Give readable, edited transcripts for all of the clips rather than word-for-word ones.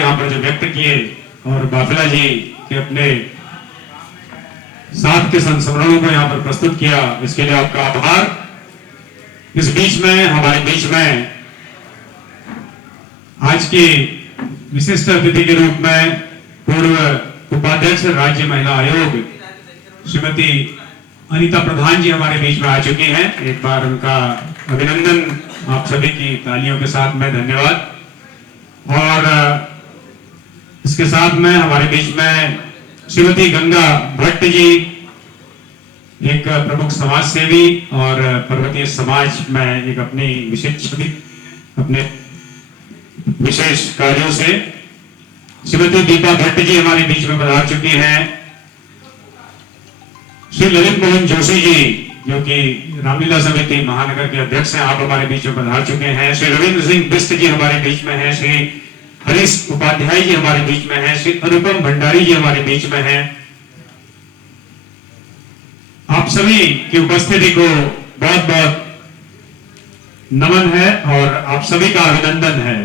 यहाँ पर जो व्यक्त किए और बाफिला जी के अपने साथ के संस्मरणों को यहाँ पर प्रस्तुत किया, इसके लिए आपका आभार। इस बीच में हमारे बीच में आज की विशिष्ट अतिथि के रूप में पूर्व उपाध्यक्ष राज्य महिला आयोग श्रीमती अनीता प्रधान जी हमारे बीच में आ चुकी हैं। एक बार उनका अभिनंदन आप सभी की तालियों के साथ में, धन्यवाद। और इसके साथ में हमारे बीच में श्रीमती गंगा भट्ट जी, एक प्रमुख समाज सेवी और पर्वतीय समाज में एक अपनी विशेष छवि, अपने विशेष कार्यों से श्रीमती दीपा भट्ट जी हमारे बीच में पधार चुकी हैं। श्री ललित मोहन जोशी जी जो कि रामलीला समिति महानगर के अध्यक्ष हैं, आप हमारे बीच में पधार चुके हैं। श्री रविंद्र सिंह बिष्ट जी हमारे बीच में हैं। श्री हरीश उपाध्याय जी हमारे बीच में हैं। श्री अनुपम भंडारी जी हमारे बीच में हैं। आप सभी की उपस्थिति को बहुत बहुत नमन है और आप सभी का अभिनंदन है।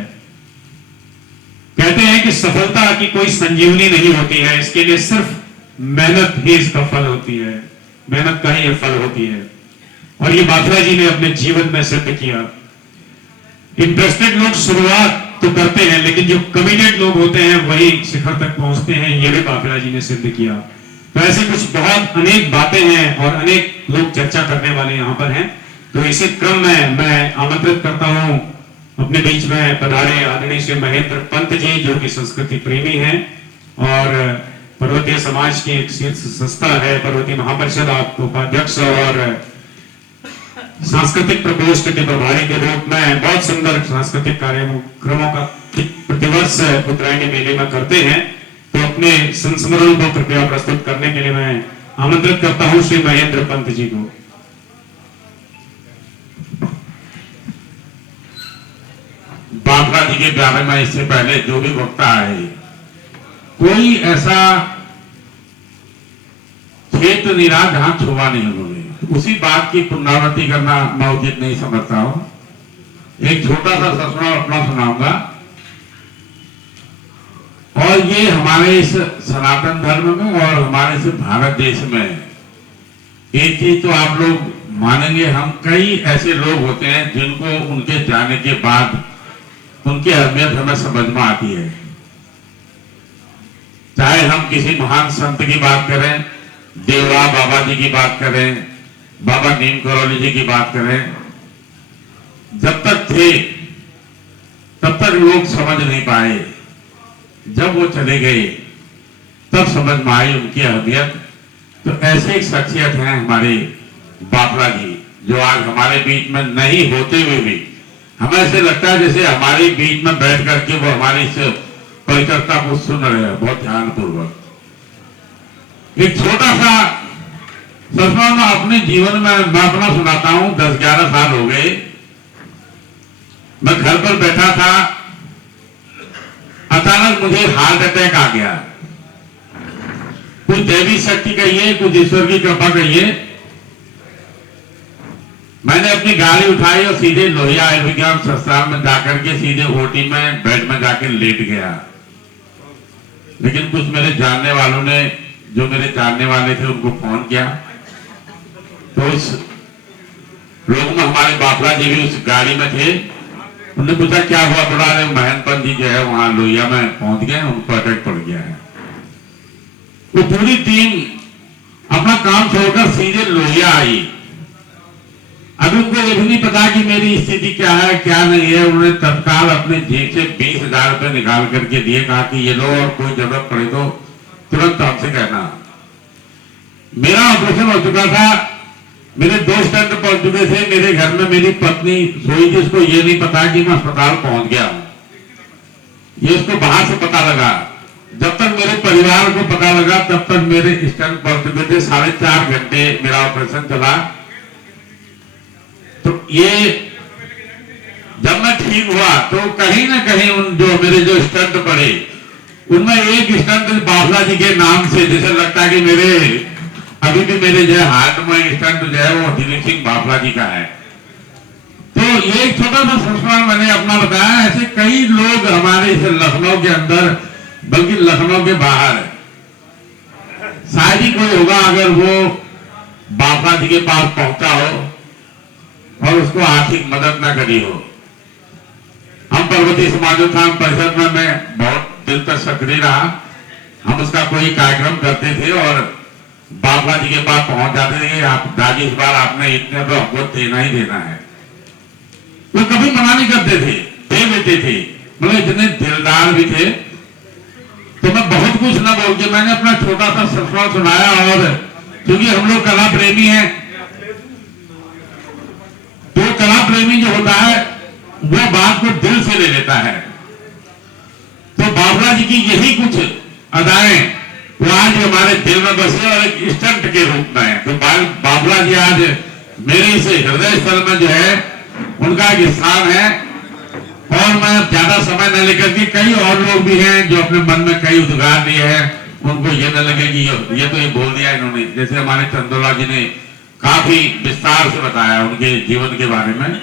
कहते हैं कि सफलता की कोई संजीवनी नहीं होती है, इसके लिए सिर्फ मेहनत ही इसका फल होती है, मेहनत का ही फल होती है। और ये बाफिला जी ने अपने जीवन में सिद्ध किया। इंटरेस्टेड लोग शुरुआत तो करते हैं, लेकिन जो कमिटेड लोग होते हैं वही शिखर तक पहुंचते हैं, ये भी बाफिला जी ने सिद्ध किया। तो ऐसे कुछ बहुत अनेक बातें हैं और अनेक लोग चर्चा करने वाले यहाँ पर हैं। तो इसी क्रम में मैं आमंत्रित करता हूँ अपने बीच में पधारे आदरणीय श्री महेंद्र पंत जी, जो कि संस्कृति प्रेमी हैं और पर्वतीय समाज की एक शीर्ष संस्था है पर्वतीय महापरिषद, आप उपाध्यक्ष और सांस्कृतिक प्रकोष्ठ के प्रभारी के रूप में बहुत सुंदर सांस्कृतिक कार्यक्रमों का प्रतिवर्ष उत्तरायणी मेले में करते हैं। तो अपने संस्मरण को कृपया प्रस्तुत करने के लिए मैं आमंत्रित करता हूं श्री महेंद्र पंत जी को। बाफिला जी के बारे में इससे पहले जो भी वक्ता आए, कोई ऐसा क्षेत्र नहीं रहा जहां छुआ नहीं उन्होंने। उसी बात की पुनरावृत्ति करना मैं उचित नहीं समझता हूं। एक छोटा सा ससुरा अपना सुनाऊंगा। और ये हमारे इस सनातन धर्म में और हमारे इस भारत देश में एक चीज तो आप लोग मानेंगे, हम कई ऐसे लोग होते हैं जिनको उनके जाने के बाद उनकी अहमियत हमें समझ में आती है। चाहे हम किसी महान संत की बात करें, देवरा बाबा जी की बात करें, बाबा नीम करौली जी की बात करें, जब तक थे तब तक लोग समझ नहीं पाए। जब वो चले गए तब समझ में आई उनकी अहमियत। तो ऐसे एक शख्सियत हैं हमारे बाफिला जी, जो आज हमारे बीच में नहीं होते हुए भी हमें ऐसे लगता है जैसे हमारे बीच में बैठ करके वो हमारी इस परिचर्चा को सुन रहे हैं बहुत ध्यानपूर्वक। एक छोटा सा ससुरा में अपने जीवन में मैं अपना सुनाता हूं। 10-11 साल हो गए, मैं घर पर बैठा था, अचानक मुझे हार्ट अटैक आ गया। कुछ दैवी शक्ति कहिए, कुछ ईश्वर की कृपा कहिए। मैंने अपनी गाड़ी उठाई और सीधे लोहिया आयुर्विज्ञान संस्थान में जाकर के सीधे ओटी में बेड में जाकर लेट गया। लेकिन कुछ मेरे जानने वालों ने, जो मेरे जानने वाले थे, उनको फोन किया। तो उस लोग में हमारे बाफिला जी भी उस गाड़ी में थे। उन्होंने पूछा क्या हुआ? बड़ा रे महेंद्र पंत जी जो है वहां लोहिया में पहुंच गए, उनको अटैक पड़ गया है। वो पूरी टीम अपना काम छोड़कर सीधे लोहिया आई। अभी उनको ये भी नहीं पता कि मेरी स्थिति क्या है क्या नहीं है। उन्होंने तत्काल अपने जेब से 20,000 रुपए निकाल करके दिए, कहा कि ये लो और कोई जरूरत पड़े तो तुरंत हमसे कहना। मेरा ऑपरेशन हो चुका था, मेरे 2 स्टेंट पहुंच चुके थे। मेरे घर में मेरी पत्नी सोई थी, उसको ये नहीं पता कि मैं अस्पताल पहुंच गया हूं। ये उसको बाहर से पता लगा। जब तक मेरे परिवार को पता लगा तब तक मेरे स्टेंट पहुंच चुके थे। 4.5 घंटे मेरा ऑपरेशन चला। तो ये जब मैं ठीक हुआ तो कहीं ना कहीं उन जो मेरे जो स्टंट पड़े उनमें एक स्टंट बाफिला जी के नाम से, जैसे लगता है कि मेरे अभी भी मेरे जो हार्ट में स्टंट जो है वो दिलीप सिंह बाफिला जी का है। तो एक छोटा सा संस्मरण मैंने अपना बताया, ऐसे कई लोग हमारे इस लखनऊ के अंदर, बल्कि लखनऊ के बाहर शायद ही कोई होगा अगर वो बाबा जी के पास पहुंचा हो और उसको आर्थिक मदद ना करी हो। हम पर्वतीय समाजोत्थान परिषद में मैं बहुत दिल तक सक्रिय रहा। हम उसका कोई कार्यक्रम करते थे और बाबा जी के पास पहुंच जाते थे कि आप दादी इस बार आपने इतने तो हमको देना ही देना है। वो कभी मना नहीं करते थे, दे देते थे, मतलब इतने दिलदार भी थे। तो मैं बहुत कुछ ना बोल के मैंने अपना छोटा सा संस्मरण सुनाया, और क्योंकि हम लोग कला प्रेमी हैं, तो कला प्रेमी जो होता है वो बात को दिल से ले लेता है। तो बाबला जी की यही कुछ अदाएं वो आज हमारे दिल में बसे और एक स्टंट के रूप में है। तो बाबला जी आज मेरे इस हृदय स्थल में जो है उनका एक स्थान है। और मैं ज्यादा समय न लेकर के, कई और लोग भी हैं जो अपने मन में कई उद्गार दिए हैं, उनको ये न लगे कि ये तो ये बोल दिया इन्होंने। जैसे हमारे चंदोला जी ने काफी विस्तार से बताया उनके जीवन के बारे में,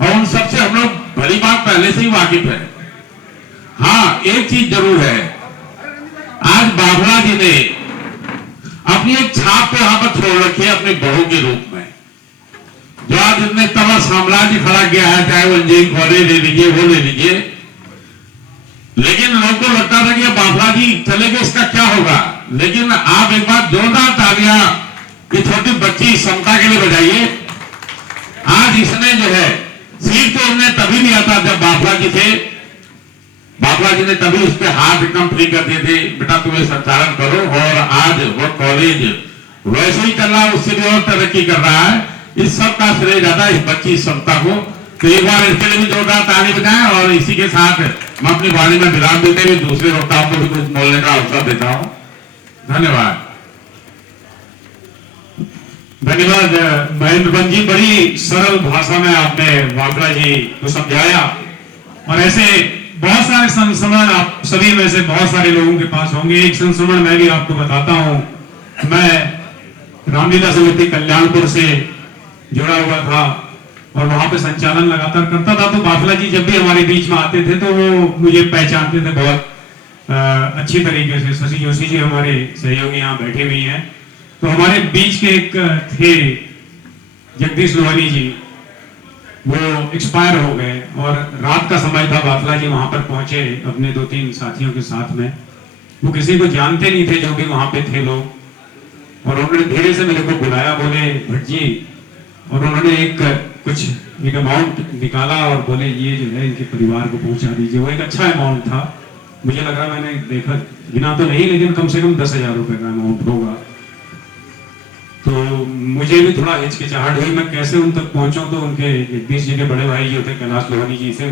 और उन सबसे हम लोग भली बात पहले से ही वाकिफ है। हाँ, एक चीज जरूर है, आज बाबला जी ने अपनी एक छाप तो यहां पर छोड़ रखी है अपने बहू के रूप में। जो आज इतने तवा साम्राज्य खड़ा किया है, चाहे वो इंजीनियरिंग कॉलेज ले लीजिए, वो ले लीजिए, लेकिन लोगों को लगता था कि बाबला जी चले गए इसका क्या होगा। लेकिन आप एक बार जोरदार तालियां ये छोटी बच्ची समता के लिए बजाइए। आज इसने जो है सीख तो उन्हें तभी नहीं आता जब बाबला जी थे। बाबला जी ने तभी उसके हाथ एकदम फ्री कर दिए थे, बेटा तुम्हें संचालन करो, और आज वो कॉलेज वैसे ही चल रहा है, उससे भी और तरक्की कर रहा है। इस सब का श्रेय ज्यादा इस बच्ची समता को। तो एक बार इसके लिए भी जोरदार ताली बजाएं, और इसी के साथ मैं अपनी वाणी में विराम देते हुए दूसरे वक्ताओं को भी कुछ बोलने का अवसर देता हूं। धन्यवाद। धन्यवाद महेंद्र जी, बड़ी सरल भाषा में आपने बाबला जी को समझाया। और ऐसे बहुत सारे संस्मरण आप सभी में से बहुत सारे लोगों के पास होंगे। एक संस्मरण मैं भी आपको बताता हूं। मैं रामलीला समिति कल्याणपुर से जुड़ा हुआ था और वहां पे संचालन लगातार करता था। तो बाबला जी जब भी हमारे बीच में आते थे तो वो मुझे पहचानते थे बहुत अच्छी तरीके से। शशि जोशी जी हमारे सहयोगी यहाँ बैठे हुए हैं। तो हमारे बीच के एक थे जगदीश लोहानी जी, वो एक्सपायर हो गए और रात का समय था। बाबला जी वहां पर पहुंचे अपने 2-3 साथियों के साथ में। वो किसी को जानते नहीं थे जो भी वहां पे थे लोग, और उन्होंने धीरे से मेरे को बुलाया, बोले भट्ट जी, और उन्होंने एक अमाउंट निकाला और बोले ये जो है इनके परिवार को पहुंचा दीजिए। वो एक अच्छा अमाउंट था, मुझे लग रहा, मैंने देखा गिना तो नहीं, लेकिन कम से कम 10,000 रुपए का अमाउंट होगा। तो मुझे भी थोड़ा हिचकिचाहट हुई, मैं कैसे उन तक पहुंचा। तो उनके जगदीश जी के बड़े भाई जो थे कैलाश लोहानी जी से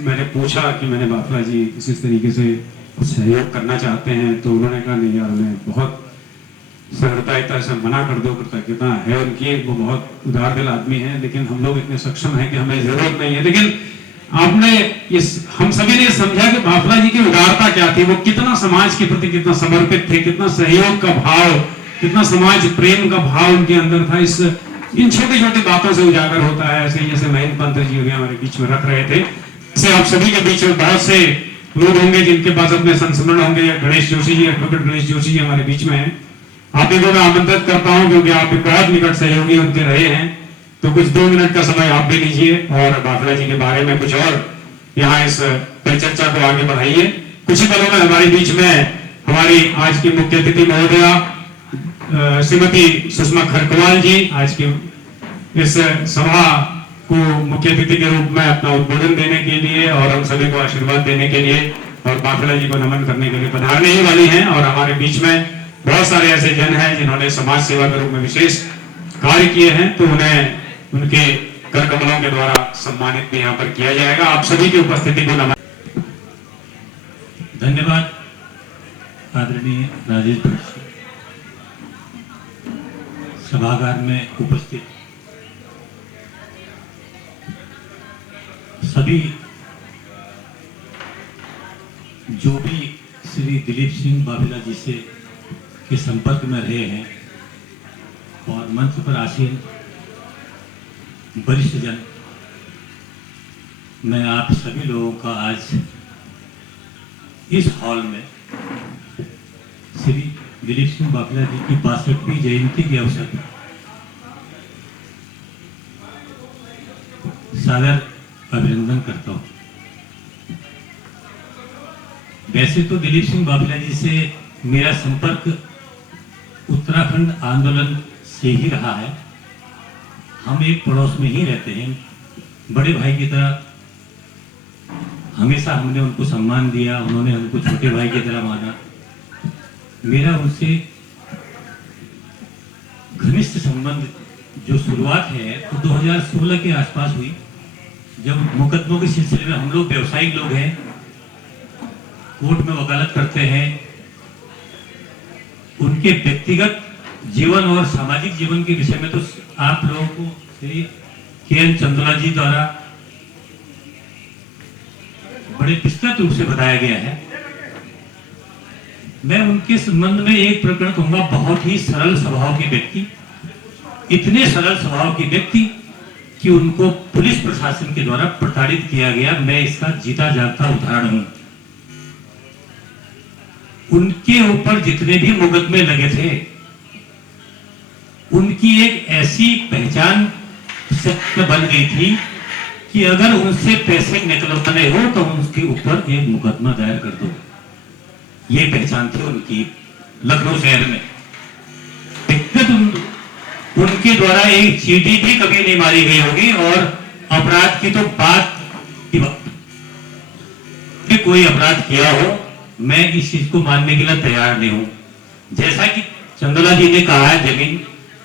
मैंने पूछा कि मैंने बाबला जी इस तरीके से कुछ सहयोग करना चाहते हैं। तो उन्होंने कहा नहीं यार, मैं बहुत सहृदयता से मना कर दो, कृतज्ञता है उनकी, वो बहुत उदार दिल आदमी है, लेकिन हम लोग इतने सक्षम हैं कि हमें जरूरत नहीं है। लेकिन आपने हम सभी ने समझा कि बाबला जी की उदारता क्या थी, वो कितना समाज के प्रति कितना समर्पित थे, कितना सहयोग का भाव, कितना समाज प्रेम का भाव उनके अंदर था। इन छोटी छोटी बातों से उजागर होता है। ऐसे जैसे महेंद्र पंत जी भी हमारे बीच में रख रहे थे, ऐसे आप सभी के बीच में बहुत से लोग होंगे जिनके पास अपने संस्मरण होंगे। या गणेश जोशी जी, एडवोकेट गणेश जोशी जी हमारे बीच में हैं। आप इनको मैं आमंत्रित करता हूं क्योंकि आप भी बहुत निकट सहयोगी उनके रहे हैं। तो कुछ 2 मिनट का समय आप भी लीजिए और बाबला जी के बारे में कुछ और यहाँ इस परिचर्चा को आगे बढ़ाइए। कुछ ही पलों में हमारे बीच में हमारी आज की मुख्य अतिथि महोदया श्रीमती सुषमा खरकवाल जी आज की इस सभा को मुख्य अतिथि के रूप में अपना उद्बोधन देने के लिए और हम सभी को आशीर्वाद देने के लिए और बाबला जी को नमन करने के लिए पधारने ही वाली हैं। और हमारे बीच में बहुत सारे ऐसे जन हैं जिन्होंने समाज सेवा के रूप में विशेष कार्य किए हैं, तो उन्हें उनके कर कमलों के द्वारा सम्मानित भी यहाँ पर किया जाएगा। आप सभी की उपस्थिति को नमन। धन्यवाद आदरणीय राजेश भट्ट, सभागार में उपस्थित सभी जो भी श्री दिलीप सिंह बाबला जी से के संपर्क में रहे हैं और मंच पर आसीन वरिष्ठ जन, मैं आप सभी लोगों का आज इस हॉल में श्री दिलीप सिंह बाफिला जी की 62वीं जयंती के अवसर पर सादर अभिनंदन करता हूँ। वैसे तो दिलीप सिंह बाफिला जी से मेरा संपर्क उत्तराखंड आंदोलन से ही रहा है। हम एक पड़ोस में ही रहते हैं, बड़े भाई की तरह हमेशा हमने उनको सम्मान दिया, उन्होंने हमको छोटे भाई की तरह माना। मेरा उनसे घनिष्ठ संबंध जो शुरुआत है तो 2016 के आसपास हुई, जब मुकदमों के सिलसिले में हम लोग व्यवसायिक लोग हैं, कोर्ट में वकालत करते हैं। उनके व्यक्तिगत जीवन और सामाजिक जीवन के विषय में तो आप लोगों को श्री के.एन. चंदोला जी द्वारा बड़े विस्तृत रूप से बताया गया है। मैं उनके संबंध में एक प्रकरण कहूंगा, बहुत ही सरल स्वभाव के व्यक्ति, इतने सरल स्वभाव के व्यक्ति कि उनको पुलिस प्रशासन के द्वारा प्रताड़ित किया गया। मैं इसका जीता जागता उदाहरण हूं। उनके ऊपर जितने भी मुकदमे लगे थे, उनकी एक ऐसी पहचान बन गई थी कि अगर उनसे पैसे निकलवाने हो तो उसके ऊपर एक मुकदमा दायर कर दो। ये पहचान थी उनकी लखनऊ शहर में। उनके द्वारा एक चीटी भी कभी नहीं मारी गई होगी, और अपराध की तो बात कि कोई अपराध किया हो, मैं इस चीज को मानने के लिए तैयार नहीं हूं। जैसा कि चंदोला जी ने कहा है, जमीन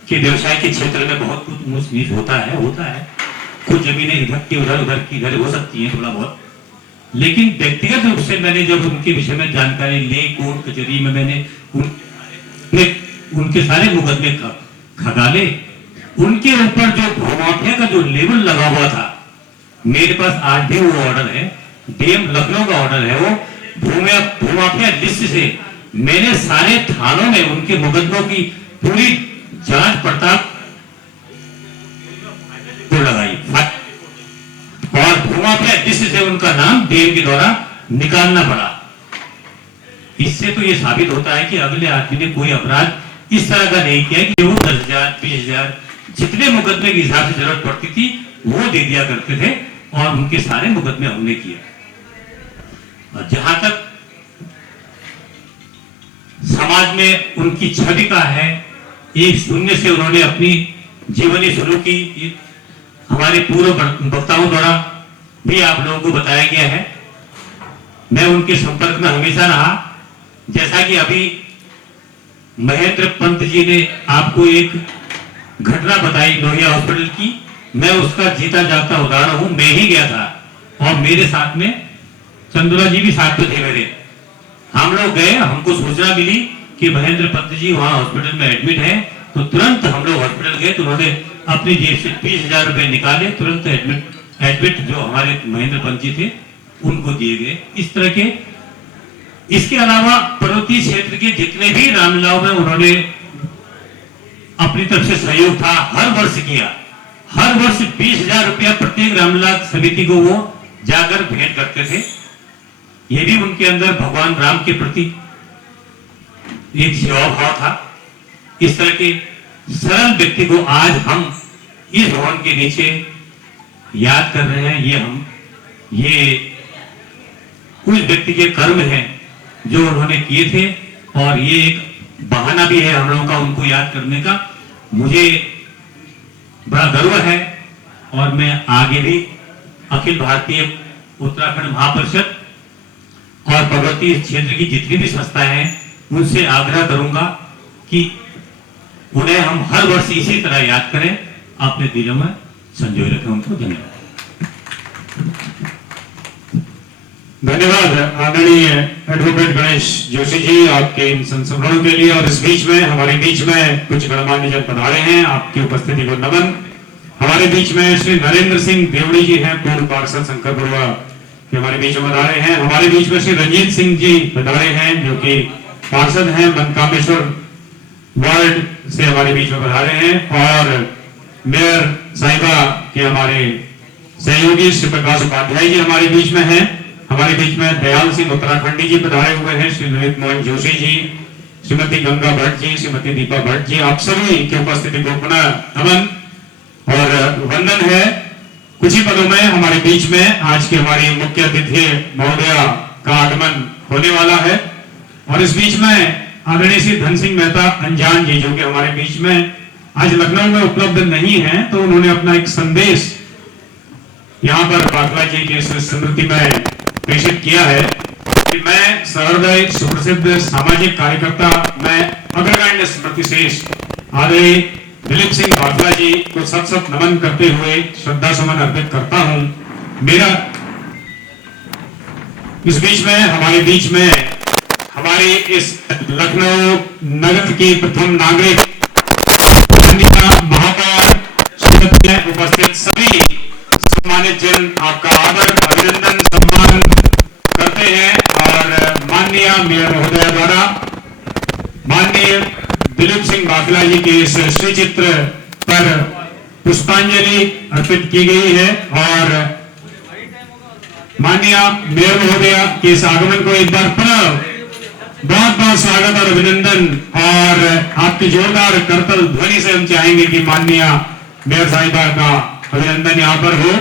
के व्यवसाय के क्षेत्र में बहुत कुछ ऊंच नीच होता है। कुछ जमीनें इधर की उधर की इधर हो सकती हैं थोड़ा बहुत, लेकिन व्यक्तिगत रूप से मैंने जब उनके विषय में जानकारी ली, कोर्ट कचहरी में मैंने उनके सारे मुकदमे खगाले। उनके ऊपर जो भूमाफिया का जो लेबल लगा हुआ था, मेरे पास आज भी वो ऑर्डर है, डीएम लखनऊ का ऑर्डर है। वो भूमाफिया लिस्ट से मैंने सारे थानों में उनके मुकदमों की पूरी जांच पड़ताल लगाई, और भूमाफिया लिस्ट से उनका नाम डीएम के द्वारा निकालना पड़ा। इससे तो ये साबित होता है कि अगले आदमी ने कोई अपराध इस तरह का नहीं किया कि वो 10,000 20,000 जितने मुकदमे के हिसाब से जरूरत पड़ती थी वो दे दिया करते थे, और उनके सारे मुकदमे हमने किए। जहां तक समाज में उनकी छवि का है, एक शून्य से उन्होंने अपनी जीवनी शुरू की। हमारे पूर्व वक्ताओं द्वारा भी आप लोगों को बताया गया है। मैं उनके संपर्क में हमेशा रहा। जैसा कि अभी महेंद्र पंत जी ने आपको एक घटना बताई लोहिया हॉस्पिटल की, मैं उसका जीता जागता उदाहरण हूं। मैं ही गया था, और मेरे साथ में चंदोला जी भी साथ में थे मेरे। हम लोग गए, हमको सूचना मिली कि महेंद्र पंत जी वहां हॉस्पिटल में एडमिट हैं, तो तुरंत हम लोग हॉस्पिटल गए। तो उन्होंने अपनी जेब से 20,000 रुपए निकाले, तुरंत एडमिट जो हमारे महेंद्र पंत जी थे उनको दिए गए। इस तरह के, इसके अलावा पर्वतीय क्षेत्र के जितने भी रामलीलाओं में उन्होंने अपनी तरफ से सहयोग था, हर वर्ष किया। हर वर्ष 20,000 रुपया प्रत्येक रामलीला समिति को वो जाकर भेंट करते थे। ये भी उनके अंदर भगवान राम के प्रति एक सेवा भाव था। इस तरह के सरल व्यक्ति को आज हम इस भवन के नीचे याद कर रहे हैं। ये उस व्यक्ति के कर्म हैं जो उन्होंने किए थे, और ये एक बहाना भी है हम लोगों का उनको याद करने का। मुझे बड़ा गर्व है, और मैं आगे भी अखिल भारतीय उत्तराखंड महापरिषद और पर्वतीय क्षेत्र की जितनी भी संस्थाएं हैं उनसे आग्रह करूंगा कि उन्हें हम हर वर्ष इसी तरह याद करें, अपने दिलों में संजोए रखें उनको। धन्यवाद। धन्यवाद आदरणीय एडवोकेट गणेश जोशी जी, आपके इन संस्मरणों के लिए। और इस बीच में हमारे बीच में कुछ गणमान्य जन पधारे हैं, आपकी उपस्थिति को नमन। हमारे बीच में श्री नरेंद्र सिंह देवड़ी जी हैं, पूर्व पार्षद शंकरपुरवा के हमारे बीच में पधारे हैं। हमारे बीच में श्री रंजीत सिंह जी पधारे हैं, जो कि पार्षद हैं मनकामेश्वर वार्ड से हमारे बीच में पधारे हैं। और मेयर साहिबा के हमारे सहयोगी श्री प्रकाश उपाध्याय जी हमारे बीच में हैं। हमारे बीच में दयाल सिंह उत्तराखंडी जी पधारे हुए हैं, श्री ललित मोहन जोशी जी, श्रीमती गंगा भट्ट जी, श्रीमती दीपा भट्ट जी, आप सभी की उपस्थिति को पुनः नमन और वंदन है। कुछ ही पदों में हमारे बीच में आज की हमारी मुख्य अतिथि महोदया का आगमन होने वाला है और इस बीच में आदरणीय श्री धन सिंह मेहता अनजान जी जो कि हमारे बीच में आज लखनऊ में उपलब्ध नहीं है, तो उन्होंने अपना एक संदेश यहाँ पर बाखला जी की स्मृति में प्रेषित किया है कि मैं सहृदय सुप्रसिद्ध सामाजिक कार्यकर्ता, मैं अग्रगण्य स्मृति शेष आदरणीय दिलीप सिंह बाखला जी को सत सत नमन करते हुए श्रद्धा सुमन अर्पित करता हूं। मेरा इस बीच में हमारे बीच में हमारी इस लखनऊ नगर की प्रथम नागरिक महापौर श्रीमती में उपस्थित सभी सम्मानित जन आपका आदर अभिनंदन सम्मान करते हैं और माननीय मेयर महोदय द्वारा माननीय दिलीप सिंह बाखला जी के इस श्री चित्र पर पुष्पांजलि अर्पित की गई है और माननीय मेयर महोदय के इस आगमन को एक बार पुनः बहुत बहुत स्वागत और अभिनंदन और आपकी जोरदार करतल ध्वनि से हम चाहेंगे कि माननीय मेयर साहिबा का अभिनंदन यहाँ पर हो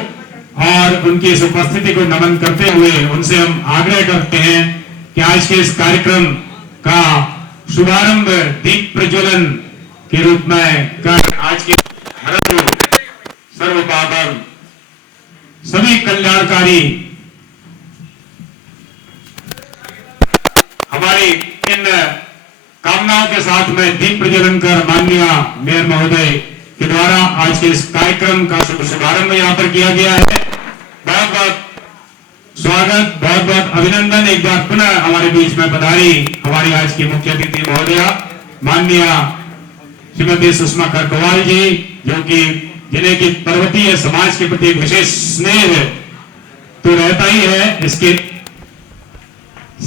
और उनकी इस उपस्थिति को नमन करते हुए उनसे हम आग्रह करते हैं कि आज के इस कार्यक्रम का शुभारंभ दीप प्रज्वलन के रूप में कर आज के हरतु सर्व पापम सभी कल्याणकारी हमारी इन कामनाओं के साथ में दीप प्रज्वलन कर माननीय मेयर महोदय के द्वारा आज के इस कार्यक्रम का शुभारंभ यहाँ पर किया गया है। बहुत बहुत स्वागत, बहुत बहुत अभिनंदन। एक बार पुनः हमारे बीच में पधारी हमारी आज की मुख्य अतिथि महोदया माननीय श्रीमती सुषमा करकवाल जी जो कि जिन्हें की पर्वतीय समाज के प्रति एक विशेष स्नेह तो रहता ही है, इसके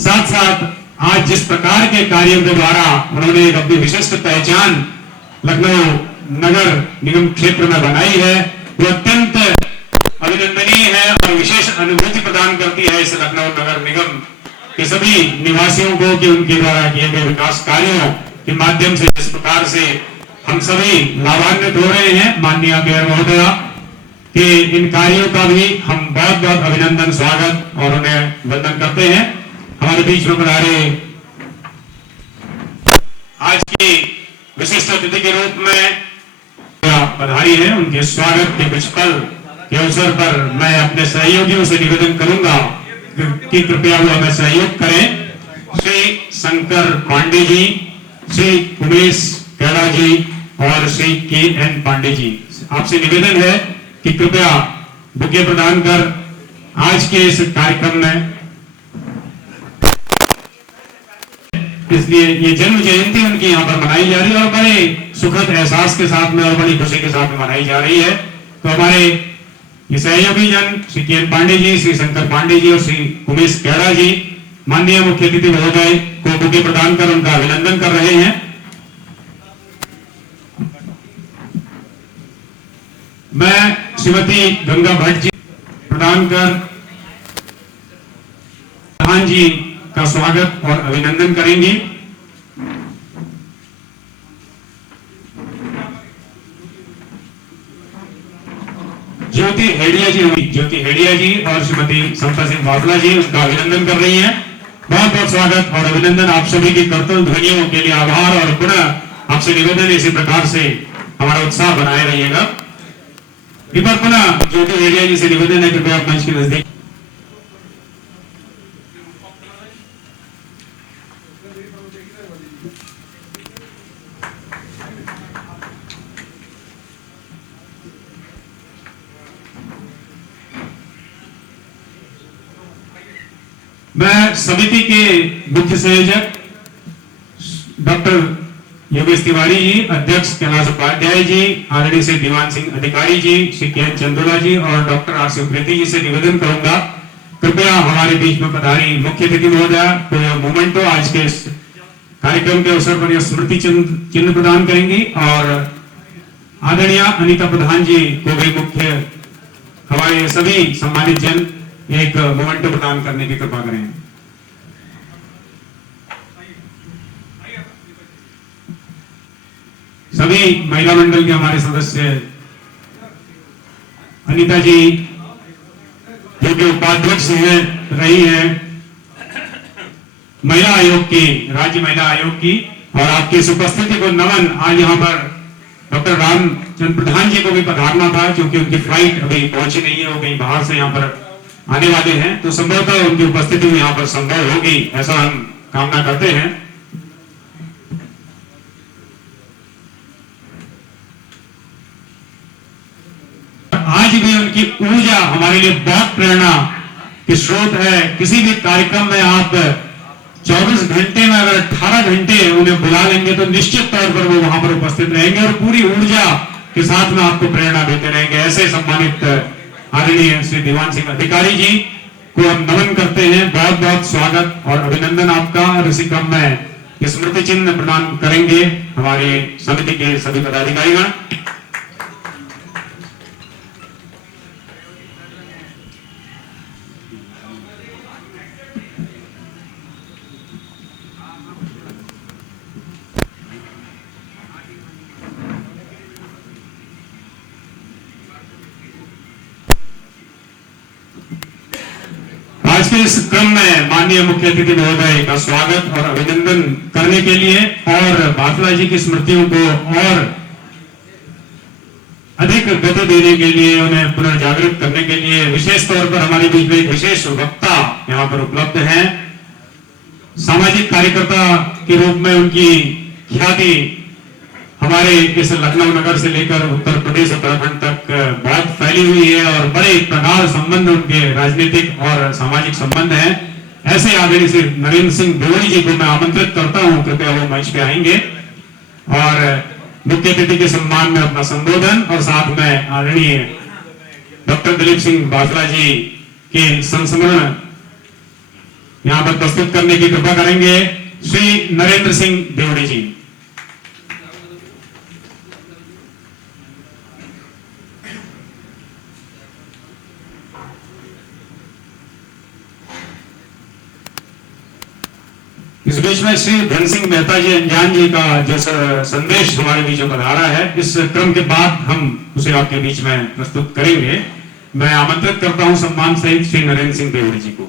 साथ साथ आज जिस प्रकार के कार्यों के द्वारा उन्होंने एक अपनी विशिष्ट पहचान लखनऊ नगर निगम क्षेत्र में बनाई है वो अत्यंत अभिनंदनीय है और विशेष अनुभूति प्रदान करती है इस लखनऊ नगर निगम के सभी निवासियों को कि उनके द्वारा किए गए विकास कार्यों के माध्यम से जिस प्रकार से हम सभी लाभान्वित हो रहे हैं। माननीय मेयर महोदया के इन कार्यों का भी हम बहुत बहुत अभिनंदन स्वागत और उन्हें वंदन करते हैं। हमारे बीच में पधारे आज की विशिष्ट अतिथि के रूप में पधारी है, उनके स्वागत के कुछ पल के अवसर पर मैं अपने सहयोगियों से निवेदन करूंगा कि कृपया वो हमें सहयोग करें। श्री शंकर पांडे जी, श्री उमेश कैला जी और श्री के.एन. पांडे जी, आपसे निवेदन है कि कृपया बुके प्रदान कर आज के इस कार्यक्रम में, इसलिए ये जन्म जयंती उनकी यहाँ पर मनाई जा रही है और बड़े सुखद एहसास के साथ में और बड़ी खुशी के साथ में मनाई जा रही है। तो हमारे ये सहयोगी जन श्री के.एन. पांडे जी, श्री शंकर पांडे जी और श्री उमेश कैला जी माननीय मुख्य अतिथि महोदय को बुके प्रदान कर उनका अभिनंदन कर रहे हैं। मैं श्रीमती गंगा भट्ट जी प्रदान कर प्रधान जी का स्वागत और अभिनंदन करेंगी। ज्योति हेडिया जी और श्रीमती समता सिंह बाखला जी उसका अभिनंदन कर रही हैं। बहुत बहुत स्वागत और अभिनंदन। आप सभी की करतल ध्वनियों के लिए आभार और पुनः आपसे निवेदन इसी प्रकार से हमारा उत्साह बनाए रहिएगा। एक बार पुनः ज्योति हेडिया जी से निवेदन है कृपया आप मंच के नजदीक। मैं समिति के मुख्य संयोजक डॉक्टर योगेश तिवारी जी, अध्यक्ष कैलाश उपाध्याय जी, आदरणीय श्री दीवान सिंह अधिकारी जी, श्री के.एन. चंदोला जी और डॉक्टर आर शिवप्रीति जी से निवेदन करूंगा कृपया हमारे बीच में पधारी मुख्य अतिथि महोदया को यह मोमेंटो आज के इस कार्यक्रम के अवसर पर यह स्मृति चिन्ह प्रदान करेंगी और आदरणीय अनीता प्रधान जी को भी मुख्य हमारे सभी सम्मानित जन एक मोमेंटो प्रदान करने की कृपा करें। सभी महिला मंडल के हमारे सदस्य अनीता जी जो कि उपाध्यक्ष रही है महिला आयोग की, राज्य महिला आयोग की, और आपकी इस उपस्थिति को नमन। आज यहाँ पर डॉक्टर रामचंद्र प्रधान जी को भी पधारना था क्योंकि उनकी फ्लाइट अभी पहुंची नहीं है, वो कहीं बाहर से यहाँ पर आने वाले हैं, तो संभवतः उनकी उपस्थिति यहाँ पर संभव होगी, ऐसा हम कामना करते हैं। आज भी उनकी ऊर्जा हमारे लिए बहुत प्रेरणा की स्रोत है। किसी भी कार्यक्रम में आप 24 घंटे में अगर 18 घंटे उन्हें बुला लेंगे तो निश्चित तौर पर वो वहां पर उपस्थित रहेंगे और पूरी ऊर्जा के साथ में आपको प्रेरणा देते रहेंगे। ऐसे सम्मानित आदरणीय श्री दीवान सिंह अधिकारी जी को हम नमन करते हैं। बहुत बहुत स्वागत और अभिनंदन आपका। और इसी क्रम में स्मृति चिन्ह प्रदान करेंगे हमारे समिति के सभी पदाधिकारीगण। आज के इस क्रम में माननीय मुख्य अतिथि महोदय का स्वागत और अभिनंदन करने के लिए और बाफला जी की स्मृतियों को और अधिक गति देने के लिए, उन्हें पुनर्जागृत करने के लिए विशेष तौर पर हमारे बीच में एक विशेष वक्ता यहाँ पर उपलब्ध है। सामाजिक कार्यकर्ता के रूप में उनकी ख्याति हमारे इस लखनऊ नगर से लेकर उत्तर प्रदेश उत्तराखंड तक बहुत फैली हुई है और बड़े प्रगाढ़ संबंध उनके राजनीतिक और सामाजिक संबंध हैं। ऐसे आदरणीय श्री नरेंद्र सिंह देवड़ी जी को मैं आमंत्रित करता हूं, कृपया वो मंच पे आएंगे और मुख्य अतिथि के सम्मान में अपना संबोधन और साथ में आदरणीय डॉक्टर दिलीप सिंह बाफला जी के संस्मरण यहाँ पर प्रस्तुत करने की कृपा करेंगे श्री नरेंद्र सिंह देवड़ी जी। इस बीच में श्री धन सिंह मेहता जी अंजान जी का जो संदेश हमारे बीच में पधारा है, इस क्रम के बाद हम उसे आपके बीच में प्रस्तुत करेंगे। मैं आमंत्रित करता हूं सम्मान सहित श्री नरेंद्र सिंह देवड़ी जी को।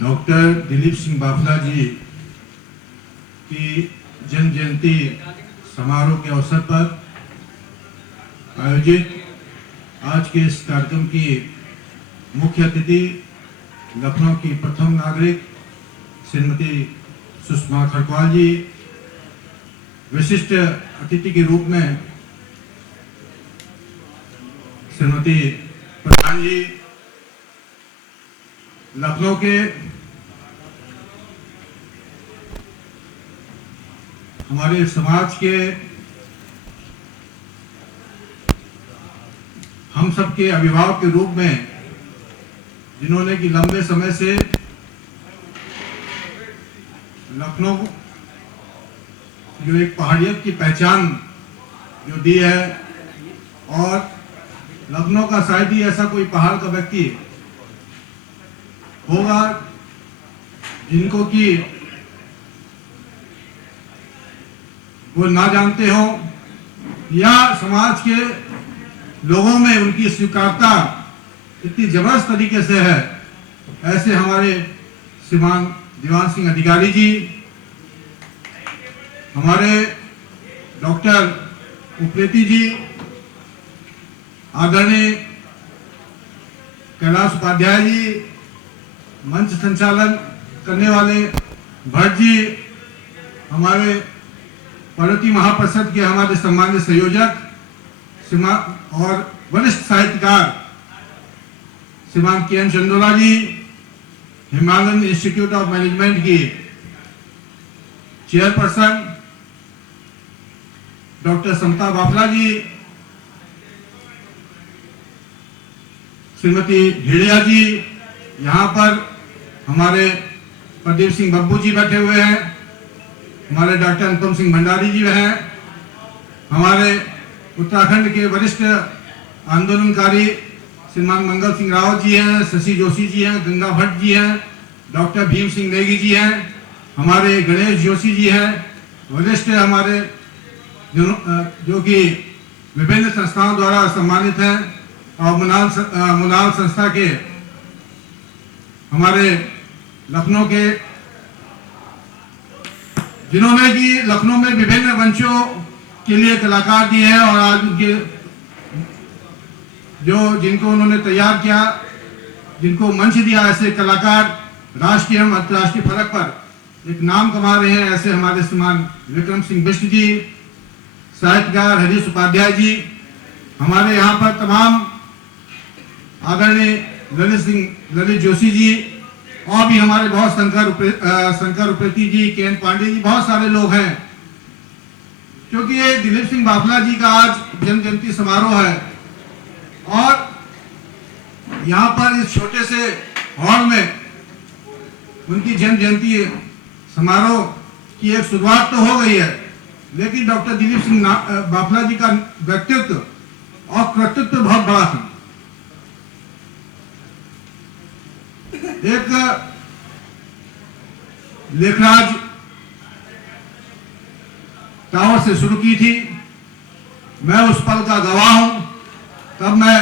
डॉक्टर दिलीप सिंह बाफला जी की जन्म जयंती समारोह के अवसर पर आयोजित आज के इस कार्यक्रम की मुख्य अतिथि लखनऊ की प्रथम नागरिक श्रीमती सुषमा खरकवाल जी, विशिष्ट अतिथि के रूप में श्रीमती प्रधान जी, लखनऊ के हमारे समाज के हम सबके अभिभावक के रूप में जिन्होंने कि लंबे समय से लखनऊ जो एक पहाड़ियत की पहचान जो दी है, और लखनऊ का शायद ही ऐसा कोई पहाड़ का व्यक्ति होगा जिनको कि वो ना जानते हो या समाज के लोगों में उनकी स्वीकारता इतनी जबरदस्त तरीके से है। ऐसे हमारे श्रीमान दीवान सिंह अधिकारी जी, हमारे डॉक्टर उप्रेती जी, आदरणीय कैलाश उपाध्याय जी, मंच संचालन करने वाले भट्ट जी, हमारे पार्वती महापरिषद के हमारे सम्मानित संयोजक श्रीमान और वरिष्ठ साहित्यकार Shriman K N. Chandola ji, Himalayan Institute of Management की चेयरपर्सन डॉक्टर समता बाफला जी, श्रीमती भेड़िया जी, यहाँ पर हमारे प्रदीप सिंह बब्बू जी बैठे हुए हैं, हमारे डॉक्टर अनुपम सिंह भंडारी जी हैं, हमारे उत्तराखंड के वरिष्ठ आंदोलनकारी श्रीमान मंगल सिंह रावत जी हैं, शशि जोशी जी हैं, गंगा भट्ट जी हैं, डॉक्टर भीम सिंह नेगी जी हैं, हमारे गणेश जोशी जी हैं, वरिष्ठ हमारे जो कि विभिन्न संस्थाओं द्वारा सम्मानित हैं, और मुनाल संस्था के हमारे लखनऊ के, जिन्होंने कि लखनऊ में विभिन्न मंचों के लिए कलाकार दिए हैं, और आज उनके जिनको उन्होंने तैयार किया, जिनको मंच दिया, ऐसे कलाकार राष्ट्रीय एवं अंतर्राष्ट्रीय फलक पर एक नाम कमा रहे हैं, ऐसे हमारे श्रीमान विक्रम सिंह बिष्ट जी, साहित्यकार हरीश उपाध्याय जी, हमारे यहाँ पर तमाम आदरणीय ललित जोशी जी, और भी हमारे बहुत शंकर उपेती जी, केन पांडे जी, बहुत सारे लोग हैं। क्योंकि ये दिलीप सिंह बाफला जी का आज जन्म जयंती समारोह है, और यहाँ पर इस छोटे से हॉल में उनकी जन्म जयंती समारोह की एक शुरुआत तो हो गई है, लेकिन डॉक्टर दिलीप सिंह बाफला जी का व्यक्तित्व और कृतित्व बहुत बड़ा था। एक लेखराज टावर से शुरू की थी, मैं उस पल का गवाह हूं। तब मैं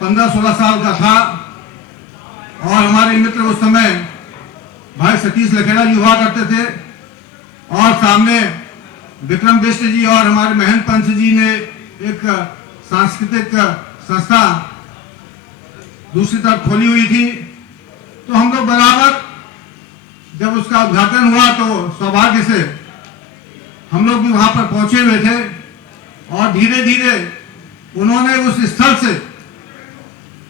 15-16 साल का था, और हमारे मित्र उस समय भाई सतीश लखेड़ा जी हुआ करते थे, और सामने विक्रम बिष्ट जी और हमारे महेंद्र पंच जी ने एक सांस्कृतिक संस्था दूसरी तरफ खोली हुई थी। तो हम लोग बराबर जब उसका उद्घाटन हुआ तो सौभाग्य से हम लोग भी वहां पर पहुंचे हुए थे, और धीरे धीरे उन्होंने उस स्थल से,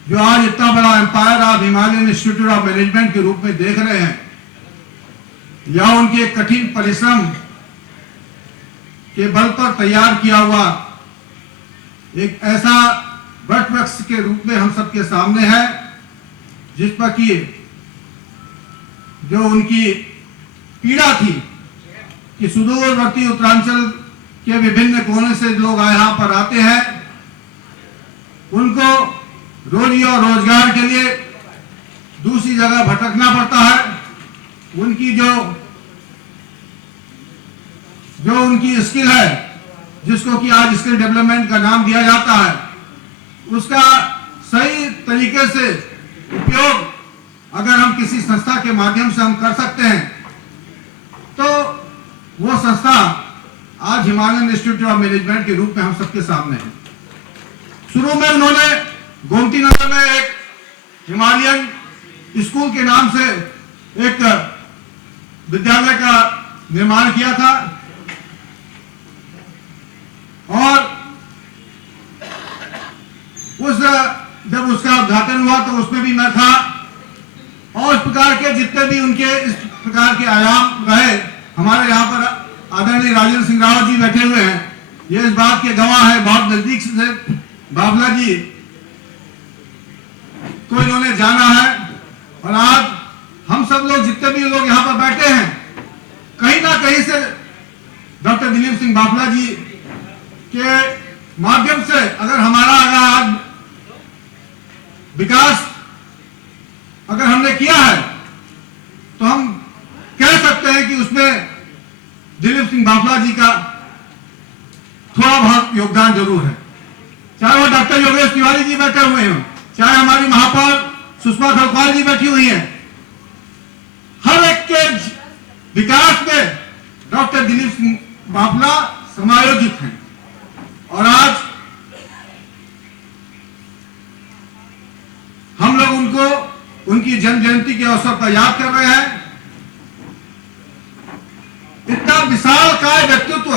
जो आज इतना बड़ा empire of Himalayan Institute of Management के रूप में देख रहे हैं, या उनके कठिन परिश्रम के बल पर तैयार किया हुआ एक ऐसा वट वृक्ष के रूप में हम सबके सामने है, जिस पर कि जो उनकी पीड़ा थी कि सुदूरवर्ती उत्तरांचल के विभिन्न कोने से लोग यहाँ पर आते हैं, उनको रोजी और रोजगार के लिए दूसरी जगह भटकना पड़ता है। उनकी जो उनकी स्किल है, जिसको कि आज स्किल डेवलपमेंट का नाम दिया जाता है, उसका सही तरीके से उपयोग अगर हम किसी संस्था के माध्यम से हम कर सकते हैं, तो वो संस्था आज हिमालयन इंस्टीट्यूट ऑफ मैनेजमेंट के रूप में हम सबके सामने है। शुरू में उन्होंने गोमती नगर में एक हिमालयन स्कूल के नाम से एक विद्यालय का निर्माण किया था, और जब उसका उद्घाटन हुआ तो उसमें भी मैं था, और इस प्रकार के जितने भी उनके इस प्रकार के आयाम रहे। हमारे यहाँ पर आदरणीय राजेंद्र सिंह रावत जी बैठे हुए हैं, ये इस बात के गवाह है, बहुत नजदीक से बाफला जी को इन्होंने जाना है, और आज हम सब लोग जितने भी लोग यहाँ पर बैठे हैं, कहीं ना कहीं से डॉक्टर दिलीप सिंह बाफला जी के माध्यम से अगर हमारा आज विकास अगर हमने किया है, तो हम कह सकते हैं कि उसमें दिलीप सिंह बाफला जी का थोड़ा बहुत योगदान जरूर है। चाहे वो डॉक्टर योगेश तिवारी जी बैठे हुए हों, चाहे हमारी महापौर सुषमा खरवाल जी बैठी हुई हैं, हर एक के विकास में डॉक्टर दिलीप सिंह बाफला समायोजित हैं। और आज हम लोग उनको उनकी जन्म जयंती के अवसर पर याद कर रहे हैं। इतना विशाल काय व्यक्तित्व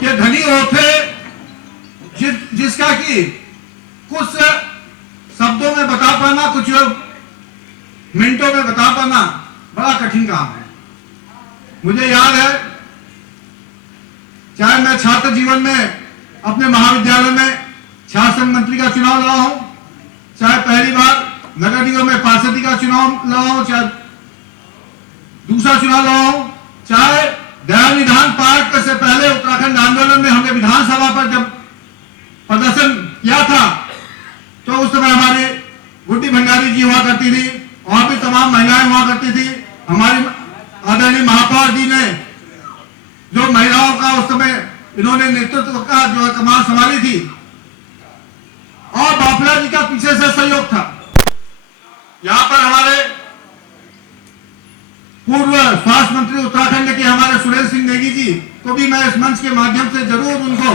के धनी होते, जिसका कि कुछ शब्दों में बता पाना, कुछ मिनटों में बता पाना बड़ा कठिन काम है। मुझे याद है, चाहे मैं छात्र जीवन में अपने महाविद्यालय में छात्र संघ मंत्री का चुनाव लड़ा हूं, चाहे पहली बार नगर निगम में पार्षदी का चुनाव लड़ाऊं, चाहे दूसरा चुनाव लड़ाऊं, चाहे दया विधान पार्क से पहले उत्तराखंड आंदोलन में हमने विधानसभा पर जब प्रदर्शन किया था, तो उस समय हमारी गुड्डी भंडारी जी हुआ करती थी और भी तमाम महिलाएं हुआ करती थी। हमारी आदरणीय महापौर जी ने जो महिलाओं का उस समय इन्होंने नेतृत्व का जो कमान संभाली थी, और बाफला जी का पीछे से सहयोग था। यहां पर हमारे पूर्व स्वास्थ्य मंत्री उत्तराखंड के हमारे सुरेंद्र सिंह नेगी जी को भी मैं इस मंच के माध्यम से जरूर उनको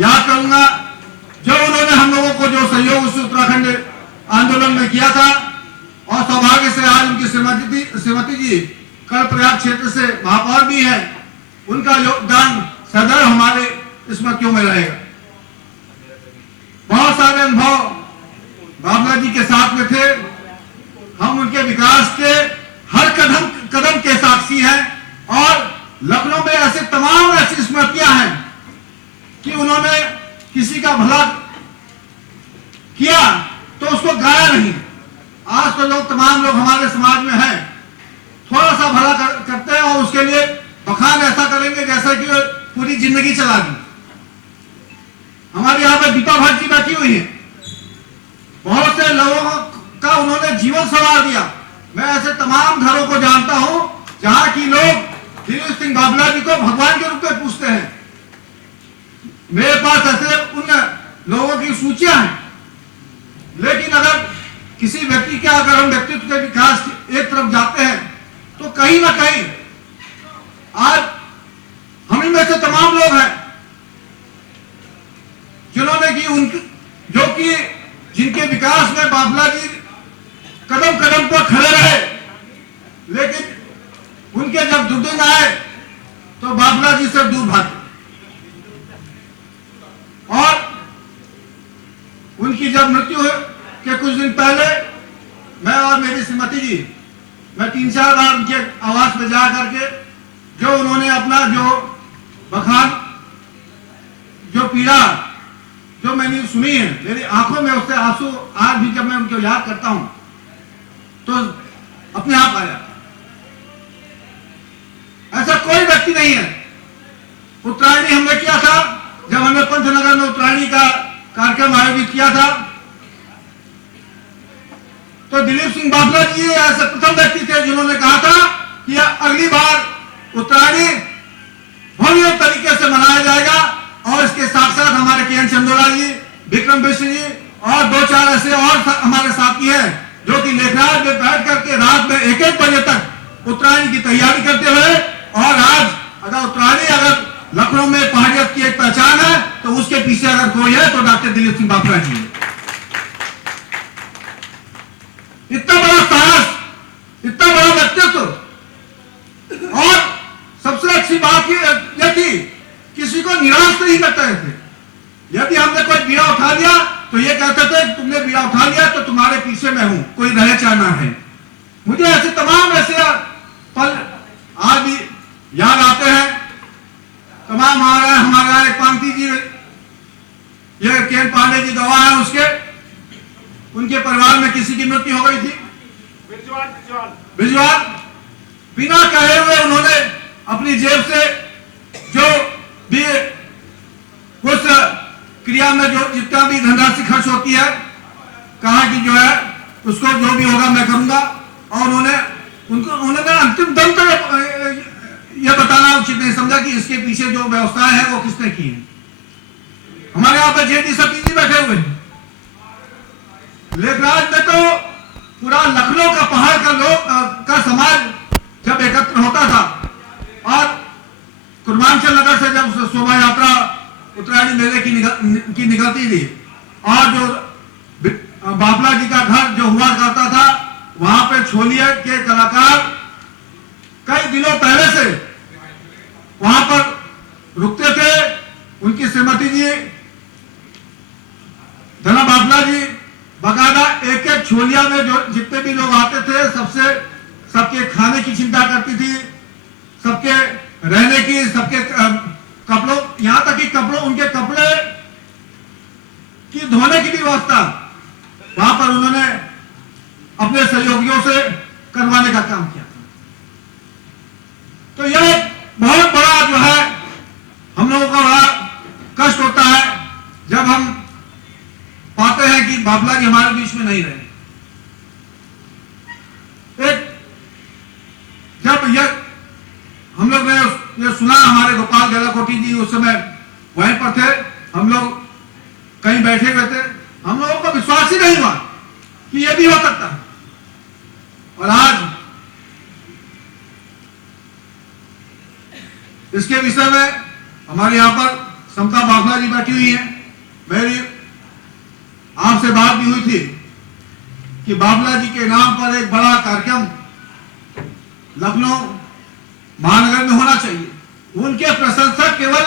याद करूंगा, जो उन्होंने हम लोगों को जो सहयोग उस उत्तराखंड आंदोलन में किया था। और सौभाग्य से आज उनकी श्रीमती जी कर्णप्रयाग क्षेत्र से महापौर भी है, उनका योगदान सदैव हमारे स्मृतियों में रहेगा। बहुत सारे अनुभव बाबला जी के साथ में थे, हम उनके विकास के हर कदम के साक्षी हैं। और लखनऊ में ऐसे तमाम ऐसी स्मृतियां हैं कि उन्होंने किसी का भला किया तो उसको गाया नहीं। आज तो लोग तमाम लोग हमारे समाज में हैं, थोड़ा सा भला करते हैं और उसके लिए बखान ऐसा करेंगे जैसा कि पूरी जिंदगी चला दी। हमारे यहाँ पे दीपा भट्ट जी बैठी हुई है, बहुत से लोगों का उन्होंने जीवन संवार दिया। मैं ऐसे तमाम घरों को जानता हूं जहां की लोग दिलीप सिंह बाबला जी को भगवान के रूप में पूछते हैं। मेरे पास ऐसे उन लोगों की सूचियां हैं। लेकिन अगर किसी व्यक्ति का अगर हम व्यक्तित्व के विकास एक तरफ जाते हैं तो कहीं ना कहीं आज हम में से तमाम लोग हैं जिन्होंने की उनकी जो कि जिनके विकास में बाबला जी कदम कदम पर खड़े रहे, लेकिन उनके जब दुर्दिन आए तो बाबला जी से दूर भागे। और उनकी जब मृत्यु के कुछ दिन पहले मैं और मेरी श्रीमती जी, मैं 3-4 बार उनके आवास में जा करके जो उन्होंने अपना जो बखान जो पीड़ा जो मैंने सुनी है, मेरी आंखों में उससे आंसू आज भी जब मैं उनको याद करता हूं तो अपने आप आ जाता। ऐसा कोई व्यक्ति नहीं है। उत्तरायणी हमने किया था, जब हमने पंचनगर में उत्तरायणी का कार्यक्रम आयोजित किया था, तो दिलीप सिंह बाबला जी ऐसे प्रथम व्यक्ति थे जिन्होंने कहा था कि अगली बार उत्तरायणी भव्य तरीके से मनाया जाएगा। और इसके साथ साथ हमारे के एन चंदोला जी, विक्रम विश्व जी और 2-4 ऐसे और हमारे साथी हैं जो कि लेखराज में बैठ करके रात में 1-1 बजे तक उत्तरायणी की तैयारी करते हुए, और आज अगर उत्तरायणी अगर लखनऊ में पहाड़ियत की एक पहचान है तो उसके पीछे अगर कोई है तो डॉक्टर दिलीप सिंह बाबला जी। इतना बड़ा साहस, इतना बड़ा व्यक्तित्व। और सबसे अच्छी बात यह थी, किसी को निराश नहीं करते थे। यदि हमने कोई बीड़ा उठा लिया तो ये कहते थे तुमने बीड़ा उठा लिया तो तुम्हारे पीछे मैं हूं, कोई रहे चाहे ना है। मुझे ऐसे तमाम ऐसे पल आज भी याद आते हैं। तमाम हमारा एक पांति जी, ये केन पांडे जी गवाह है उसके, उनके परिवार में किसी की मृत्यु हो गई थी, बिजवाल। बिना कहे हुए उन्होंने अपनी जेब से जो भी उस क्रिया में जो जितना भी धनराशि खर्च होती है, कहा कि जो है उसको जो भी होगा मैं करूंगा। और उन्होंने अंतिम दम तक यह बताना उचित नहीं समझा कि इसके पीछे जो व्यवस्था है वो किसने की है। हमारे यहाँ पे जेडी सती जी बैठे हुए हैं। लेखराज में तो पूरा लखनऊ का पहाड़ का लोग का समाज जब एकत्र होता था, और कुर्बांचल नगर से जब शोभा यात्रा उत्तरायणी मेले की निकलती थी, और जो बाबला जी का घर जो हुआ करता था, वहां पे छोलिया के कलाकार कई दिनों पहले से वहां पर रुकते थे। उनकी श्रीमती जी धना बाबला जी बकायदा एक छोलिया में जो जितने भी लोग आते थे सबके खाने की चिंता करती थी, सबके रहने की, सबके कपड़ों, यहां तक कि उनके कपड़े की धोने की भी व्यवस्था वहां पर उन्होंने से करवाने का काम किया था। तो यह बहुत बड़ा जो है हम लोगों का बड़ा कष्ट होता है जब हम पाते हैं कि बाबला जी हमारे बीच में नहीं रहे। एक जब यह हम लोग ने ये सुना, हमारे गोपाल गलाकोटी जी उस समय वहीं पर थे, हम लोग कहीं बैठे हुए थे, हम लोगों को विश्वास ही नहीं हुआ कि यह भी हो सकता है। और आज इसके विषय में हमारे यहां पर समता बाफला जी बैठी हुई हैं। मेरी आपसे बात भी हुई थी कि बाफला जी के नाम पर एक बड़ा कार्यक्रम लखनऊ महानगर में होना चाहिए। उनके प्रशंसक केवल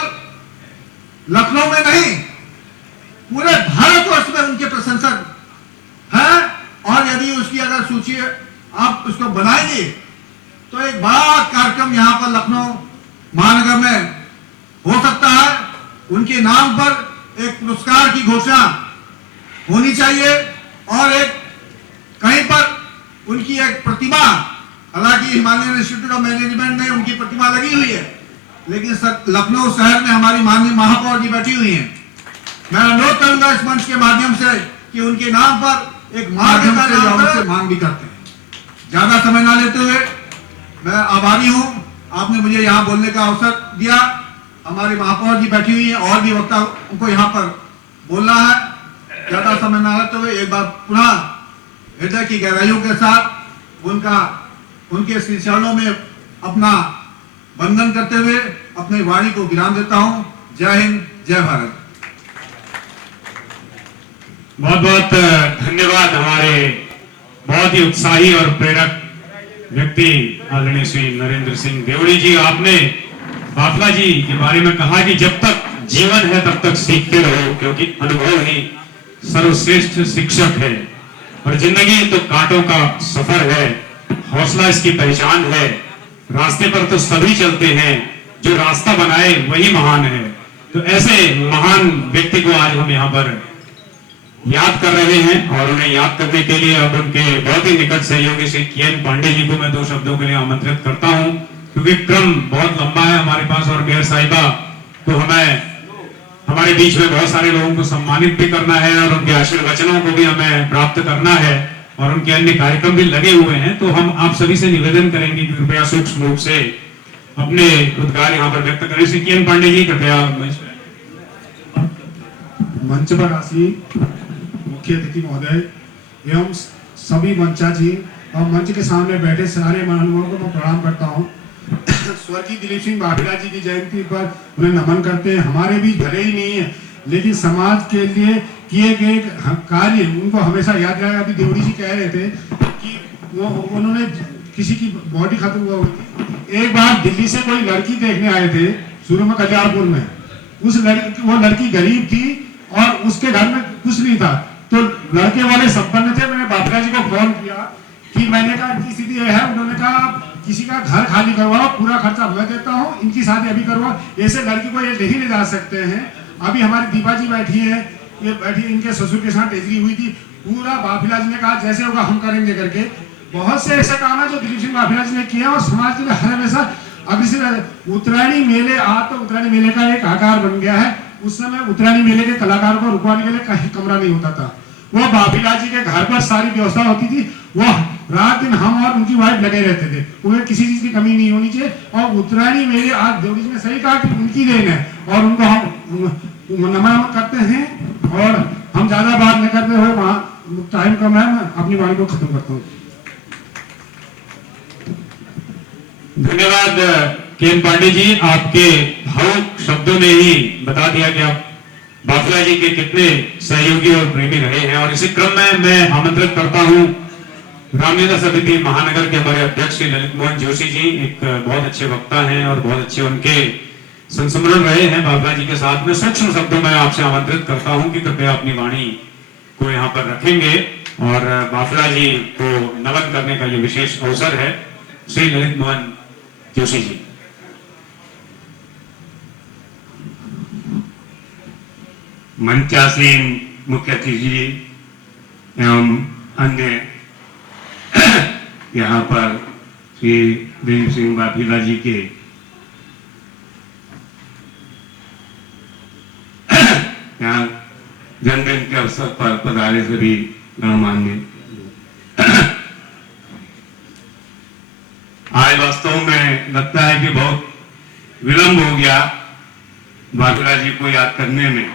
लखनऊ में नहीं, पूरे भारतवर्ष में उनके प्रशंसक हैं। और यदि उसकी अगर सूची आप उसको बनाएंगे तो एक बड़ा कार्यक्रम यहां पर लखनऊ महानगर में हो सकता है। उनके नाम पर एक पुरस्कार की घोषणा होनी चाहिए और एक कहीं पर उनकी एक प्रतिमा, हालांकि हिमालयन इंस्टीट्यूट ऑफ मैनेजमेंट में उनकी प्रतिमा लगी हुई है, लेकिन लखनऊ शहर में हमारी माननीय महापौर जी बैठी हुई हैं। मैं अनुरोध करूंगा इस मंच के माध्यम से कि उनके नाम पर एक मार्ग का नाम से मांग भी करते हैं। ज्यादा समय ना लेते हुए मैं आभारी हूं, आपने मुझे यहाँ बोलने का अवसर दिया। हमारी महापौर जी बैठी हुई हैं और भी वक्ता उनको यहाँ पर बोलना है। ज्यादा समय ना लेते हुए एक बार पुनः हृदय की गहराइयों के साथ उनके श्री चरणों में अपना वंदन करते हुए अपनी वाणी को विराम देता हूं। जय हिंद, जय भारत। बहुत बहुत धन्यवाद हमारे बहुत ही उत्साही और प्रेरक व्यक्ति आदरणीय श्री नरेंद्र सिंह देवड़ी जी। आपने बाफला जी के बारे में कहा कि जब तक जीवन है तब तक सीखते रहो, क्योंकि अनुभव ही सर्वश्रेष्ठ शिक्षक है। और जिंदगी तो कांटों का सफर है, हौसला इसकी पहचान है। रास्ते पर तो सभी चलते हैं, जो रास्ता बनाए वही महान है। तो ऐसे महान व्यक्ति को आज हम यहाँ पर याद कर रहे हैं और उन्हें याद करने के लिए अब उनके बहुत ही निकट सहयोगी श्री केएन पांडे जी को मैं 2 शब्दों के लिए आमंत्रित करता हूं, क्योंकि क्रम बहुत लंबा है हमारे पास और मेयर साहिबा को हमारे बीच में बहुत सारे लोगों को सम्मानित भी करना है और उनके आशीर्वचनों को भी हमें प्राप्त करना है और उनके अन्य कार्यक्रम भी लगे हुए हैं। तो हम आप सभी से निवेदन करेंगे कि कृपया सूक्ष्म रूप से अपने उद्गार यहाँ पर व्यक्त करें। श्री केएन पांडे जी कृपया मंच पर आसीन मुख्य अतिथि महोदय एवं सभी मंचाजी और मंच के सामने बैठे सारे महानुभावों को मैं प्रणाम करता हूँ। स्वर्गीय दिलीप सिंह बाफला जी की जयंती पर उन्हें नमन करते हैं। हमारे बीच भले ही नहीं है, लेकिन समाज के लिए किए गए कार्य उनको हमेशा याद रहेगा। अभी देवड़ी जी कह रहे थे कि वो उन्होंने किसी की बॉडी खत्म हुआ हुई थी। एक बार दिल्ली से कोई लड़की देखने आए थे शुरू में कल्याणपुर में। वो लड़की गरीब थी और उसके घर में कुछ नहीं था, तो लड़के वाले संपन्न थे। मैंने बाफला जी को फोन किया कि मैंने कहा इनकी स्थिति है। उन्होंने कहा किसी का घर खाली करवाओ, पूरा खर्चा मैं देता हूँ, इनकी शादी अभी करवाओ। ऐसे लड़की को ये नहीं ले जा सकते हैं। अभी हमारी दीपा जी बैठी है, ये बैठी, इनके ससुर के साथ एजरी हुई थी। पूरा बाफला जी ने कहा जैसे होगा हम करेंगे करके। बहुत से ऐसे काम है जो दिलीप सिंह बाफला जी ने किया और समाज के लिए हर हमेशा अग्रसर। उत्तरायणी मेले आज तो उत्तरायणी मेले का एक आकार बन गया है। उस समय उत्तरायणी मेले के कलाकारों को रुकवाने के लिए कहीं कमरा नहीं होता था। वो बाफिला जी के घर पर सारी व्यवस्था होती थी। वो रात दिन हम और उनकी वाइफ लगे रहते थे, उन्हें किसी चीज की कमी नहीं होनी चाहिए। और उत्तरायणी मेले आज देवड़ी जी ने सही कहा कि उनकी देन है और उनको हम नमन करते हैं। और हम ज्यादा बात न करते हुए वहाँ टाइम कम है, मैं अपनी वाणी को खत्म करता हूँ। धन्यवाद केएन पांडे जी, आपके भावुक शब्दों ने ही बता दिया कि आप बाफला जी के कितने सहयोगी और प्रेमी रहे हैं। और इसी क्रम में मैं आमंत्रित करता हूं रामलीला समिति महानगर के हमारे अध्यक्ष श्री ललित मोहन जोशी जी। एक बहुत अच्छे वक्ता हैं और बहुत अच्छे उनके संस्मरण रहे हैं बाफला जी के साथ में। सूक्ष्म शब्दों में आपसे आमंत्रित करता हूं कि कृपया अपनी वाणी को यहाँ पर रखेंगे और बाफला जी को नमन करने का ये विशेष अवसर है। श्री ललित मोहन जोशी जी। मंचासीन मुख्य अतिथि एवं अन्य यहाँ पर श्री दिलीप सिंह वाघेला जी के यहाँ जन्मदिन के अवसर पर पधारे सभी गणमान्य। आज वास्तव में लगता है कि बहुत विलंब हो गया वाघेला जी को याद करने में।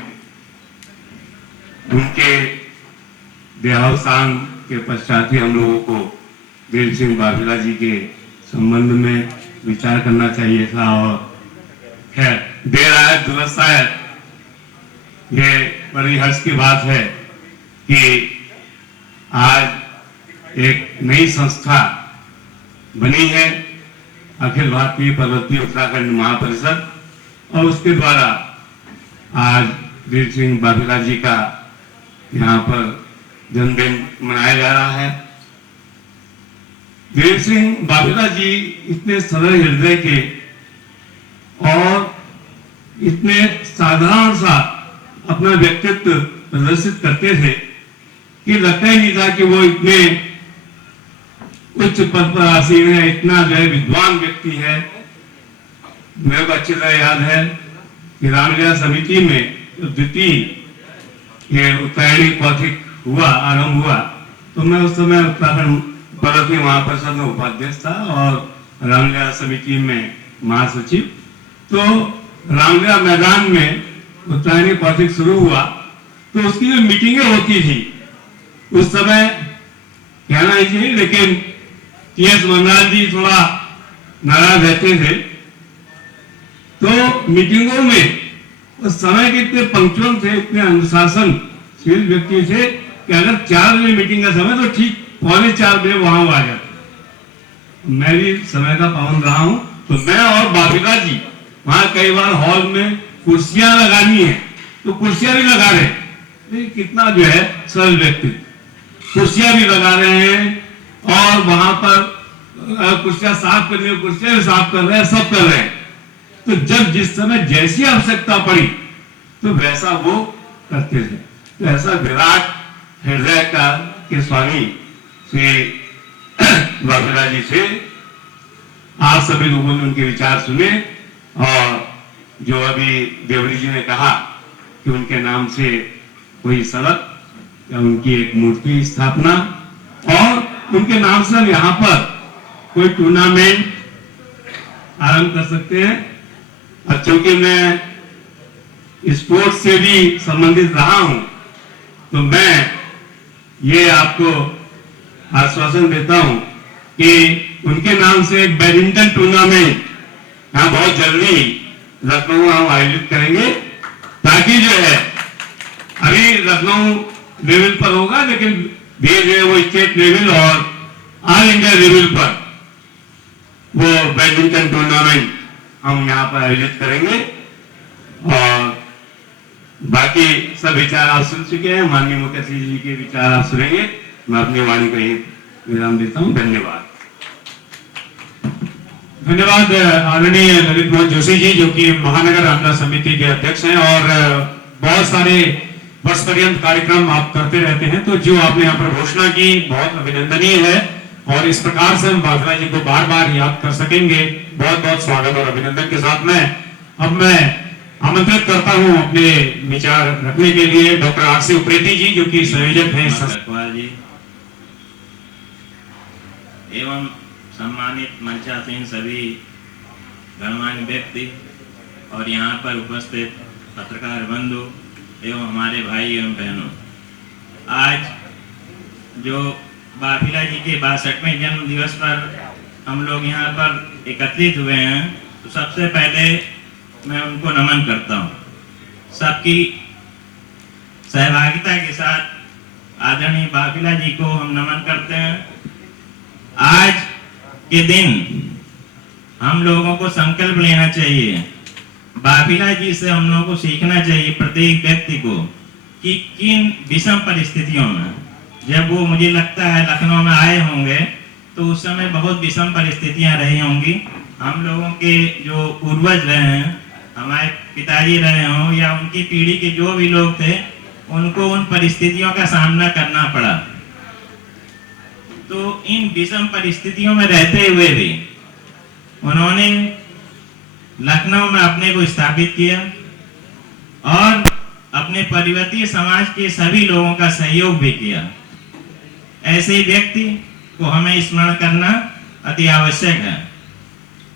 उनके देहावसान के पश्चात ही हम लोगों को दिलीप सिंह वाघेला जी के संबंध में विचार करना चाहिए था। और खैर देर आए दुरुस्त आए। ये बड़ी हर्ष की बात है कि आज एक नई संस्था बनी है, अखिल भारतीय पर्वतीय उत्तराखंड महापरिषद, और उसके द्वारा आज दिलीप सिंह वाघेला जी का यहाँ पर जन्मदिन मनाया जा रहा है। दिलीप सिंह वाघेला जी इतने सरल हृदय के और इतने साधारण सा अपना व्यक्तित्व प्रदर्शित करते थे कि लगता ही नहीं था कि वो इतने उच्च पद पर आसीन है, इतना जो है विद्वान व्यक्ति है। मेरे को अच्छी तरह याद है कि रामलीला समिति में द्वितीय ये उत्तरायणी कौथिक हुआ, आरंभ हुआ, तो मैं उस समय उत्तराखंड पर्वतीय महापरिषद में उपाध्यक्ष था और रामलीला समिति में महासचिव। तो रामलीला मैदान में उत्तरायणी कौथिक शुरू हुआ तो उसकी जो मीटिंगें होती थी उस समय कहना ही चाहिए, लेकिन टी.एस. वनराज जी थोड़ा नाराज रहते थे। तो मीटिंगों में उस समय के इतने पंक्चुअल थे, इतने अनुशासनशील व्यक्ति थे कि अगर 4 बजे मीटिंग का समय तो ठीक 3:45 बजे वहां आ जाते। मैं भी समय का पाबंद रहा हूं, तो मैं और वाघेला जी वहां कई बार हॉल में कुर्सियां लगानी है तो कुर्सियां भी लगा रहे हैं। कितना जो है सरल व्यक्ति, कुर्सियां भी लगा रहे हैं और वहां पर कुर्सियां साफ करनी है, कुर्सियां भी साफ कर रहे हैं, सब कर रहे हैं। तो जब जिस समय जैसी आवश्यकता पड़ी तो वैसा वो करते थे। तो ऐसा विराट हृदय का के स्वामी श्री वाघेला जी से आप सभी लोगों ने उनके विचार सुने और जो अभी देवरी जी ने कहा कि उनके नाम से कोई सड़क या उनकी एक मूर्ति स्थापना और उनके नाम से हम यहाँ पर कोई टूर्नामेंट आरंभ कर सकते हैं। और चूंकि मैं स्पोर्ट्स से भी संबंधित रहा हूं तो मैं ये आपको आश्वासन देता हूं कि उनके नाम से एक बैडमिंटन टूर्नामेंट यहाँ बहुत जल्दी लखनऊ हम आयोजित करेंगे, ताकि जो है अभी लखनऊ लेवल पर होगा लेकिन धीरे धीरे वो स्टेट लेवल और ऑल इंडिया लेवल पर वो बैडमिंटन टूर्नामेंट हम यहाँ पर आयोजित करेंगे। और बाकी सब विचार आप सुन चुके हैं, माननीय मुख्यमंत्री जी के विचार आप सुनेंगे। मैं अपनी वाणी को यही विराम देता हूँ। धन्यवाद। धन्यवाद आदरणीय ललित मोहन जोशी जी, जो कि महानगर रामलीला समिति के अध्यक्ष हैं और बहुत सारे वर्ष पर्यंत कार्यक्रम आप करते रहते हैं। तो जो आपने यहाँ पर घोषणा की बहुत अभिनंदनीय है और इस प्रकार से हम वाघेला जी को बार बार याद कर सकेंगे। बहुत बहुत स्वागत और अभिनंदन के साथ में अब मैं आमंत्रित करता हूँ अपने विचार रखने के लिए डॉक्टर आर.सी. उप्रेती जी, जो कि संयोजक हैं जी एवं सम्मानित मंचासीन सभी गणमान्य व्यक्ति और यहाँ पर उपस्थित पत्रकार बंधु एवं हमारे भाई एवं बहनों, आज जो वाघेला जी के 62वें जन्म दिवस पर हम लोग यहाँ पर एकत्रित हुए हैं, तो सबसे पहले मैं उनको नमन करता हूँ। सबकी सहभागिता के साथ आदरणीय वाघेला जी को हम नमन करते हैं। आज के दिन हम लोगों को संकल्प लेना चाहिए, वाघेला जी से हम लोगों को सीखना चाहिए प्रत्येक व्यक्ति को कि किन विषम परिस्थितियों में, जब वो मुझे लगता है लखनऊ में आए होंगे तो उस समय बहुत विषम परिस्थितियां रही होंगी। हम लोगों के जो पूर्वज रहे हैं, हमारे पिताजी रहे हों या उनकी पीढ़ी के जो भी लोग थे, उनको उन परिस्थितियों का सामना करना पड़ा। तो इन विषम परिस्थितियों में रहते हुए भी उन्होंने लखनऊ में अपने को स्थापित किया और अपने परिवर्तीय समाज के सभी लोगों का सहयोग भी किया। ऐसे व्यक्ति को हमें स्मरण करना अति आवश्यक है।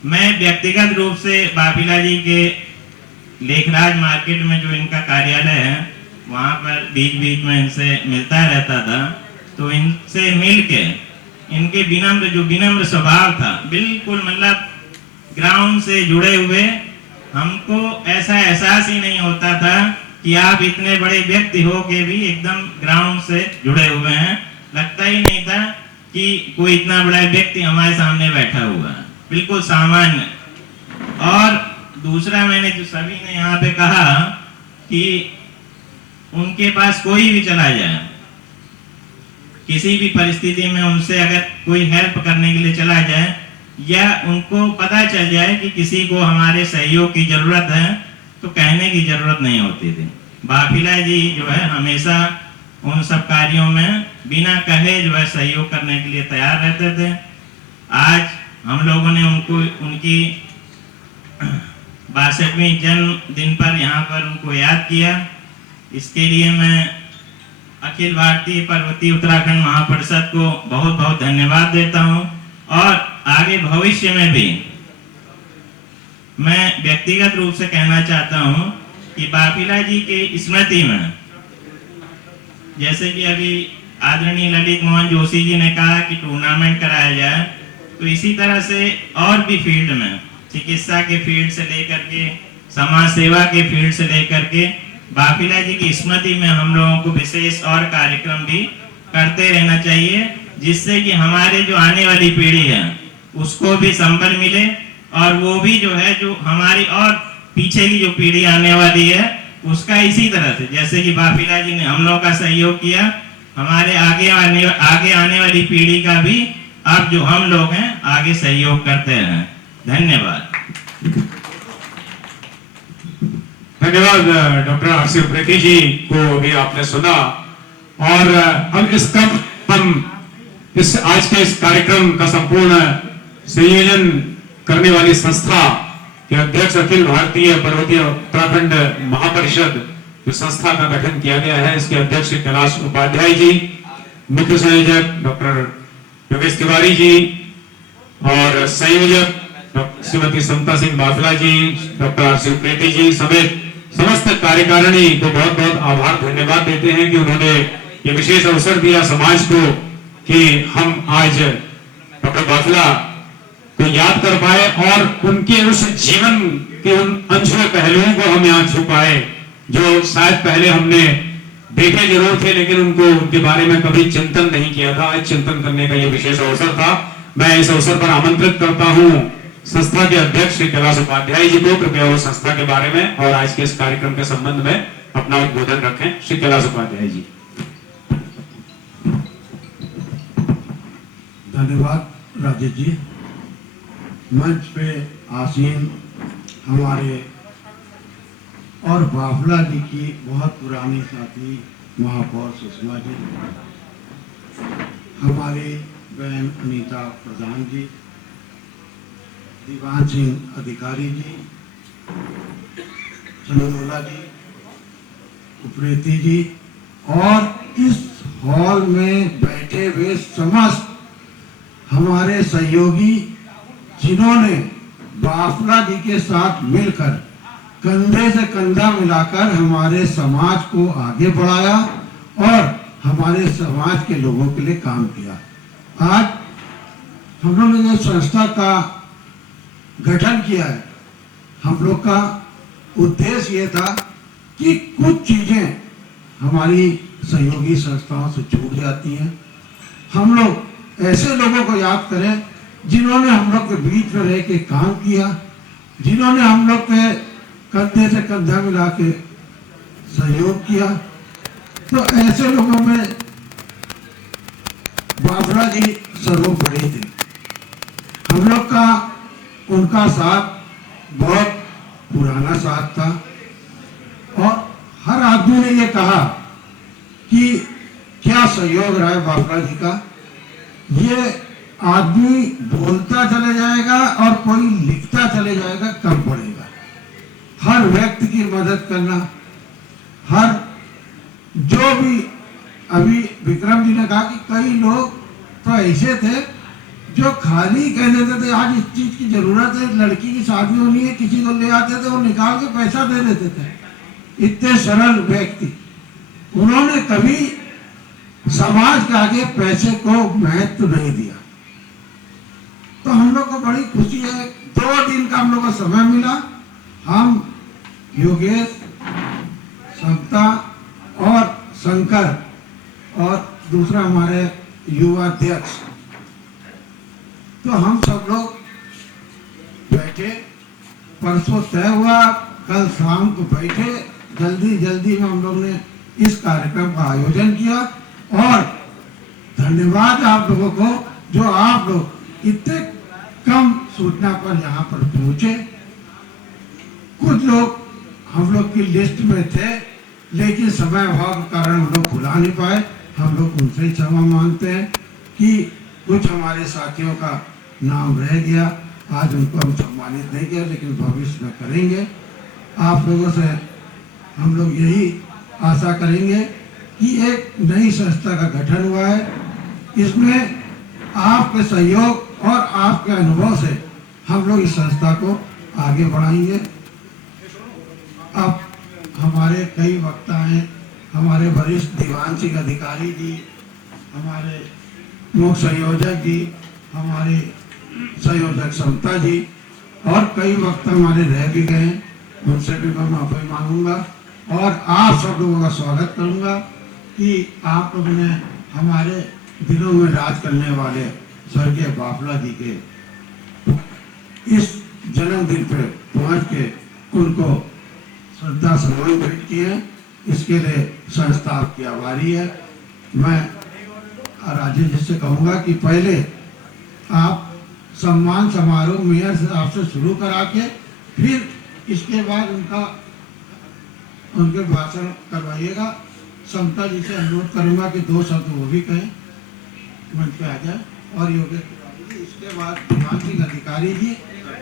मैं व्यक्तिगत रूप से बाफिला जी के लेखराज मार्केट में जो इनका कार्यालय है वहां पर बीच बीच में इनसे मिलता रहता था, तो इनसे मिलके इनके विनम्र स्वभाव था, बिल्कुल मतलब ग्राउंड से जुड़े हुए, हमको ऐसा एहसास ही नहीं होता था कि आप इतने बड़े व्यक्ति हो के भी एकदम ग्राउंड से जुड़े हुए हैं। लगता ही नहीं था कि कोई इतना बड़ा व्यक्ति हमारे सामने बैठा हुआ है, बिल्कुल सामान्य। और दूसरा, मैंने जो सभी ने यहाँ पे कहा कि उनके पास कोई भी चला जाए, किसी भी परिस्थिति में उनसे अगर कोई हेल्प करने के लिए चला जाए या उनको पता चल जाए कि किसी को हमारे सहयोग की जरूरत है, तो कहने की जरूरत नहीं होती थी। बाफिला जी जो है हमेशा उन सब कार्यों में बिना कहे जो है सहयोग करने के लिए तैयार रहते थे। आज हम लोगों ने उनकी 62वीं जन्मदिन पर यहाँ पर उनको याद किया। इसके लिए मैं अखिल भारतीय पर्वतीय उत्तराखंड महापरिषद को बहुत बहुत धन्यवाद देता हूँ और आगे भविष्य में भी मैं व्यक्तिगत रूप से कहना चाहता हूँ कि बाफिला जी के स्मृति में, जैसे कि अभी आदरणीय ललित मोहन जोशी जी ने कहा कि टूर्नामेंट कराया जाए, तो इसी तरह से और भी फील्ड में, चिकित्सा के फील्ड से लेकर के समाज सेवा के फील्ड से लेकर के बाफिला जी की स्मृति में हम लोगों को विशेष और कार्यक्रम भी करते रहना चाहिए, जिससे कि हमारे जो आने वाली पीढ़ी है उसको भी संबल मिले और वो भी जो है जो हमारी और पीछे की जो पीढ़ी आने वाली है उसका इसी तरह से, जैसे कि बाफिला जी ने हम लोगों का सहयोग किया, हमारे आगे आने वाली पीढ़ी का भी अब जो हम लोग हैं आगे सहयोग करते हैं। धन्यवाद। धन्यवाद डॉक्टर आरसी उप्रेती जी को भी आपने सुना। और हम इस आज के इस कार्यक्रम का संपूर्ण संयोजन करने वाली संस्था के अध्यक्ष अखिल भारतीय पर्वतीय उत्तराखंड महापरिषद जो संस्था का गठन किया गया है, इसके अध्यक्ष कैलाश उपाध्याय जी, मुख्य संयोजक डॉक्टर योगेश तिवारी जी और संयोजक श्रीमती समता सिंह बाफिला जी, डॉक्टर आरसी उप्रेती जी समेत समस्त कार्यकारिणी को बहुत बहुत आभार धन्यवाद देते हैं कि उन्होंने ये विशेष अवसर दिया समाज को कि हम आज डॉक्टर बाफिला को याद कर पाए और उनके उस जीवन के उन अनछुए पहलुओं को हम यहाँ छू पाए जो शायद पहले हमने देखे जरूर थे लेकिन उनके बारे में कभी चिंतन नहीं किया था। आज चिंतन करने का ये विशेष अवसर था। मैं इस अवसर पर आमंत्रित करता हूँ संस्था के अध्यक्ष श्री कैलाश उपाध्याय जी को, कृपया वो संस्था के बारे में और आज के इस कार्यक्रम के संबंध में अपना उद्बोधन रखें। श्री कैलाश उपाध्याय जी। धन्यवाद राजेश जी। मंच पे आसीन हमारे और बाफिला जी की बहुत पुरानी साथी महापौर सुषमा जी, हमारी बहन अनीता प्रधान जी, दीवान सिंह अधिकारी जी, चंद्रोला जी, उप्रेती जी और इस हॉल में बैठे हुए समस्त हमारे सहयोगी जिन्होंने बाफिला जी के साथ मिलकर कंधे से कंधा मिलाकर हमारे समाज को आगे बढ़ाया और हमारे समाज के लोगों के लिए काम किया। आज हम लोगों ने जो संस्था का गठन किया है, हम लोग का उद्देश्य ये था कि कुछ चीजें हमारी सहयोगी संस्थाओं से छूट जाती हैं। हम लोग ऐसे लोगों को याद करें जिन्होंने हम लोग के बीच में रह के काम किया, जिन्होंने हम लोग के कंधे से कंधा मिला के सहयोग किया। तो ऐसे लोगों में बाफिला जी सर्वोपरि थे। हम लोग का उनका साथ बहुत पुराना साथ था और हर आदमी ने ये कहा कि क्या सहयोग रहा है बाफिला जी का। ये आदमी बोलता चले जाएगा और कोई लिखता चले जाएगा, कम पड़ेगा। हर व्यक्ति की मदद करना, हर जो भी, अभी विक्रम जी ने कहा कि कई लोग तो ऐसे थे जो खाली कह देते थे आज इस चीज की जरूरत है, लड़की की शादी होनी है, किसी को ले आते थे, वो निकाल के पैसा दे देते थे। इतने सरल व्यक्ति, उन्होंने कभी समाज के आगे पैसे को महत्व नहीं दिया। तो हम लोग को बड़ी खुशी है, 2 दिन का हम लोग को समय मिला। हम योगेश, समता और शंकर और दूसरा हमारे युवा अध्यक्ष, तो हम सब लोग बैठे, परसों तय हुआ, कल शाम को बैठे, जल्दी में हम लोग ने इस कार्यक्रम का आयोजन किया। और धन्यवाद आप लोगों को जो आप लोग इतने कम सूचना पर यहाँ पर पहुंचे। कुछ लोग हम लोग की लिस्ट में थे, लेकिन समय अभाव के कारण हम लोग बुला नहीं पाए। हम लोग उनसे क्षमा मांगते हैं कि कुछ हमारे साथियों का नाम रह गया, आज उनको हम सम्मानित नहीं किया, लेकिन भविष्य में करेंगे। आप लोगों से हम लोग यही आशा करेंगे कि एक नई संस्था का गठन हुआ है, इसमें आपके सहयोग और आपके अनुभव से हम लोग इस संस्था को आगे बढ़ाएंगे। अब हमारे कई वक्ता हैं, हमारे वरिष्ठ दीवान सिंह अधिकारी जी, हमारे मुख्य संयोजक जी, हमारे संयोजक समता जी और कई वक्ता हमारे रह भी गए, उनसे भी मैं माफी मांगूंगा और आप सब लोगों का स्वागत करूंगा कि आप लोगों ने हमारे दिलों में राज करने वाले स्वर्गीय बाफला जी के इस जन्मदिन पे पहुंच के उनको श्रद्धा सम्मान भेंट किए। इसके लिए संस्था आपकी आभारी है। मैं राजेश जी से कहूँगा कि पहले आप सम्मान समारोह मेयर साहब से शुरू करा के फिर इसके बाद उनके भाषण करवाइएगा। समता जी से अनुरोध करूँगा कि 2 शब्द वो भी कहें, मंच पे आ जाए, और योगेश जी, इसके बाद दीवान सिंह अधिकारी जी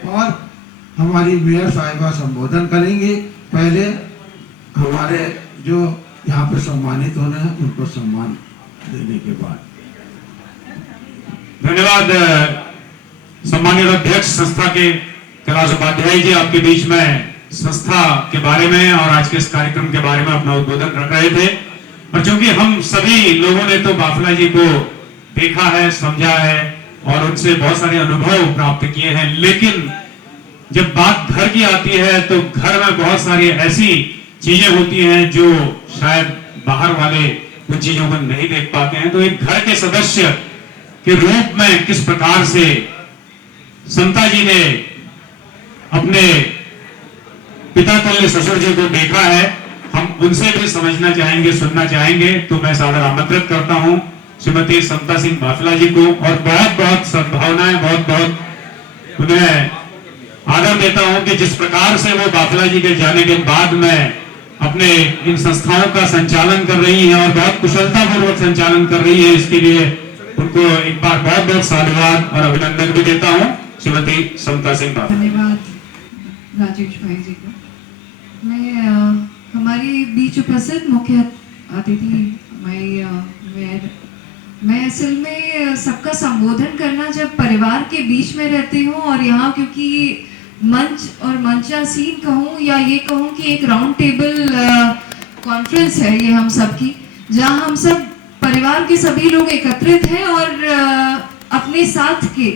और हमारी मेयर साहिबा संबोधन करेंगे। पहले हमारे जो यहाँ पे सम्मानित होने हैं उनको सम्मान देने के बाद। धन्यवाद सम्मानित अध्यक्ष संस्था के कैलाश उपाध्याय जी, आपके बीच में संस्था के बारे में और आज के इस कार्यक्रम के बारे में अपना उद्बोधन रख रहे थे। और चूंकि हम सभी लोगों ने तो बाफला जी को देखा है, समझा है और उनसे बहुत सारे अनुभव प्राप्त किए हैं, लेकिन जब बात घर की आती है तो घर में बहुत सारी ऐसी चीजें होती हैं जो शायद बाहर वाले उन चीजों को नहीं देख पाते हैं। तो एक घर के सदस्य के रूप में किस प्रकार से समता जी ने अपने पिता तुल्य ससुर जी को देखा है, हम उनसे भी समझना चाहेंगे, सुनना चाहेंगे। तो मैं सादर आमंत्रित करता हूं श्रीमती समता सिंह बाफला जी को और बहुत बहुत सद्भावनाएं, बहुत बहुत उन्हें आदर देता हूं कि जिस प्रकार से वो बाफला जी के जाने के बाद में अपने इन संस्थाओं का संचालन कर रही हैं और बहुत कुशलता पूर्वक संचालन कर रही है, इसके लिए उनको एक बार बहुत बहुत साधुवाद और अभिनंदन भी देता हूं श्रीमती समता सिंह बाफला। धन्यवाद राजेश भाई जी को। मैं हमारी बीच उपस्थित मुख्य अतिथि मैं असल में सबका संबोधन करना जब परिवार के बीच में रहती हूँ और यहाँ क्योंकि मंच और मंचासीन कहूँ या ये कहूँ कि एक राउंड टेबल कॉन्फ्रेंस है ये हम सब की, जहाँ हम सब परिवार के सभी लोग एकत्रित हैं और अपने साथ के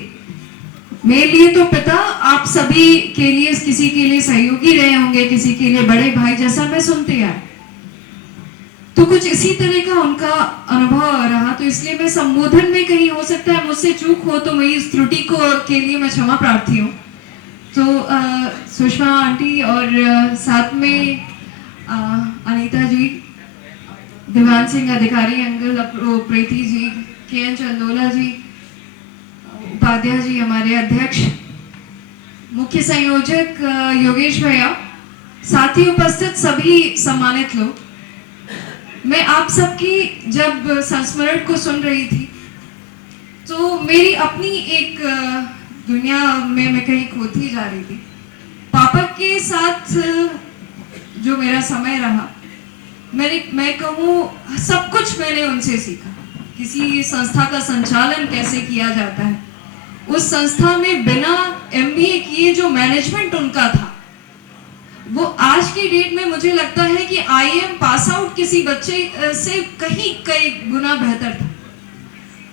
मेरे लिए तो पिता आप सभी के लिए किसी के लिए सहयोगी रहे होंगे, किसी के लिए बड़े भाई जैसा मैं सुनते आए, तो कुछ इसी तरह का उनका अनुभव रहा। तो इसलिए मैं संबोधन में कहीं हो सकता है मुझसे चूक हो तो मेरी इस त्रुटि को के लिए मैं क्षमा प्रार्थी हूँ। तो सुषमा आंटी और साथ में अनीता जी, दीवान सिंह अधिकारी अंकल, प्रीति जी, के चंदोला जी, उपाध्याय जी, हमारे अध्यक्ष, मुख्य संयोजक योगेश भैया, साथी उपस्थित सभी सम्मानित लोग, मैं आप सबकी जब संस्मरण को सुन रही थी तो मेरी अपनी एक दुनिया में मैं कहीं खोती जा रही थी। पापा के साथ जो मेरा समय रहा, मैं कहूँ सब कुछ मैंने उनसे सीखा। किसी संस्था का संचालन कैसे किया जाता है, उस संस्था में बिना MBA किए जो मैनेजमेंट उनका था, वो आज की डेट में मुझे लगता है कि IIM पास आउट किसी बच्चे से कई गुना बेहतर था।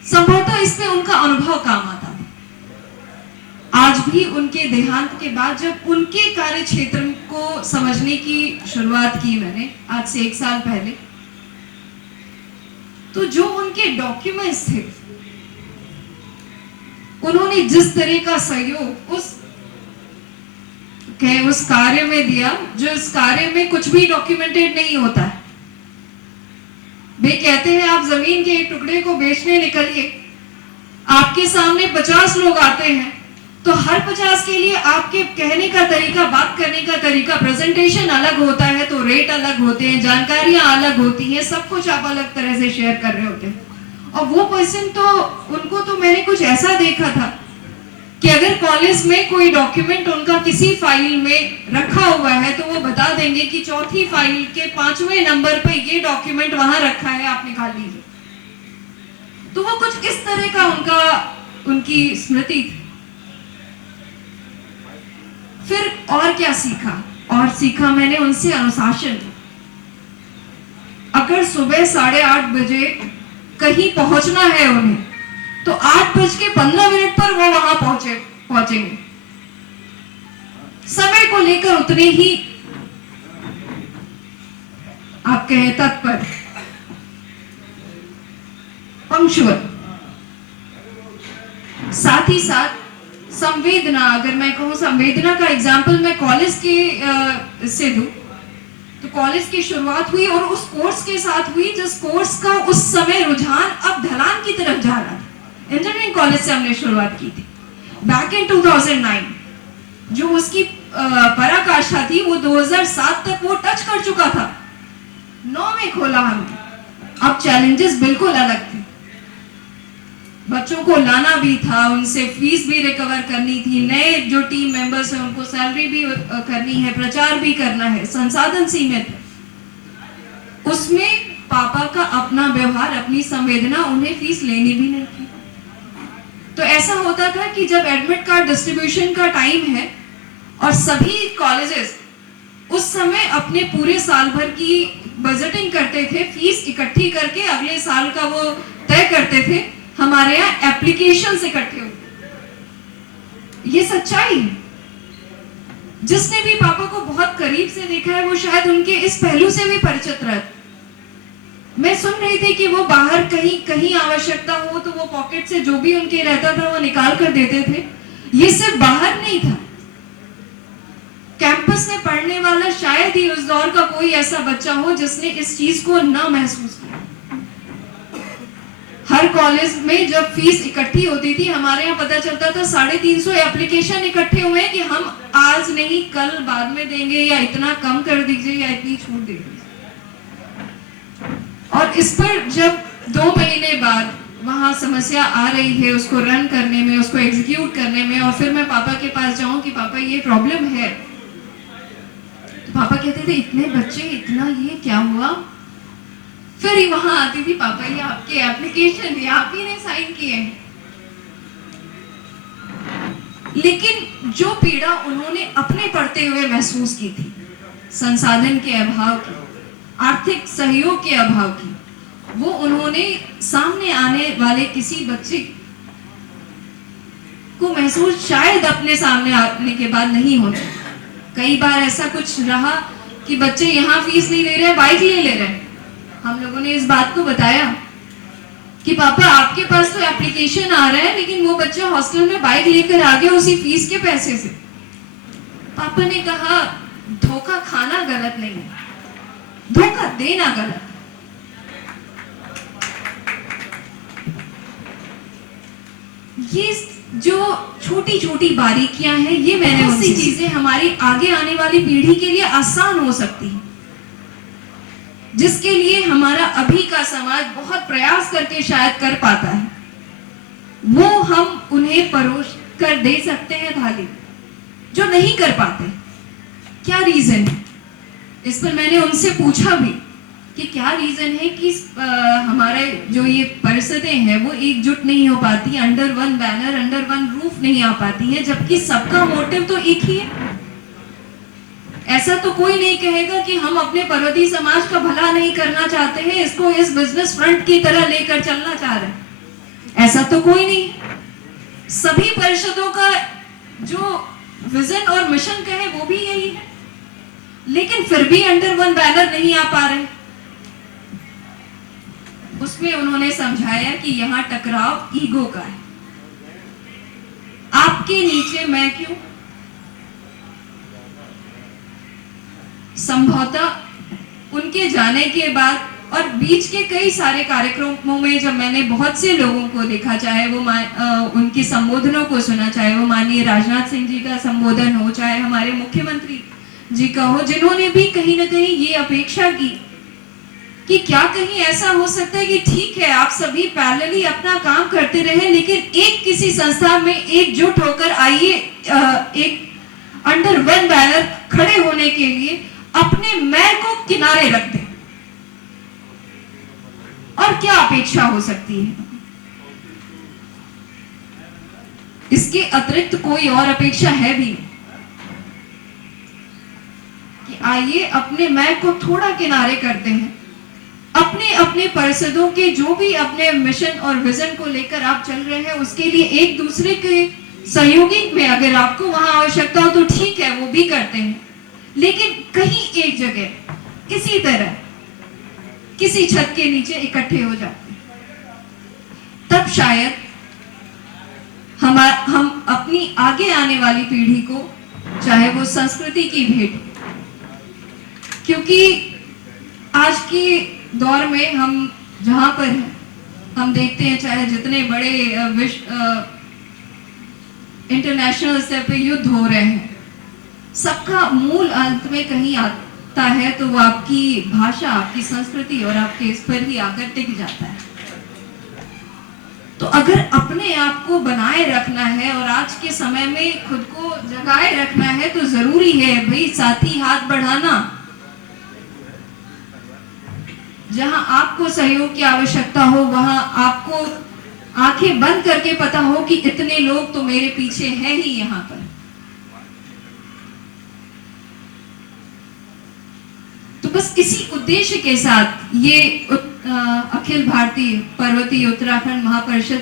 संभवतः इसमें उनका अनुभव काम आता था। आज भी उनके देहांत के बाद जब उनके कार्य क्षेत्र को समझने की शुरुआत की मैंने आज से 1 साल पहले, तो जो उनके डॉक्यूमेंट्स थे, उन्होंने जिस तरह का सहयोग उस कार्य में दिया, जो इस कार्य में कुछ भी डॉक्यूमेंटेड नहीं होता है। वे कहते हैं आप जमीन के एक टुकड़े को बेचने निकलिए, आपके सामने 50 लोग आते हैं, तो हर 50 के लिए आपके कहने का तरीका, बात करने का तरीका, प्रेजेंटेशन अलग होता है, तो रेट अलग होते हैं, जानकारियां अलग होती हैं, सब कुछ आप अलग तरह से शेयर कर रहे होते हैं। और वो पर्सन तो, उनको तो मैंने कुछ ऐसा देखा था कि अगर कॉलेज में कोई डॉक्यूमेंट उनका किसी फाइल में रखा हुआ है तो वो बता देंगे कि चौथी फाइल के 5वें नंबर पे ये डॉक्यूमेंट वहां रखा है, आप निकाल लीजिए। तो वो कुछ इस तरह का उनकी स्मृति थी। फिर और क्या सीखा? और सीखा मैंने उनसे अनुशासन। अगर सुबह 8:30 बजे कहीं पहुंचना है उन्हें, तो 8:15 पर वो वहां पहुंचेंगे। समय को लेकर उतने ही आप कहें तत्पर, पंक्चुअल। साथ ही साथ संवेदना, अगर मैं कहूं संवेदना का एग्जाम्पल मैं कॉलेज के से दूं, तो कॉलेज की शुरुआत हुई और उस कोर्स के साथ हुई जिस कोर्स का उस समय रुझान अब ढलान की तरफ जा रहा था। इंजीनियरिंग कॉलेज से हमने शुरुआत की थी बैक इन 2009। जो उसकी पराकाष्ठा थी वो 2007 तक वो टच कर चुका था। 9 में खोला हमने। अब चैलेंजेस बिल्कुल अलग थे। बच्चों को लाना भी था, उनसे फीस भी रिकवर करनी थी, नए जो टीम मेंबर्स हैं उनको सैलरी भी करनी है, प्रचार भी करना है, संसाधन सीमित है। उसमें पापा का अपना व्यवहार, अपनी संवेदना, उन्हें फीस लेनी भी नहीं थी। तो ऐसा होता था कि जब एडमिट कार्ड डिस्ट्रीब्यूशन का टाइम है और सभी कॉलेजेस उस समय अपने पूरे साल भर की बजटिंग करते थे, फीस इकट्ठी करके अगले साल का वो तय करते थे, हमारे यहाँ एप्लीकेशंस इकट्ठे होते। ये सच्चाई है। जिसने भी पापा को बहुत करीब से देखा है वो शायद उनके इस पहलू से भी परिचित रहता। मैं सुन रही थी कि वो बाहर कहीं आवश्यकता हो तो वो पॉकेट से जो भी उनके रहता था वो निकाल कर देते थे। ये सिर्फ बाहर नहीं था, कैंपस में पढ़ने वाला शायद ही उस दौर का कोई ऐसा बच्चा हो जिसने इस चीज को न महसूस किया। हर कॉलेज में जब फीस इकट्ठी होती थी, हमारे यहाँ पता चलता था 350 एप्लीकेशन इकट्ठे हुए हैं कि हम आज नहीं कल बाद में देंगे, या इतना कम कर दीजिए, या इतनी छूट दे दीजिए। और इस पर जब 2 महीने बाद वहां समस्या आ रही है उसको रन करने में, उसको एग्जीक्यूट करने में, और फिर मैं पापा के पास जाऊं कि पापा ये प्रॉब्लम है, तो पापा कहते थे इतने बच्चे, इतना ये क्या हुआ? फिर ही वहां आती थी, पापा ये आपके एप्लीकेशन ये आप ही ने साइन किए हैं। लेकिन जो पीड़ा उन्होंने अपने पढ़ते हुए महसूस की थी, संसाधन के अभाव की, आर्थिक सहयोग के अभाव की, वो उन्होंने सामने आने वाले किसी बच्चे को महसूस शायद अपने सामने आने के बाद नहीं होना। कई बार ऐसा कुछ रहा कि बच्चे यहाँ फीस नहीं दे रहे, बाइक ले रहे हैं। हम लोगों ने इस बात को बताया कि पापा आपके पास तो एप्लीकेशन आ रहा है, लेकिन वो बच्चा हॉस्टल में बाइक लेकर आ गया उसी फीस के पैसे से। पापा ने कहा धोखा खाना गलत नहीं है, धोखा देना गलत। ये जो छोटी छोटी बारीकियां हैं, ये मैंने उसी चीजें हमारी आगे आने वाली पीढ़ी के लिए आसान हो सकती है, जिसके लिए हमारा अभी का समाज बहुत प्रयास करके शायद कर पाता है। वो हम उन्हें परोस कर दे सकते हैं थाली, जो नहीं कर पाते। क्या रीजन है? इस पर मैंने उनसे पूछा भी कि क्या रीजन है कि हमारे जो ये परिषदें हैं वो एकजुट नहीं हो पाती, under one banner, under one roof नहीं आ पाती है, जबकि सबका मोटिव तो एक ही है। ऐसा तो कोई नहीं कहेगा कि हम अपने पर्वतीय समाज का भला नहीं करना चाहते हैं, इसको इस बिजनेस फ्रंट की तरह लेकर चलना चाह रहे हैं। ऐसा तो कोई नहीं। सभी परिषदों का जो विजन और मिशन कहे वो भी यही है, लेकिन फिर भी अंडर वन बैनर नहीं आ पा रहे। उसमें उन्होंने समझाया कि यहाँ टकराव ईगो का है। आपके नीचे मैं क्यों? संभवतः उनके जाने के बाद और बीच के कई सारे कार्यक्रमों में जब मैंने बहुत से लोगों को देखा, चाहे वो उनके संबोधनों को सुना, चाहे वो माननीय राजनाथ सिंह जी का संबोधन हो, चाहे हमारे मुख्यमंत्री जी का हो, जिन्होंने भी कहीं ना कहीं ये अपेक्षा की कि क्या कहीं ऐसा हो सकता है कि ठीक है आप सभी पैरेलली अपना काम करते रहे, लेकिन एक किसी संस्था में एकजुट होकर आइए, एक अंडर वन बैनर खड़े होने के लिए अपने मैं को किनारे रख दें। और क्या अपेक्षा हो सकती है? इसके अतिरिक्त कोई और अपेक्षा है भी कि आइए अपने मैं को थोड़ा किनारे करते हैं, अपने अपने परिषदों के जो भी अपने मिशन और विजन को लेकर आप चल रहे हैं उसके लिए एक दूसरे के सहयोगी में अगर आपको वहां आवश्यकता हो तो ठीक है, वो भी करते हैं, लेकिन कहीं एक जगह इसी तरह किसी छत के नीचे इकट्ठे हो जाते हैं, तब शायद हम अपनी आगे आने वाली पीढ़ी को, चाहे वो संस्कृति की भेंट, क्योंकि आज के दौर में हम जहां पर हैं हम देखते हैं चाहे जितने बड़े इंटरनेशनल स्तर पे युद्ध हो रहे हैं, सबका मूल अंत में कहीं आता है तो वो आपकी भाषा, आपकी संस्कृति और आपके इस पर ही आकर टिक जाता है। तो अगर अपने आप को बनाए रखना है और आज के समय में खुद को जगाए रखना है तो जरूरी है भाई साथी हाथ बढ़ाना। जहां आपको सहयोग की आवश्यकता हो वहां आपको आंखें बंद करके पता हो कि इतने लोग तो मेरे पीछे हैं ही यहाँ पर। तो बस इसी उद्देश्य के साथ ये अखिल भारतीय पर्वतीय उत्तराखंड महापरिषद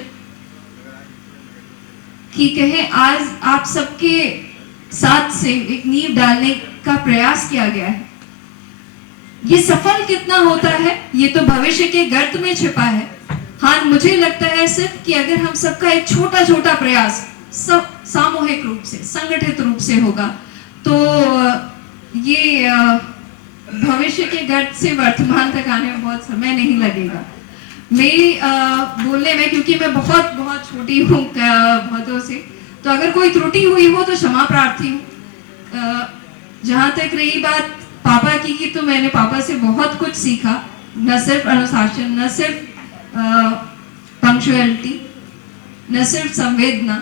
की कहे आज आप सबके साथ से एक नींव डालने का प्रयास किया गया है। ये सफल कितना होता है ये तो भविष्य के गर्त में छिपा है। हाँ, मुझे लगता है सिर्फ कि अगर हम सबका एक छोटा छोटा प्रयास सामूहिक रूप से, संगठित रूप से होगा तो ये भविष्य के गर्त से वर्तमान तक आने में बहुत समय नहीं लगेगा। मेरी बोलने में, क्योंकि मैं बहुत बहुत छोटी हूँ बहुतों से, तो अगर कोई त्रुटि हुई हो तो क्षमा प्रार्थी हूँ। जहाँ तक रही बात पापा की तो मैंने पापा से बहुत कुछ सीखा, न सिर्फ अनुशासन, न सिर्फ पंक्चुअलिटी, न सिर्फ संवेदना,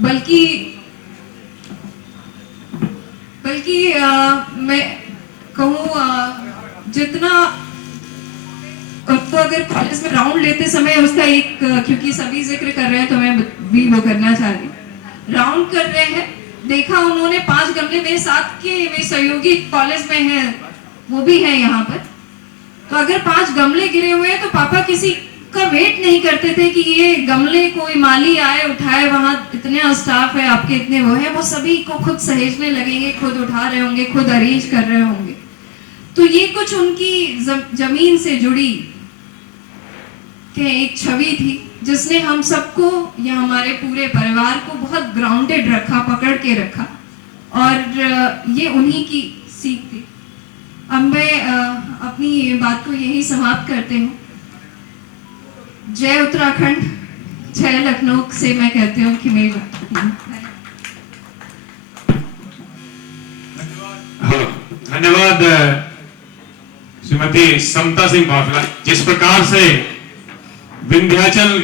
बल्कि मैं कहूँ जितना तो अगर कॉलेज में राउंड लेते समय उसका एक, क्योंकि सभी जिक्र कर रहे हैं तो मैं भी वो करना चाह रही हूँ। राउंड कर रहे हैं, देखा उन्होंने 5 गमले मेरे साथ के मेरे सहयोगी कॉलेज में हैं, वो भी हैं यहाँ पर। तो अगर 5 गमले गिरे हुए हैं तो पापा किसी का वेट नहीं करते थे कि ये गमले कोई माली आए उठाए, वहां इतने स्टाफ है आपके, इतने वो है, वो सभी को खुद सहेजने लगेंगे, खुद उठा रहे होंगे, खुद अरेंज कर रहे होंगे। तो ये कुछ उनकी जमीन से जुड़ी एक छवि थी जिसने हम सबको या हमारे पूरे परिवार को बहुत ग्राउंडेड रखा, पकड़ के रखा, और ये उन्हीं की सीख थी। अब मैं अपनी बात को यही समाप्त करते हूँ। जय उत्तराखंड, जय लखनऊ से मैं कहती हूँ कि मेरी धन्यवाद श्रीमती समता सिंह बाफला। जिस प्रकार से विंध्याचल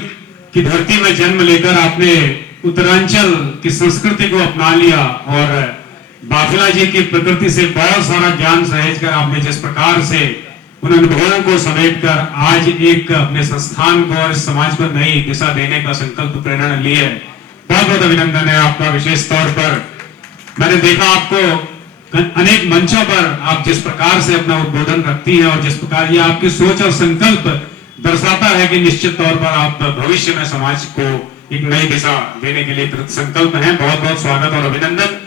की धरती में जन्म लेकर आपने उत्तरांचल की संस्कृति को अपना लिया और बाफिला जी की प्रकृति से बहुत सारा ज्ञान सहेज कर आपने जिस प्रकार से उन अनुभवों को समेटकर आज एक अपने संस्थान को और समाज को नई दिशा देने का संकल्प प्रेरणा लिए है, बहुत बहुत अभिनंदन है आपका। विशेष तौर पर मैंने देखा आपको अनेक मंचों पर आप जिस प्रकार से अपना उद्बोधन रखती हैं और जिस प्रकार ये आपकी सोच और संकल्प दर्शाता है कि निश्चित तौर पर आप भविष्य में समाज को एक नई दिशा देने के लिए कृत संकल्प हैं। बहुत बहुत स्वागत और अभिनंदन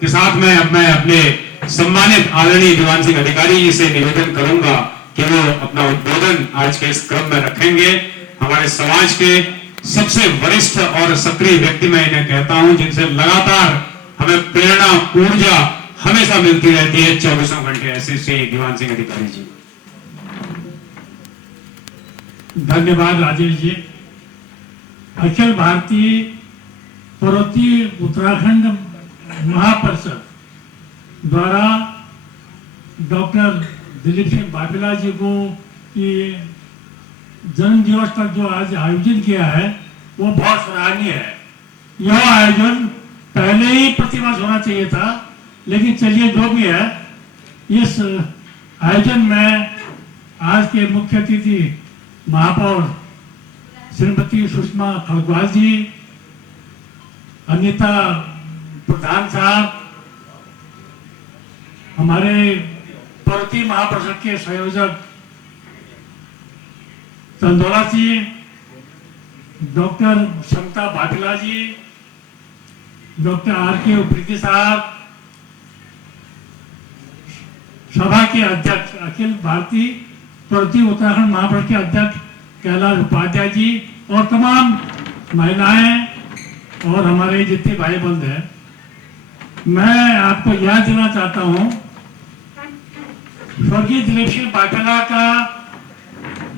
के साथ में अब मैं अपने सम्मानित आदरणीय दीवान सिंह अधिकारी जी से निवेदन करूंगा कि वो अपना उद्बोधन आज के इस क्रम में रखेंगे। हमारे समाज के सबसे वरिष्ठ और सक्रिय व्यक्ति मैं इन्हें कहता हूं, जिनसे लगातार हमें प्रेरणा ऊर्जा हमेशा मिलती रहती है 24 घंटे, ऐसे श्री दीवान सिंह अधिकारी जी। धन्यवाद राजेश जी। अखिल भारतीय पर्वतीय उत्तराखंड महापरिषद द्वारा डॉक्टर दिलीप सिंह बाफिला जी को ये जन्म दिवस तक जो आज आयोजन किया है वो बहुत सराहनीय है। यह आयोजन पहले ही प्रतिवर्ष होना चाहिए था, लेकिन चलिए जो भी है, इस आयोजन में आज के मुख्य अतिथि महापौर श्रीमती सुषमा खड़गवाल जी, अनिता प्रधान साहब, हमारे पर्वतीय महापरिषद के संयोजक चंदोला जी, डॉक्टर समता बाफिला जी, डॉक्टर आर.के. उप्रेती साहब, सभा के अध्यक्ष अखिल भारतीय पर्वतीय उत्तराखंड महापरिषद के अध्यक्ष कैलाश उपाध्याय जी और तमाम महिलाएं और हमारे जितने भाई बंद हैं, मैं आपको याद देना चाहता हूं स्वर्गीय दिलीप सिंह बाफिला का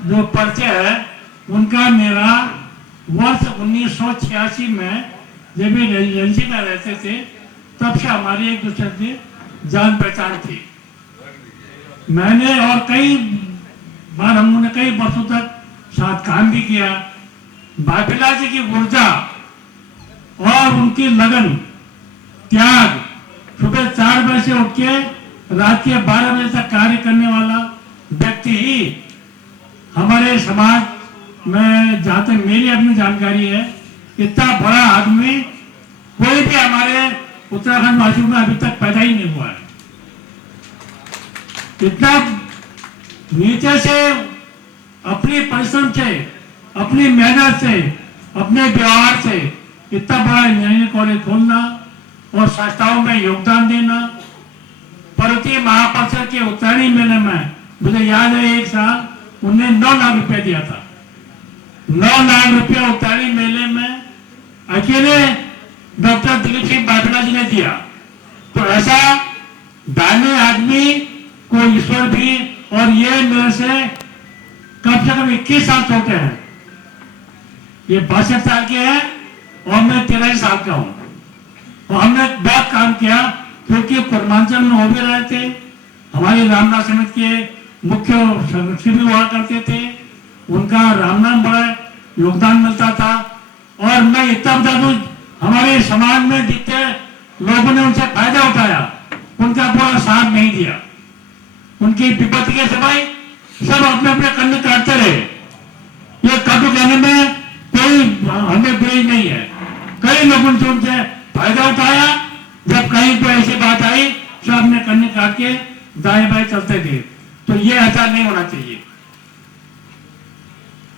जो परिचय है उनका मेरा वर्ष 1986 में जब ये रेजिडेंसी में रहते थे तब से हमारी एक दूसरे से जान पहचान थी। मैंने और कई बार हम लोगों ने कई वर्षों तक साथ काम भी किया। बाफिला जी की ऊर्जा और उनकी लगन, त्याग, सुबह 4 बजे से उठ के रात के 12 बजे तक कार्य करने वाला व्यक्ति ही हमारे समाज में, जहां तक मेरी अपनी जानकारी है, इतना बड़ा आदमी कोई भी हमारे उत्तराखंड वासियों में अभी तक पैदा ही नहीं हुआ है। इतना नीचे से अपनी परिश्रम से, अपनी मेहनत से, अपने व्यवहार से इतना बड़ा इंजीनियरिंग कॉलेज खोलना और संस्थाओं में योगदान देना। पर्वतीय महापरिषद के उत्तरायणी मेले में मुझे याद है एक साल उन्हें 9 लाख रुपया दिया था। 9 लाख रुपया उत्तरायणी मेले में अकेले डॉक्टर दिलीप सिंह बाफिला जी ने दिया। तो ऐसा दानी आदमी को ईश्वर भी, और ये मेरे से कम 21 साल छोटे हैं। ये 62 साल के हैं और मैं 83 साल का हूं। और हमने बहुत काम किया क्योंकि पूर्वांचल में हो भी रहे थे। हमारी रामनाथ समिति के मुख्य सदस्य भी हुआ करते थे, उनका रामनाम बड़ा योगदान मिलता था। और मैं इतना बता दूं, हमारे समाज में जितने लोगों ने उनसे फायदा उठाया उनका पूरा साथ नहीं दिया। उनकी विपत्ति के समय सब अपने अपने कन्न काटते रहे। ये कटु कहने में कोई हमें बुराई नहीं है। कई लोगों से उनसे फायदा उठाया। जब कहीं कोई ऐसी बात आई सब अपने कन्न काट के दाएं बाएं चलते थे। तो ये ऐसा नहीं होना चाहिए।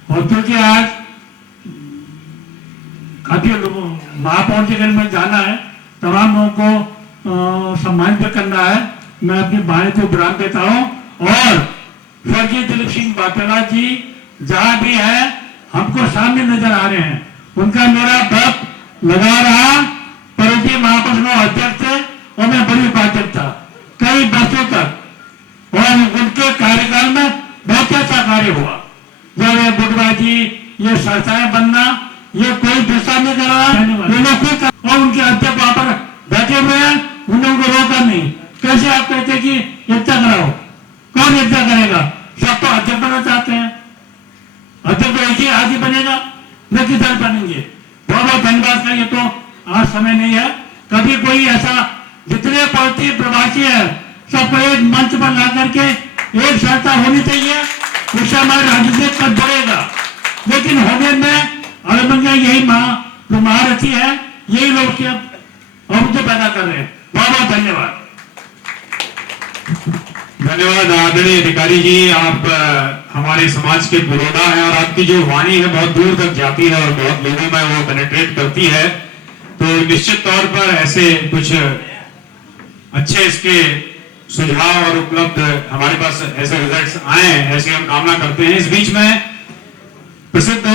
और क्योंकि आज काफी लोगों महापौर जी घर में जाना है, तमाम लोगों को सम्मानित करना है, मैं अपनी बाणी को विराम देता हूं। और स्वर्गीय दिलीप सिंह बाफिला जी जहां भी है हमको सामने नजर आ रहे हैं। उनका मेरा बहुत लगा रहा। पर्वतीय महापरिषद अध्यक्ष थे और मैं बड़ी उपाध्यक्ष था कई वर्षों तक। और उनके कार्यकाल में बहुत अच्छा कार्य हुआ। जब ये बुटबाजी, ये संस्थाएं बनना, ये कोई दूसरा नहीं कर रहा। और उनके अध्यक्ष वहां पर बैठे हुए हैं, उन्होंने उनको रोका नहीं। कैसे आप कहते हैं कि एकता कराओ? कौन एकता करेगा? सब तो अध्यक्ष बनना चाहते हैं। अध्यक्ष एक ही आदमी बहुत बहुत धन्यवाद का, ये तो आज समय नहीं है। कभी कोई ऐसा जितने पड़ती प्रवासी है सबको एक मंच पर ला करके एक चर्चा होनी चाहिए, उससे हमारा राजनीतिक पद बढ़ेगा। लेकिन होने में अलमंगा यही जो महारथी है, यही लोग के अवसर पैदा कर रहे हैं। बहुत बहुत धन्यवाद। धन्यवाद आदरणीय अधिकारी जी, आप हमारे समाज के पुरोधा हैं और आपकी जो वाणी है बहुत दूर तक जाती है और बहुत लोगों में वो पेनिट्रेट करती है। तो निश्चित तौर पर ऐसे कुछ अच्छे इसके सुझाव और उपलब्ध हमारे पास ऐसे रिजल्ट्स आए, ऐसी हम कामना करते हैं। इस बीच में प्रसिद्ध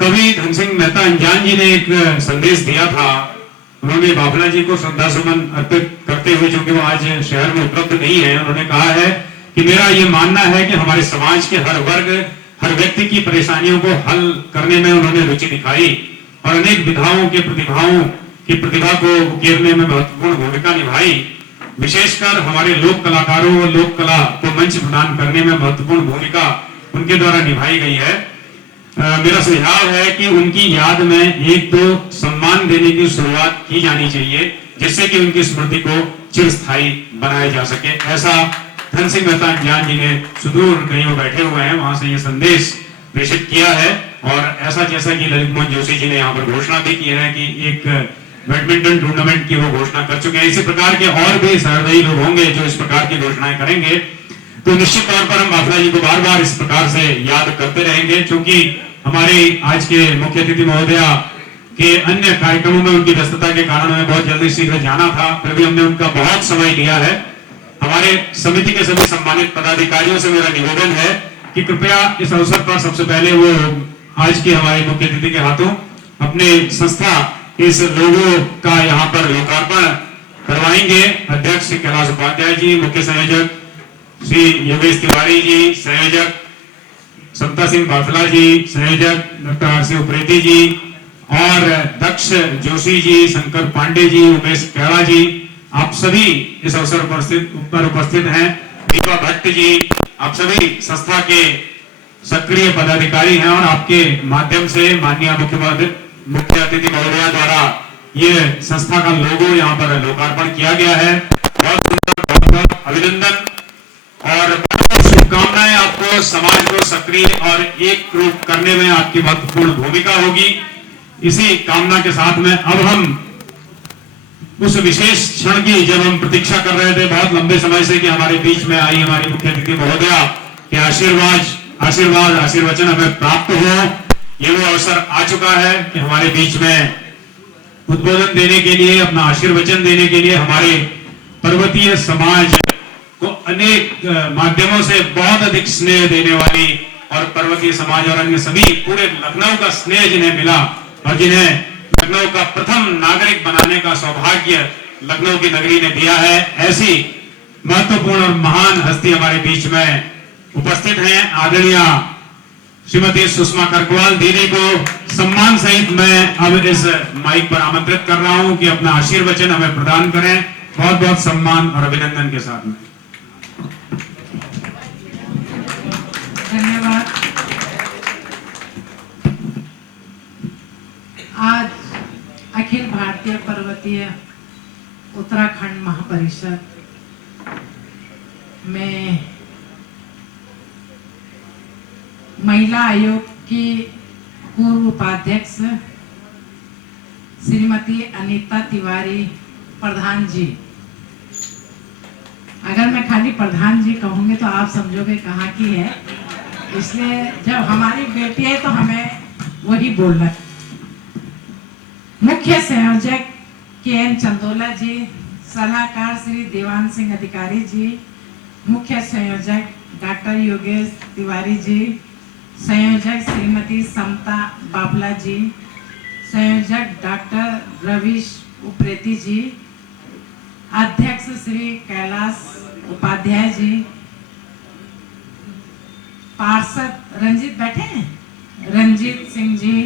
कवि धन सिंह मेहता अंजान जी ने एक संदेश दिया था। उन्होंने बाफला जी को श्रद्धा सुमन अर्पित करते हुए, जो कि वो आज शहर में उपलब्ध नहीं है, उन्होंने कहा है कि मेरा ये मानना है कि हमारे समाज के हर वर्ग, हर व्यक्ति की परेशानियों को हल करने में उन्होंने रुचि दिखाई और अनेक विधाओं के प्रतिभाओं की प्रतिभा को उकेरने में महत्वपूर्ण भूमिका निभाई। विशेषकर हमारे लोक कलाकारों और लोक कला को मंच प्रदान करने में महत्वपूर्ण भूमिका उनके द्वारा निभाई गई है। मेरा सुझाव है कि उनकी याद में एक दो सम्मान देने की शुरुआत की जानी चाहिए, जिससे कि उनकी स्मृति को चिरस्थायी बनाया जा सके। ऐसा धन सिंह मेहता अंजान जी ने सुदूर कहीं वो बैठे हुए हैं, वहां से ये संदेश प्रेषित किया है। और ऐसा जैसा कि ललित मोहन जोशी जी ने यहाँ पर घोषणा भी की है कि एक बैडमिंटन टूर्नामेंट की वो घोषणा कर चुके हैं। इसी प्रकार के और भी सहृदयी लोग होंगे जो इस प्रकार की घोषणाएं करेंगे। तो निश्चित तौर पर हम बाफला जी को बार बार इस प्रकार से याद करते रहेंगे, क्योंकि हमारे आज के मुख्य अतिथि महोदया के अन्य कार्यक्रमों में उनकी व्यस्तता के कारण हमें बहुत जल्दी शीघ्र जाना था, फिर भी हमने उनका बहुत समय लिया है। हमारे समिति के सभी सम्मानित पदाधिकारियों से मेरा निवेदन है कि कृपया इस अवसर पर सबसे पहले वो आज के हमारे मुख्य अतिथि के हाथों अपने संस्था इस लोगो का यहाँ पर लोकार्पण करवाएंगे। अध्यक्ष श्री कैलाश उपाध्याय जी, मुख्य संयोजक श्री योगेश तिवारी जी, संयोजक समता सिंह बाफला जी, संयोजक डॉक्टर आरसी उप्रेती जी और दक्ष जोशी जी, शंकर पांडे जी, उमेश कैड़ा जी, आप सभी इस अवसर पर उपस्थित हैं। दीपा भट्ट जी, आप सभी संस्था के सक्रिय पदाधिकारी हैं और आपके माध्यम से माननीय मुख्य अतिथि महोदया द्वारा ये संस्था का लोगो यहाँ पर लोकार्पण किया गया है। बहुत सुंदर, बहुत बहुत अभिनंदन और शुभकामनाएं आपको। समाज को सक्रिय और एक रूप करने में आपकी महत्वपूर्ण भूमिका होगी। इसी कामना के साथ में अब हम उस विशेष क्षण की, जब हम प्रतीक्षा कर रहे थे बहुत लंबे समय से कि हमारे बीच में आई हमारी मुख्य अतिथि महोदया के आशीर्वचन हमें प्राप्त हो, ये वो अवसर आ चुका है कि हमारे बीच में उद्बोधन देने के लिए, अपना आशीर्वचन देने के लिए हमारे पर्वतीय समाज को अनेक माध्यमों से बहुत अधिक स्नेह देने वाली और पर्वतीय समाज और अन्य सभी पूरे लखनऊ का स्नेह जिन्हें मिला और जिन्हें लखनऊ का प्रथम नागरिक बनाने का सौभाग्य लखनऊ की नगरी ने दिया है, ऐसी महत्वपूर्ण और महान हस्ती हमारे बीच में उपस्थित हैं। आदरणीय श्रीमती सुषमा करकवाल दीदी को सम्मान सहित मैं अब इस माइक पर आमंत्रित कर रहा हूं कि अपना आशीर्वचन हमें प्रदान करें, बहुत बहुत सम्मान और अभिनंदन के साथ में। धन्यवाद। आज अखिल भारतीय पर्वतीय उत्तराखंड महापरिषद में महिला आयोग की पूर्व उपाध्यक्ष श्रीमती अनीता तिवारी प्रधान जी, अगर मैं खाली प्रधान जी कहूँगी तो आप समझोगे कहाँ की है, इसलिए जब हमारी बेटी है तो हमें वही बोलना है। मुख्य संयोजक के.एन. चंदोला जी, सलाहकार श्री देवान सिंह अधिकारी जी, मुख्य संयोजक डॉक्टर योगेश तिवारी जी, संयोजक श्रीमती समता बाफला जी, संयोजक डॉक्टर रविश उप्रेती जी, अध्यक्ष श्री कैलाश उपाध्याय जी, पार्षद रंजीत बैठे हैं, रंजीत सिंह जी,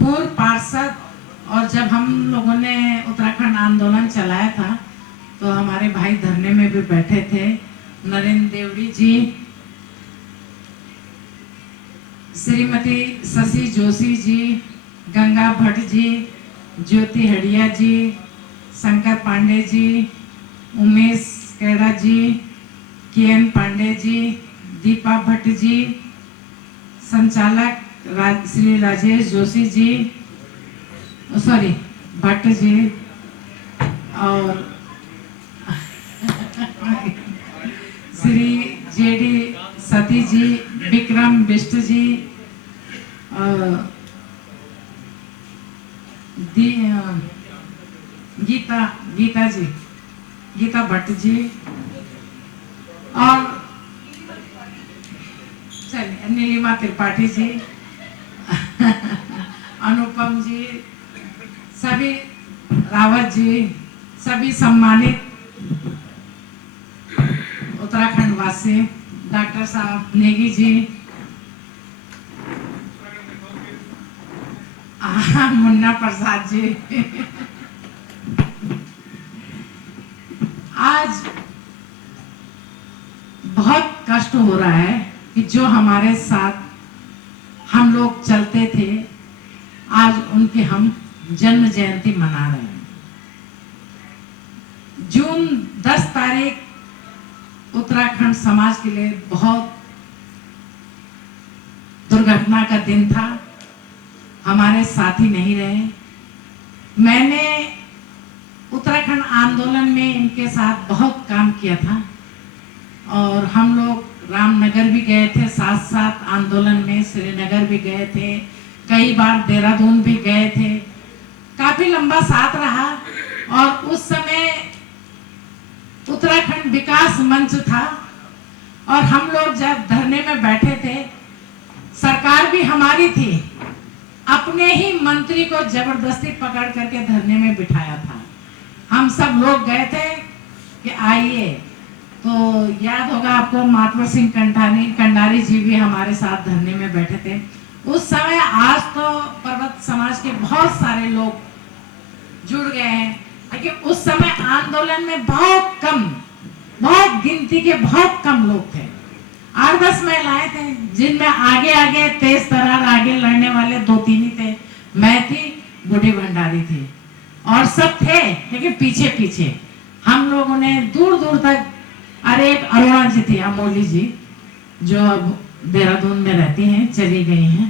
पूर्व पार्षद, और जब हम लोगों ने उत्तराखंड आंदोलन चलाया था तो हमारे भाई धरने में भी बैठे थे, नरेंद्र देवड़ी जी, श्रीमती शशि जोशी जी, गंगा भट्ट जी, ज्योति हड़िया जी, शंकर पांडे जी, उमेश केड़ा जी, केएन पांडे जी, दीपा भट्ट जी, संचालक श्री राजेश जोशी जी, सॉरी भट्ट जी, और श्री जेडी सती जी, विक्रम बिष्ट जी, गीता जी, गीता भट्ट जी, और चलिए नीलिमा त्रिपाठी जी, अनुपम जी, सभी रावत जी, सभी सम्मानित उत्तराखंड वासी, डॉक्टर साहब नेगी जी, मुन्ना प्रसाद जी। आज बहुत कष्ट हो रहा है कि जो हमारे साथ हम लोग चलते थे, आज उनकी हम जन्म जयंती मना रहे हैं। जून 10 तारीख उत्तराखंड समाज के लिए बहुत दुर्घटना का दिन था। हमारे साथी नहीं रहे। मैंने उत्तराखंड आंदोलन में इनके साथ बहुत काम किया था और हम लोग रामनगर भी गए थे, साथ साथ आंदोलन में श्रीनगर भी गए थे, कई बार देहरादून भी गए थे। काफी लंबा साथ रहा और उस समय उत्तराखंड विकास मंच था और हम लोग जब धरने में बैठे थे, सरकार भी हमारी थी, अपने ही मंत्री को जबरदस्ती पकड़ करके धरने में बिठाया था। हम सब लोग गए थे कि आइए, तो याद होगा आपको महात्मा सिंह कंडारी जी भी हमारे साथ धरने में बैठे थे उस समय। आज तो पर्वत समाज के बहुत सारे लोग जुड़ गए हैं, लेकिन उस समय आंदोलन में बहुत कम, बहुत गिनती के बहुत कम लोग थे। 8-10 महिलाएं थे, जिनमें आगे आगे तेज तरार आगे लड़ने वाले 2-3 ही थे। मैं थी, बूढ़ी भंडारी थी और सब थे, लेकिन पीछे पीछे हम लोगों ने दूर दूर तक। अरे एक अरुणा जी थी, अमोली जी, जो अब देहरादून में रहती हैं, चली गई हैं।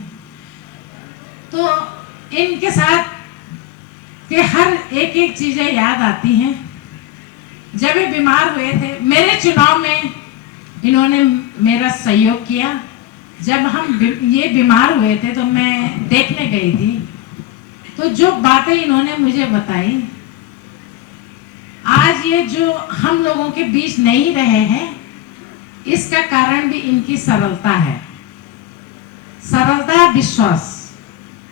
तो इनके साथ के हर एक चीजें याद आती हैं। जब ये बीमार हुए थे, मेरे चुनाव में इन्होंने मेरा सहयोग किया। जब हम ये बीमार हुए थे तो मैं देखने गई थी, तो जो बातें इन्होंने मुझे बताई, आज ये जो हम लोगों के बीच नहीं रहे हैं, इसका कारण भी इनकी सरलता है। सरलता, विश्वास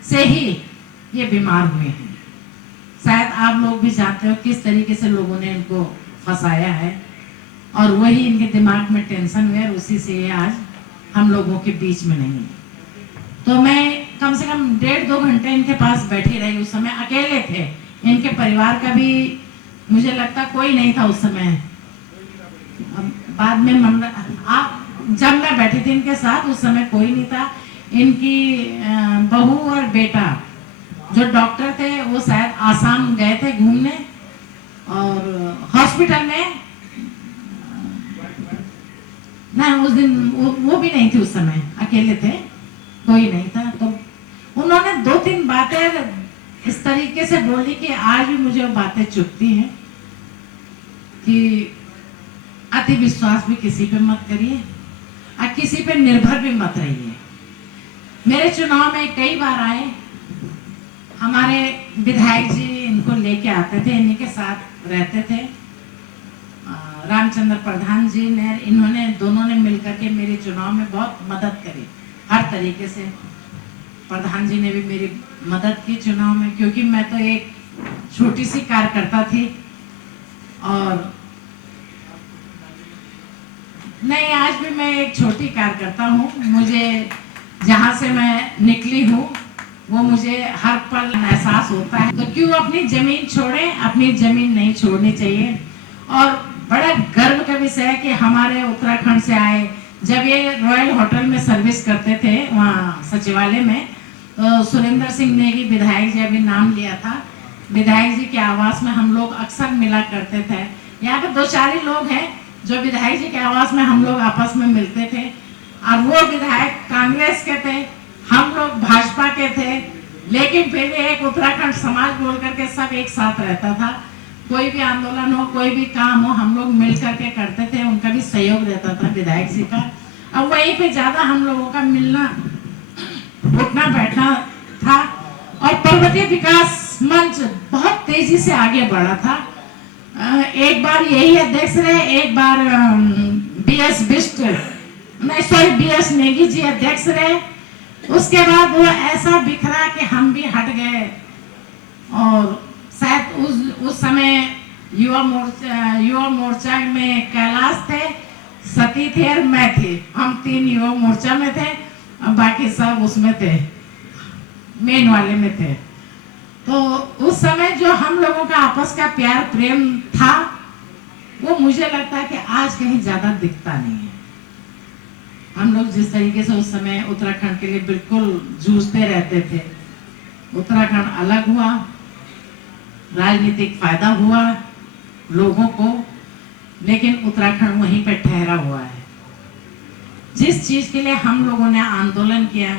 से ही ये बीमार हुए हैं। शायद आप लोग भी जानते हो किस तरीके से लोगों ने इनको फंसाया है और वही इनके दिमाग में टेंशन हुआ और उसी से ये आज हम लोगों के बीच में नहीं है। तो मैं कम से कम 1.5-2 घंटे इनके पास बैठी रही। उस समय अकेले थे, इनके परिवार का भी मुझे लगता कोई नहीं था उस समय। बाद में जब मैं बैठी थी इनके साथ, उस समय कोई नहीं था। इनकी बहू और बेटा जो डॉक्टर थे, वो शायद आसाम गए थे घूमने और हॉस्पिटल में नहीं, उस दिन वो भी नहीं थे। उस समय अकेले थे, कोई नहीं था। तो उन्होंने 2-3 बातें इस तरीके से बोली कि आज भी मुझे वो बातें चुभती हैं कि अति विश्वास भी किसी पे मत करिए और किसी पे निर्भर भी मत रहिए। मेरे चुनाव में कई बार आए, हमारे विधायक जी इनको लेके आते थे, इन्हीं के साथ रहते थे। रामचंद्र प्रधान जी ने, इन्होंने दोनों ने मिलकर के मेरे चुनाव में बहुत मदद करी हर तरीके से। प्रधान जी ने भी मेरी मदद की चुनाव में, क्योंकि मैं तो एक छोटी सी कार्यकर्ता थी और नहीं, आज भी मैं एक छोटी कार्यकर्ता हूँ। मुझे जहाँ से मैं निकली हूँ वो मुझे हर पल एहसास होता है। तो क्यों अपनी जमीन छोड़ें, अपनी जमीन नहीं छोड़नी चाहिए। और बड़ा गर्व का विषय है कि हमारे उत्तराखंड से आए, जब ये रॉयल होटल में सर्विस करते थे वहाँ सचिवालय में, तो सुरेंद्र सिंह नेगी विधायक जी अभी नाम लिया था, विधायक जी के आवास में हम लोग अक्सर मिला करते थे। यहाँ पे 2-4 ही लोग हैं जो विधायक जी के आवास में हम लोग आपस में मिलते थे, और वो विधायक कांग्रेस के थे, हम लोग भाजपा के थे, लेकिन फिर भी एक उत्तराखंड समाज बोल करके सब एक साथ रहता था। कोई भी आंदोलन हो, कोई भी काम हो, हम लोग मिल करके करते थे, उनका भी सहयोग रहता था विधायक जी का। अब वहीं पे ज्यादा हम लोगों का मिलना उठना बैठना था, और पर्वतीय विकास मंच बहुत तेजी से आगे बढ़ा था। एक बार यही अध्यक्ष रहे, एक बार बीएस बिष्ट नहीं सॉरी बीएस नेगी जी अध्यक्ष रहे। उसके बाद वो ऐसा बिखरा कि हम भी हट गए, और शायद उस समय युवा मोर्चा में कैलाश थे, सती थे और मैं थी, हम 3 युवा मोर्चा में थे, और बाकी सब उसमें थे, मेन वाले में थे। तो उस समय जो हम लोगों का आपस का प्यार प्रेम था, वो मुझे लगता है कि आज कहीं ज्यादा दिखता नहीं है। हम लोग जिस तरीके से उस समय उत्तराखंड के लिए बिल्कुल जूझते रहते थे, उत्तराखंड अलग हुआ, राजनीतिक फायदा हुआ लोगों को, लेकिन उत्तराखंड वहीं पे ठहरा हुआ है। जिस चीज के लिए हम लोगों ने आंदोलन किया,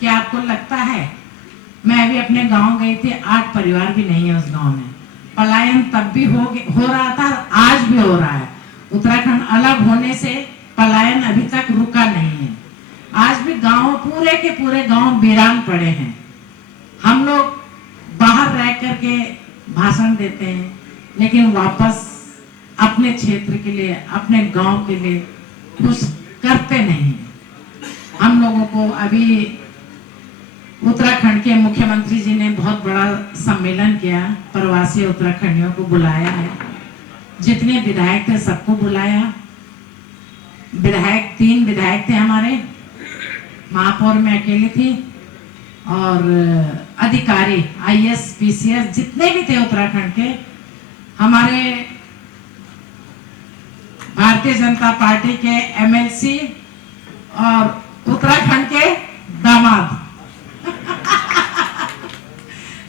क्या आपको लगता है, मैं अभी अपने गांव गई थी, 8 परिवार भी नहीं है उस गांव में। पलायन तब भी हो रहा था, आज भी हो रहा है। उत्तराखंड अलग होने से पलायन अभी तक रुका नहीं है। आज भी गांव पूरे के पूरे गांव वीरान पड़े हैं। हम लोग बाहर रह करके भाषण देते हैं, लेकिन वापस अपने क्षेत्र के लिए, अपने गांव के लिए कुछ करते नहीं। हम लोगों को अभी उत्तराखंड के मुख्यमंत्री जी ने बहुत बड़ा सम्मेलन किया, प्रवासी उत्तराखंडियों को बुलाया है, जितने विधायक थे सबको बुलाया। विधायक 3 विधायक थे हमारे, महापौर में अकेली थी, और अधिकारी IAS PCS जितने भी थे उत्तराखंड के, हमारे भारतीय जनता पार्टी के MLC और उत्तराखंड के दामाद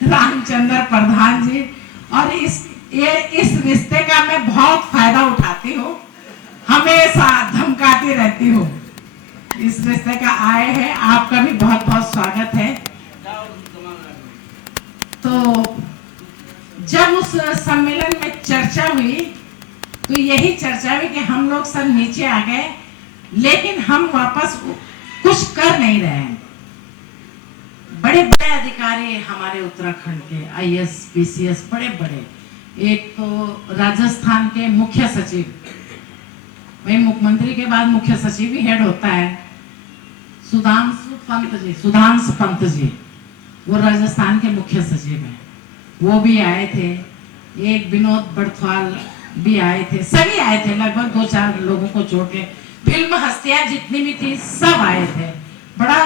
रामचंद्र प्रधान जी। और इस रिश्ते का मैं बहुत फायदा उठाती हूँ, हमेशा धमकाती रहती हूँ। इस रिश्ते का आए हैं, आपका भी बहुत बहुत स्वागत है। तो जब उस सम्मेलन में चर्चा हुई, तो यही चर्चा हुई कि हम लोग सब नीचे आ गए, लेकिन हम वापस कुछ कर नहीं रहे हैं। बड़े बड़े अधिकारी हमारे उत्तराखंड के IAS PCS बड़े बड़े, एक तो राजस्थान के मुख्य सचिव, वही मुख्यमंत्री के बाद मुख्य सचिव ही हेड होता है, सुधांशु पंत जी, वो राजस्थान के मुख्य सचिव हैं, वो भी आए थे। एक विनोद बड़थवाल भी आए थे, सभी आए थे, लगभग 2-4 लोगों को जोड़ के, फिल्म हस्तियां जितनी भी थी सब आए थे। बड़ा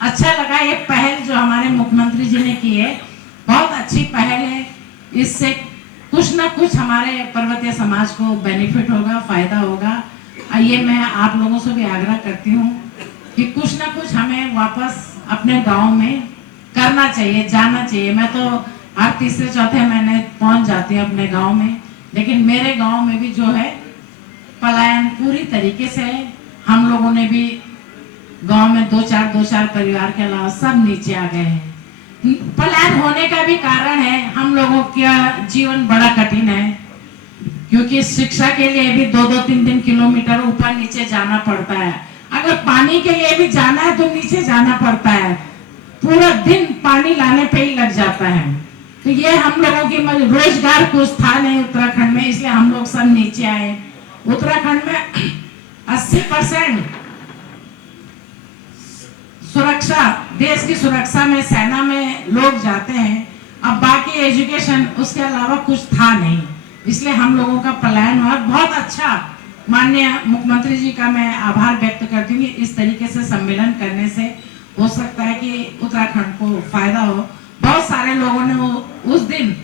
अच्छा लगा ये पहल जो हमारे मुख्यमंत्री जी ने की है, बहुत अच्छी पहल है। इससे कुछ ना कुछ हमारे पर्वतीय समाज को बेनिफिट होगा, फायदा होगा। ये मैं आप लोगों से भी आग्रह करती हूँ कि कुछ ना कुछ हमें वापस अपने गांव में करना चाहिए, जाना चाहिए। मैं तो हर 3-4 महीने पहुंच जाती हूँ अपने गांव में, लेकिन मेरे गांव में भी जो है पलायन पूरी तरीके से है। हम लोगों ने भी गांव में 2-4 परिवार के अलावा सब नीचे आ गए हैं। पलायन होने का भी कारण है, हम लोगों का जीवन बड़ा कठिन है, क्योंकि शिक्षा के लिए भी 2-2, 3-3 किलोमीटर ऊपर नीचे जाना पड़ता है। अगर पानी के लिए भी जाना है तो नीचे जाना पड़ता है, पूरा दिन पानी लाने पे ही लग जाता है। तो ये हम लोगों की रोजगार कुछ था नहीं उत्तराखंड में, इसलिए हम लोग सब नीचे आए। उत्तराखंड में 80% सुरक्षा, देश की सुरक्षा में सेना में लोग जाते हैं, अब बाकी एजुकेशन उसके अलावा कुछ था नहीं, इसलिए हम लोगों का पलायन हुआ। बहुत अच्छा, माननीय मुख्यमंत्री जी का मैं आभार व्यक्त करती हूँ। इस तरीके से सम्मेलन करने से हो सकता है कि उत्तराखंड को फायदा हो। बहुत सारे लोगों ने उस दिन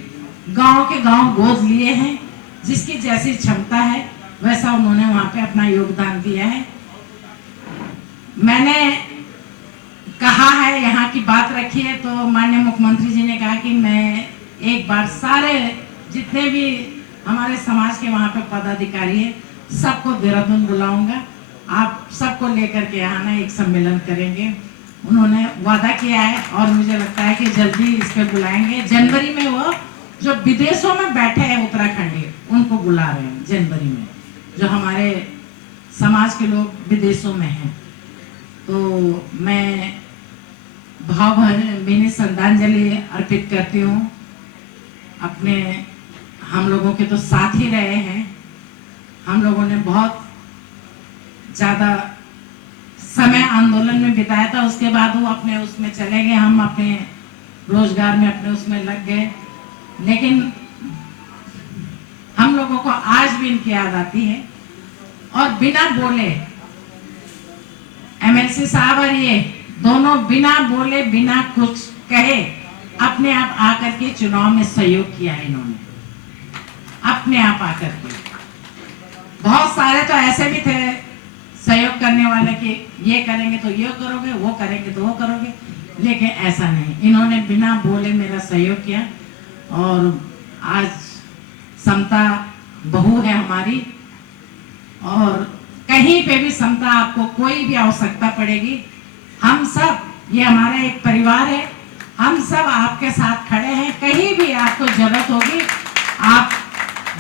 गांव के गांव गोद लिए हैं, जिसकी जैसी क्षमता है वैसा उन्होंने वहां पे अपना योगदान दिया है। मैंने कहा है, यहाँ की बात रखी है, तो माननीय मुख्यमंत्री जी ने कहा कि मैं एक बार सारे जितने भी हमारे समाज के वहाँ पे पदाधिकारी है सबको देहरादून बुलाऊंगा, आप सबको लेकर के यहाँ ना एक सम्मेलन करेंगे। उन्होंने वादा किया है और मुझे लगता है कि जल्दी इस पे बुलाएंगे। जनवरी में वो जो विदेशों में बैठे हैं उत्तराखंडी उनको बुला रहे हैं जनवरी में, जो हमारे समाज के लोग विदेशों में हैं। तो मैं भावभीनी श्रद्धांजलि अर्पित करती हूँ। अपने हम लोगों के तो साथ ही रहे हैं, हम लोगों ने बहुत ज़्यादा समय आंदोलन में बिताया था, उसके बाद वो अपने उसमें चले गए, हम अपने रोजगार में अपने उसमें लग गए। लेकिन हम लोगों को आज भी इनकी याद आती है और बिना बोले एमएलसी साहब और ये दोनों बिना बोले बिना कुछ कहे अपने आप आकर के चुनाव में सहयोग किया है इन्होंने, अपने आप आकर के। बहुत सारे तो ऐसे भी थे सहयोग करने वाले कि ये करेंगे तो ये करोगे, वो करेंगे तो वो करोगे, लेकिन ऐसा नहीं, इन्होंने बिना बोले मेरा सहयोग किया। और आज समता बहू है हमारी, और कहीं पे भी समता आपको कोई भी आवश्यकता पड़ेगी, हम सब, ये हमारा एक परिवार है, हम सब आपके साथ खड़े हैं। कहीं भी आपको जरूरत होगी आप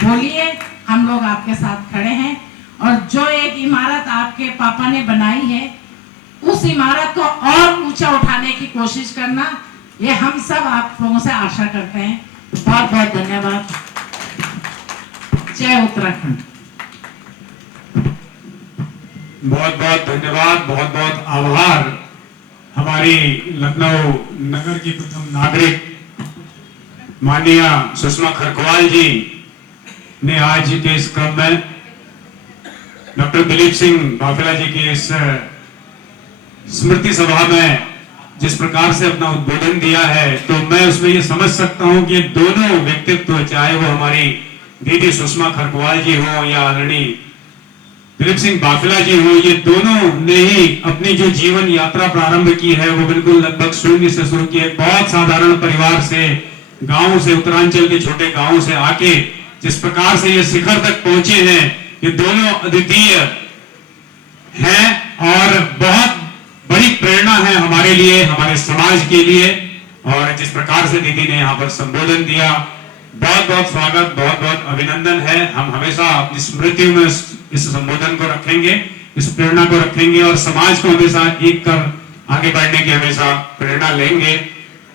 बोलिए, हम लोग आपके साथ खड़े हैं। और जो एक इमारत आपके पापा ने बनाई है उस इमारत को और ऊंचा उठाने की कोशिश करना, ये हम सब आप लोगों से आशा करते हैं। बहुत बहुत धन्यवाद। जय उत्तराखंड। बहुत बहुत धन्यवाद, बहुत बहुत आभार। हमारी लखनऊ नगर की प्रथम नागरिक माननीय सुषमा खरकवाल जी ने आज के इस क्रम में डॉक्टर दिलीप सिंह बाफेला जी की इस स्मृति सभा में जिस प्रकार से अपना उद्बोधन दिया है, तो मैं उसमें ये समझ सकता हूं कि दोनों व्यक्तित्व, चाहे वो हमारी दीदी सुषमा खरकवाल जी हो या आदरणीय दिलीप सिंह बाफेला जी हो, ये दोनों ने ही अपनी जो जीवन यात्रा प्रारंभ की है वो बिल्कुल लगभग शून्य से शुरू की है। बहुत साधारण परिवार से, गांव से, उत्तरांचल के छोटे गांव से आके जिस प्रकार से ये शिखर तक पहुंचे हैं, ये दोनों अद्वितीय हैं और बहुत बड़ी प्रेरणा है हमारे लिए, हमारे समाज के लिए। और जिस प्रकार से दीदी ने यहाँ पर संबोधन दिया, बहुत बहुत स्वागत, बहुत बहुत अभिनंदन है। हम हमेशा अपनी स्मृतियों में इस संबोधन को रखेंगे, इस प्रेरणा को रखेंगे और समाज को हमेशा एक कर आगे बढ़ने की हमेशा प्रेरणा लेंगे।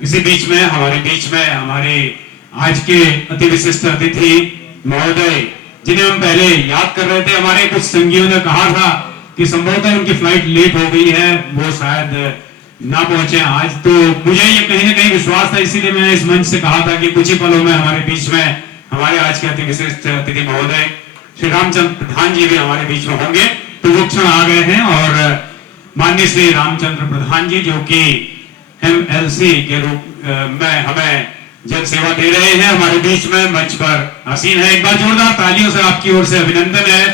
इसी बीच में हमारे आज के अति विशिष्ट अतिथि महोदय, जिन्हें हम पहले याद कर रहे थे, हमारे कुछ संगियों ने कहा था कि संभवतः उनकी फ्लाइट लेट हो गई है, वो शायद ना पहुंचे आज। तो मुझे ये कहीं ना कहीं विश्वास था, इसीलिए मैंने इस मंच से कहा था कि कुछ ही पलों में हमारे बीच में हमारे आज के अति विशिष्ट अतिथि महोदय श्री रामचंद्र प्रधान जी भी हमारे बीच में होंगे। तो वो क्षण आ गए हैं और माननीय श्री रामचंद्र प्रधान जी, जो कि एमएलसी के रूप में हमें जन सेवा दे रहे हैं, हमारे बीच में मंच पर आसीन है। एक बार जोरदार तालियों से आपकी ओर से अभिनंदन है।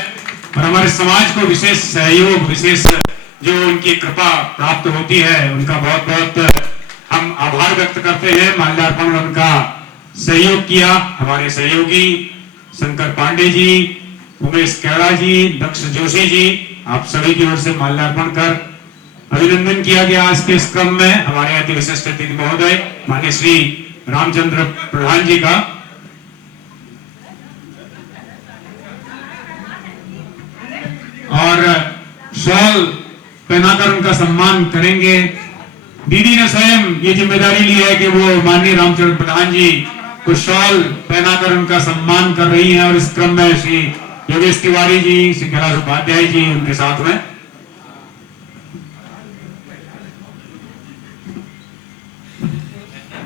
और हमारे समाज को विशेष सहयोग, विशेष जो उनकी कृपा प्राप्त होती है, उनका बहुत बहुत हम आभार व्यक्त करते हैं। माल्यार्पण में उनका सहयोग किया हमारे सहयोगी शंकर पांडे जी, उमेश कैरा जी, दक्ष जोशी जी, आप सभी की ओर से माल्यार्पण कर अभिनंदन किया गया। आज के इस क्रम में हमारे अति विशिष्ट अतिथि महोदय माननीय श्री रामचंद्र प्रधान जी का और शॉल पहनाकर उनका सम्मान करेंगे। दीदी ने स्वयं ये जिम्मेदारी ली है कि वो माननीय रामचंद्र प्रधान जी को शॉल पहनाकर उनका सम्मान कर रही हैं। और इस क्रम में श्री योगेश तिवारी जी, श्री कैलाश उपाध्याय जी उनके साथ में।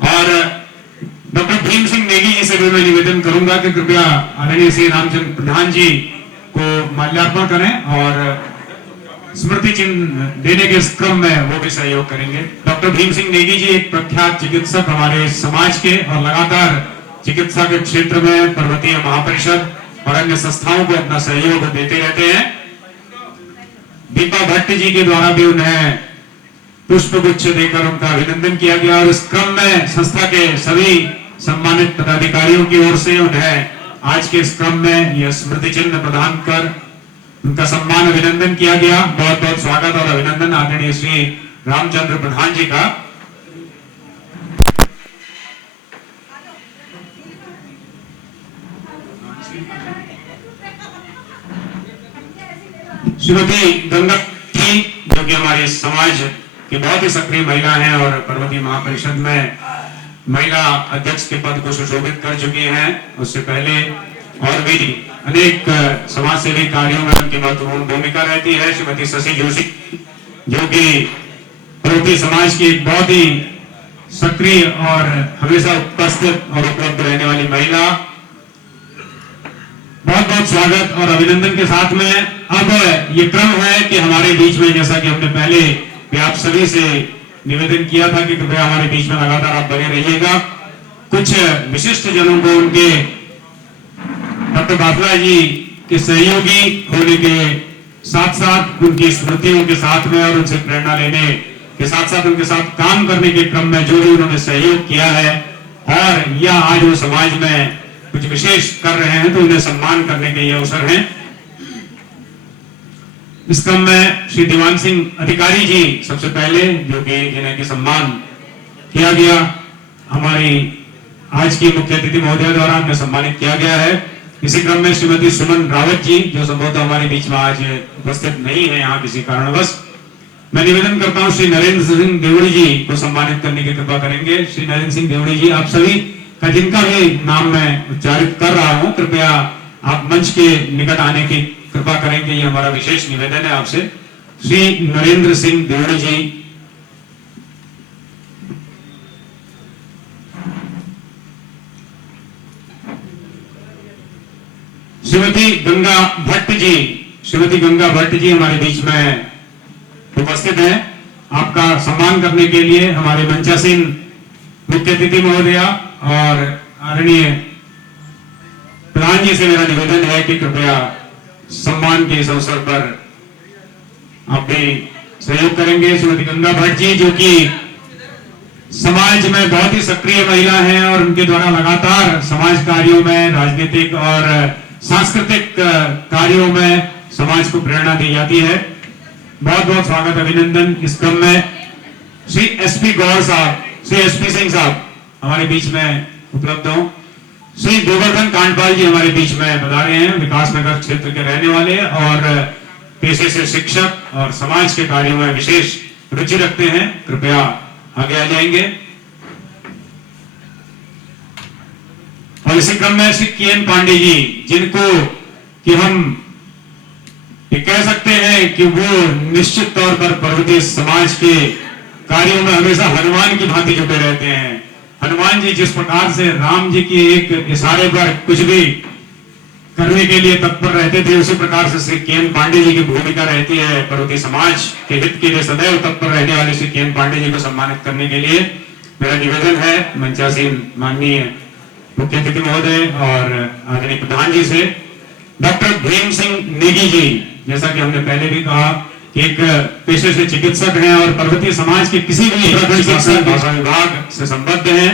और डॉक्टर भीम सिंह नेगी जी से भी मैं निवेदन करूंगा कि कृपया आदरणीय श्री रामचंद्र प्रधान जी को माल्यार्पण करें और स्मृति चिन्ह देने के इस क्रम में वो भी सहयोग करेंगे। डॉक्टर भीम सिंह नेगी जी एक प्रख्यात चिकित्सक हमारे समाज के, और लगातार चिकित्सा के क्षेत्र में पर्वतीय महापरिषद और अन्य संस्थाओं को अपना सहयोग देते रहते हैं। दीपा भट्ट जी के द्वारा भी उन्हें पुष्प गुच्छ देकर उनका अभिनंदन किया गया और इस क्रम में संस्था के सभी सम्मानित पदाधिकारियों की ओर से उन्हें आज के इस क्रम में यह स्मृति चिन्ह प्रदान कर उनका सम्मान अभिनंदन किया गया। बहुत बहुत स्वागत और अभिनंदन आदरणीय श्री रामचंद्र प्रधान जी का। श्रीमती गंगा जी जो कि हमारे समाज के बहुत ही सक्रिय महिला हैं और पर्वतीय महापरिषद में महिला अध्यक्ष के पद को सुशोभित कर चुकी हैं। उससे पहले और भी अनेक समाज सेवी कार्यों में उनकी महत्वपूर्ण भूमिका रहती है। श्रीमती शशि जोशी जो कि पर्वतीय समाज की एक बहुत ही सक्रिय और हमेशा उपस्थित और उपलब्ध रहने वाली महिला। बहुत बहुत स्वागत और अभिनंदन के साथ में अब ये क्रम है कि हमारे बीच में, जैसा कि हमने पहले भी आप सभी से निवेदन किया था कि कृपया हमारे बीच में लगातार आप बने रहिएगा। कुछ विशिष्ट जनों को उनके डॉक्टर बाफला जी के सहयोगी होने के साथ साथ उनकी स्मृतियों के साथ में और उनसे प्रेरणा लेने के साथ साथ उनके साथ काम करने के क्रम में जो भी उन्होंने सहयोग किया है और या आज वो समाज में कुछ विशेष कर रहे हैं तो उन्हें सम्मान करने के ये अवसर हैं। इस क्रम में श्री दीवान सिंह अधिकारी जी सबसे पहले जो कि जिन्हें की सम्मान किया गया, हमारी आज की मुख्य अतिथि महोदय द्वारा उन्हें सम्मानित किया गया है। इसी क्रम में श्रीमती सुमन रावत जी जो संभवतः हमारे बीच में आज उपस्थित नहीं है यहाँ किसी कारणवश, मैं निवेदन करता हूँ श्री नरेंद्र सिंह देवड़ी जी को सम्मानित करने की कृपा करेंगे। श्री नरेंद्र सिंह देवड़ी जी आप सभी का जिनका भी नाम मैं उच्चारित कर रहा हूँ कृपया आप मंच के निकट आने की कृपा करेंगे, ये हमारा विशेष निवेदन है आपसे। श्री नरेंद्र सिंह देवड़ी जी, श्रीमती गंगा भट्ट जी, श्रीमती गंगा भट्ट जी हमारे बीच में उपस्थित हैं। आपका सम्मान करने के लिए हमारे मंचासीन मुख्य अतिथि महोदया और आदरणीय प्रधान जी से मेरा निवेदन है कि कृपया सम्मान के इस अवसर पर आप भी सहयोग करेंगे। श्रीमती गंगा भट्ट जी जो कि समाज में बहुत ही सक्रिय महिला हैं और उनके द्वारा लगातार समाज कार्यों में, राजनीतिक और सांस्कृतिक कार्यों में समाज को प्रेरणा दी जाती है। बहुत बहुत स्वागत अभिनंदन। इस क्रम में श्री एसपी गौर साहब, श्री एसपी सिंह साहब हमारे बीच में उपलब्ध हो। श्री गोवर्धन कांडपाल जी हमारे बीच में पधारे हैं, विकास नगर क्षेत्र के रहने वाले और पेशे से शिक्षक और समाज के कार्यों में विशेष रुचि रखते हैं। कृपया आगे आ जाएंगे। और इसी क्रम में श्री केएन पांडे जी जिनको कि हम ये कह सकते हैं कि वो निश्चित तौर पर पर्वतीय समाज के कार्यों में हमेशा हनुमान की भांति जुटे रहते हैं। हनुमान जी जिस प्रकार से राम जी की एक इशारे पर कुछ भी करने के लिए तत्पर रहते थे, उसी प्रकार से श्री केएन पांडे जी की भूमिका रहती है पर्वतीय समाज के हित के लिए सदैव तत्पर रहने वाले श्री केएन पांडे जी को सम्मानित करने के लिए मेरा निवेदन है मंचासीन माननीय मुख्य अतिथि महोदय और आदरणीय प्रधान जी से। डॉक्टर भीम सिंह नेगी जी, जैसा कि हमने पहले भी कहा कि एक पेशे से चिकित्सक हैं और पर्वतीय समाज के किसी भी भाषा विभाग से संबद्ध हैं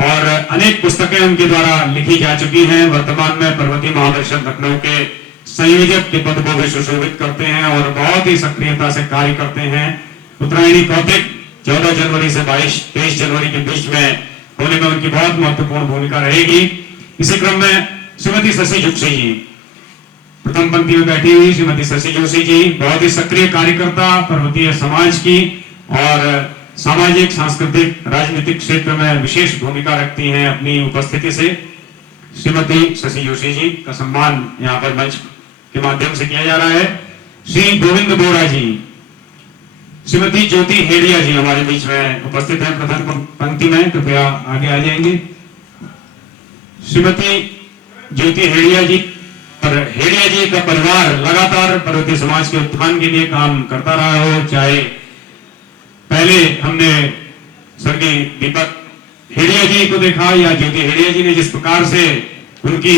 और अनेक पुस्तकें उनके द्वारा लिखी जा चुकी हैं। वर्तमान में पर्वतीय महापरिषद लखनऊ के संयोजक के पद को भी सुशोभित करते हैं और बहुत ही सक्रियता से कार्य करते हैं। उत्तरायणी कौतिक 14 जनवरी से 23 जनवरी के बीच में होने में उनकी बहुत महत्वपूर्ण भूमिका रहेगी। इसी क्रम में श्रीमती शशि जोशी जी, प्रथम पंक्ति में बैठी हुई श्रीमती शशि जोशी जी बहुत ही सक्रिय कार्यकर्ता पर्वतीय समाज की और सामाजिक, सांस्कृतिक, राजनीतिक क्षेत्र में विशेष भूमिका रखती हैं अपनी उपस्थिति से। श्रीमती शशि जोशी जी का सम्मान यहाँ पर मंच के माध्यम से किया जा रहा है। श्री गोविंद बोरा जी, श्रीमती ज्योति हेड़िया जी हमारे बीच में उपस्थित हैं प्रथम पंक्ति में, कृपया आगे आ जाएंगे। श्रीमती ज्योति हेड़िया जी और हेड़िया जी का परिवार लगातार पर्वतीय समाज के उत्थान के लिए काम करता रहा हो, चाहे पहले हमने स्वर्गीय दीपक हेड़िया जी को देखा या ज्योति हेड़िया जी ने जिस प्रकार से उनके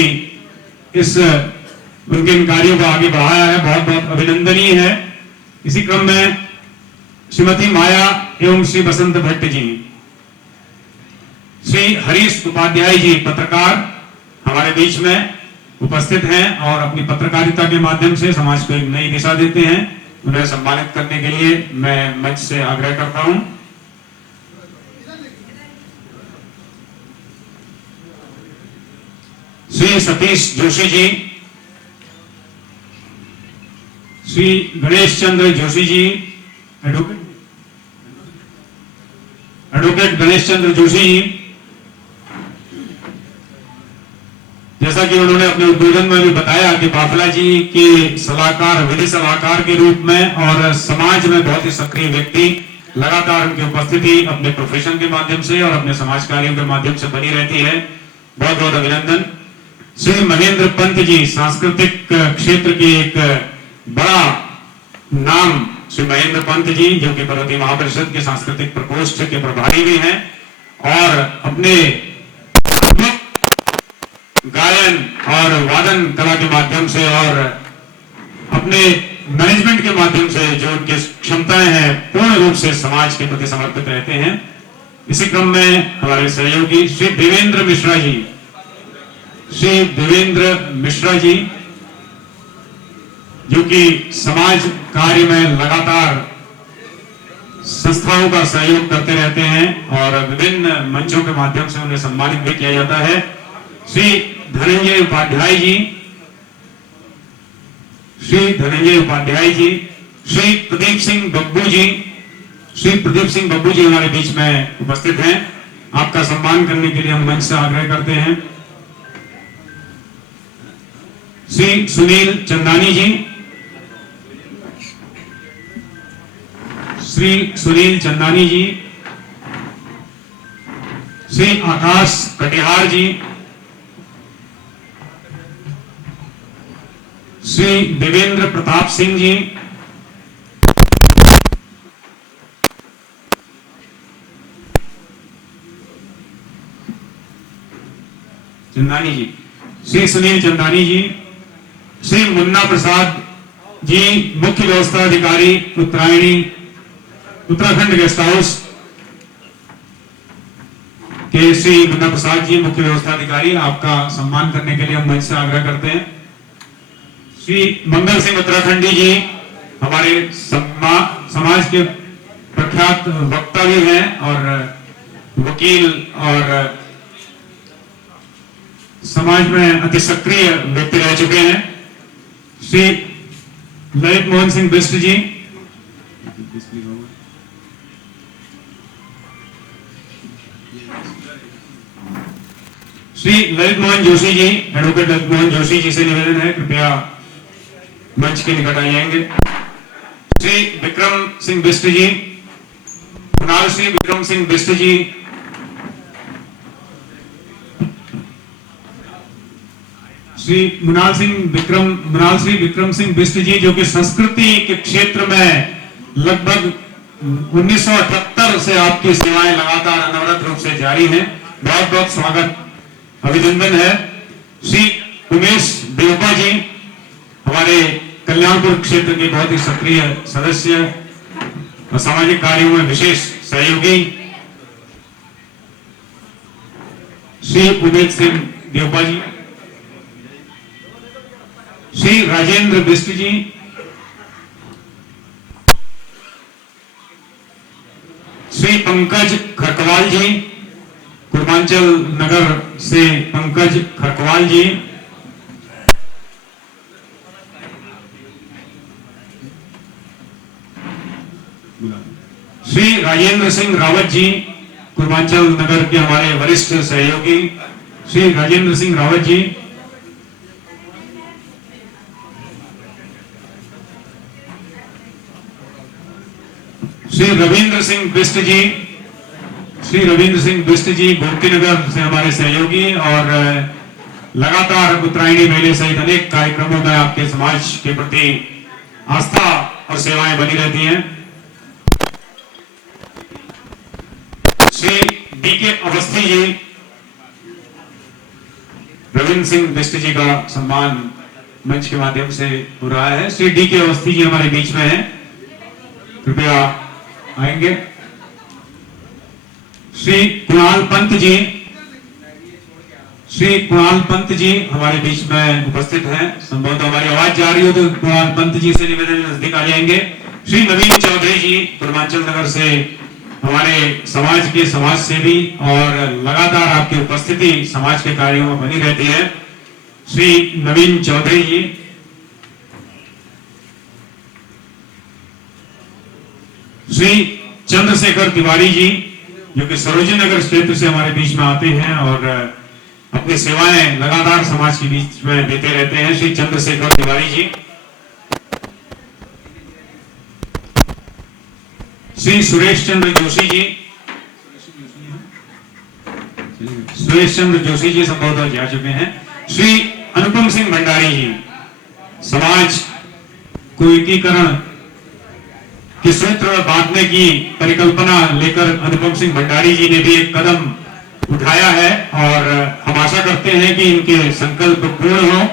इन कार्यों को आगे बढ़ाया है, बहुत बहुत अभिनंदनीय है। इसी क्रम में श्रीमती माया एवं श्री बसंत भट्ट जी, श्री हरीश उपाध्याय जी पत्रकार हमारे बीच में उपस्थित हैं और अपनी पत्रकारिता के माध्यम से समाज को एक नई दिशा देते हैं। उन्हें सम्मानित करने के लिए मैं मंच से आग्रह करता हूं। श्री सतीश जोशी जी, श्री गणेश चंद्र जोशी जी, एडवोकेट गणेश चंद्र जोशी जी, जैसा कि उन्होंने अपने उद्बोधन में भी बताया कि बाफला जी के सलाहकार, विधि सलाहकार के रूप में और समाज में बहुत ही सक्रिय व्यक्ति, लगातार उनकी उपस्थिति अपने प्रोफेशन के माध्यम से और अपने समाज कार्यों के माध्यम से बनी रहती है। बहुत बहुत अभिनंदन। श्री महेंद्र पंत जी, सांस्कृतिक क्षेत्र के एक बड़ा नाम श्री महेंद्र पंत जी, जो कि पर्वतीय महापरिषद के सांस्कृतिक प्रकोष्ठ के प्रभारी भी हैं और अपने गायन और वादन कला के माध्यम से और अपने मैनेजमेंट के माध्यम से जो उनकी क्षमताएं हैं पूर्ण रूप से समाज के प्रति समर्पित रहते हैं। इसी क्रम में हमारे सहयोगी श्री देवेंद्र मिश्रा जी, श्री देवेंद्र मिश्रा जी, जो कि समाज कार्य में लगातार संस्थाओं का सहयोग करते रहते हैं और विभिन्न मंचों के माध्यम से उन्हें सम्मानित भी किया जाता है। श्री धनंजय उपाध्याय जी, श्री धनंजय उपाध्याय जी, श्री प्रदीप सिंह बब्बू जी, श्री प्रदीप सिंह बब्बू जी हमारे बीच में उपस्थित हैं। आपका सम्मान करने के लिए हम मंच से आग्रह करते हैं। श्री सुनील चंदानी जी, श्री सुनील चंदानी जी, श्री आकाश कटिहार जी, श्री देवेंद्र प्रताप सिंह जी, चंदानी जी, श्री सुनील चंदानी जी, श्री मुन्ना प्रसाद जी, मुख्य व्यवस्था अधिकारी उत्तरायणी उत्तराखंड गेस्ट हाउस के श्री मुन्ना प्रसाद जी, मुख्य व्यवस्था अधिकारी, आपका सम्मान करने के लिए हम मंच से आग्रह करते हैं। श्री मंगल सिंह उत्तराखंडी जी, हमारे समाज के प्रख्यात वक्ता भी हैं और वकील और समाज में अति सक्रिय व्यक्ति रह चुके हैं। श्री ललित मोहन सिंह बिष्ट जी, श्री ललित मोहन जोशी जी, एडवोकेट ललित मोहन जोशी जी से निवेदन है कृपया मंच के निकट आ जाएंगे। श्री विक्रम सिंह बिष्ट जी, कुणाल श्री विक्रम सिंह बिष्ट जी, श्री मृणाल श्री विक्रम सिंह बिष्ट जी, जो कि संस्कृति के क्षेत्र में लगभग 1978 से आपकी सेवाएं लगातार अनवरत रूप से जारी हैं। बहुत बहुत स्वागत अभिनंदन है। श्री उमेश देवपा जी, हमारे कल्याणपुर क्षेत्र के बहुत ही सक्रिय सदस्य और सामाजिक कार्यों में विशेष सहयोगी। श्री उमेश सिंह देवपा जी, श्री राजेंद्र बिष्ट जी, श्री पंकज खरकवाल जी, पूर्वांचल नगर से पंकज खरकवाल जी, श्री राजेंद्र सिंह रावत जी, पूर्वांचल नगर के हमारे वरिष्ठ सहयोगी श्री राजेंद्र सिंह रावत जी, श्री रविंद्र सिंह बिष्ट जी, श्री रविंद्र सिंह बिष्ट जी गोमती नगर से हमारे सहयोगी और लगातार उत्तरायणी मेले सहित अनेक कार्यक्रमों में आपके समाज के प्रति आस्था और सेवाएं बनी रहती हैं। श्री डी.के. अवस्थी जी, रविंद्र सिंह बिष्ट जी का सम्मान मंच के माध्यम से हो रहा है। श्री डी.के. अवस्थी जी हमारे बीच में हैं, कृपया आएंगे। श्री कुणाल पंत जी, श्री कुणाल पंत जी हमारे बीच में उपस्थित हैं। संभवतः हमारी आवाज जा रही हो तो कुणाल पंत जी से निवेदन नजदीक आ जाएंगे। श्री नवीन चौधरी जी पूर्वांचल नगर से हमारे समाज के समाज सेवी और लगातार आपकी उपस्थिति समाज के कार्यों में बनी रहती है। श्री नवीन चौधरी जी, श्री चंद्रशेखर तिवारी जी जो कि सरोजिनी नगर क्षेत्र से हमारे बीच में आते हैं और अपनी सेवाएं लगातार समाज के बीच में देते रहते हैं। श्री चंद्रशेखर तिवारी जी, श्री सुरेश चंद्र जोशी जी, सुरेश चंद्र जोशी जी संभवतः जा चुके हैं। श्री अनुपम सिंह भंडारी जी, समाज को एकीकरण के सूत्र में बांटने की परिकल्पना लेकर अनुपम सिंह भंडारी जी ने भी एक कदम उठाया है और हम आशा करते हैं कि इनके संकल्प पूर्ण हो।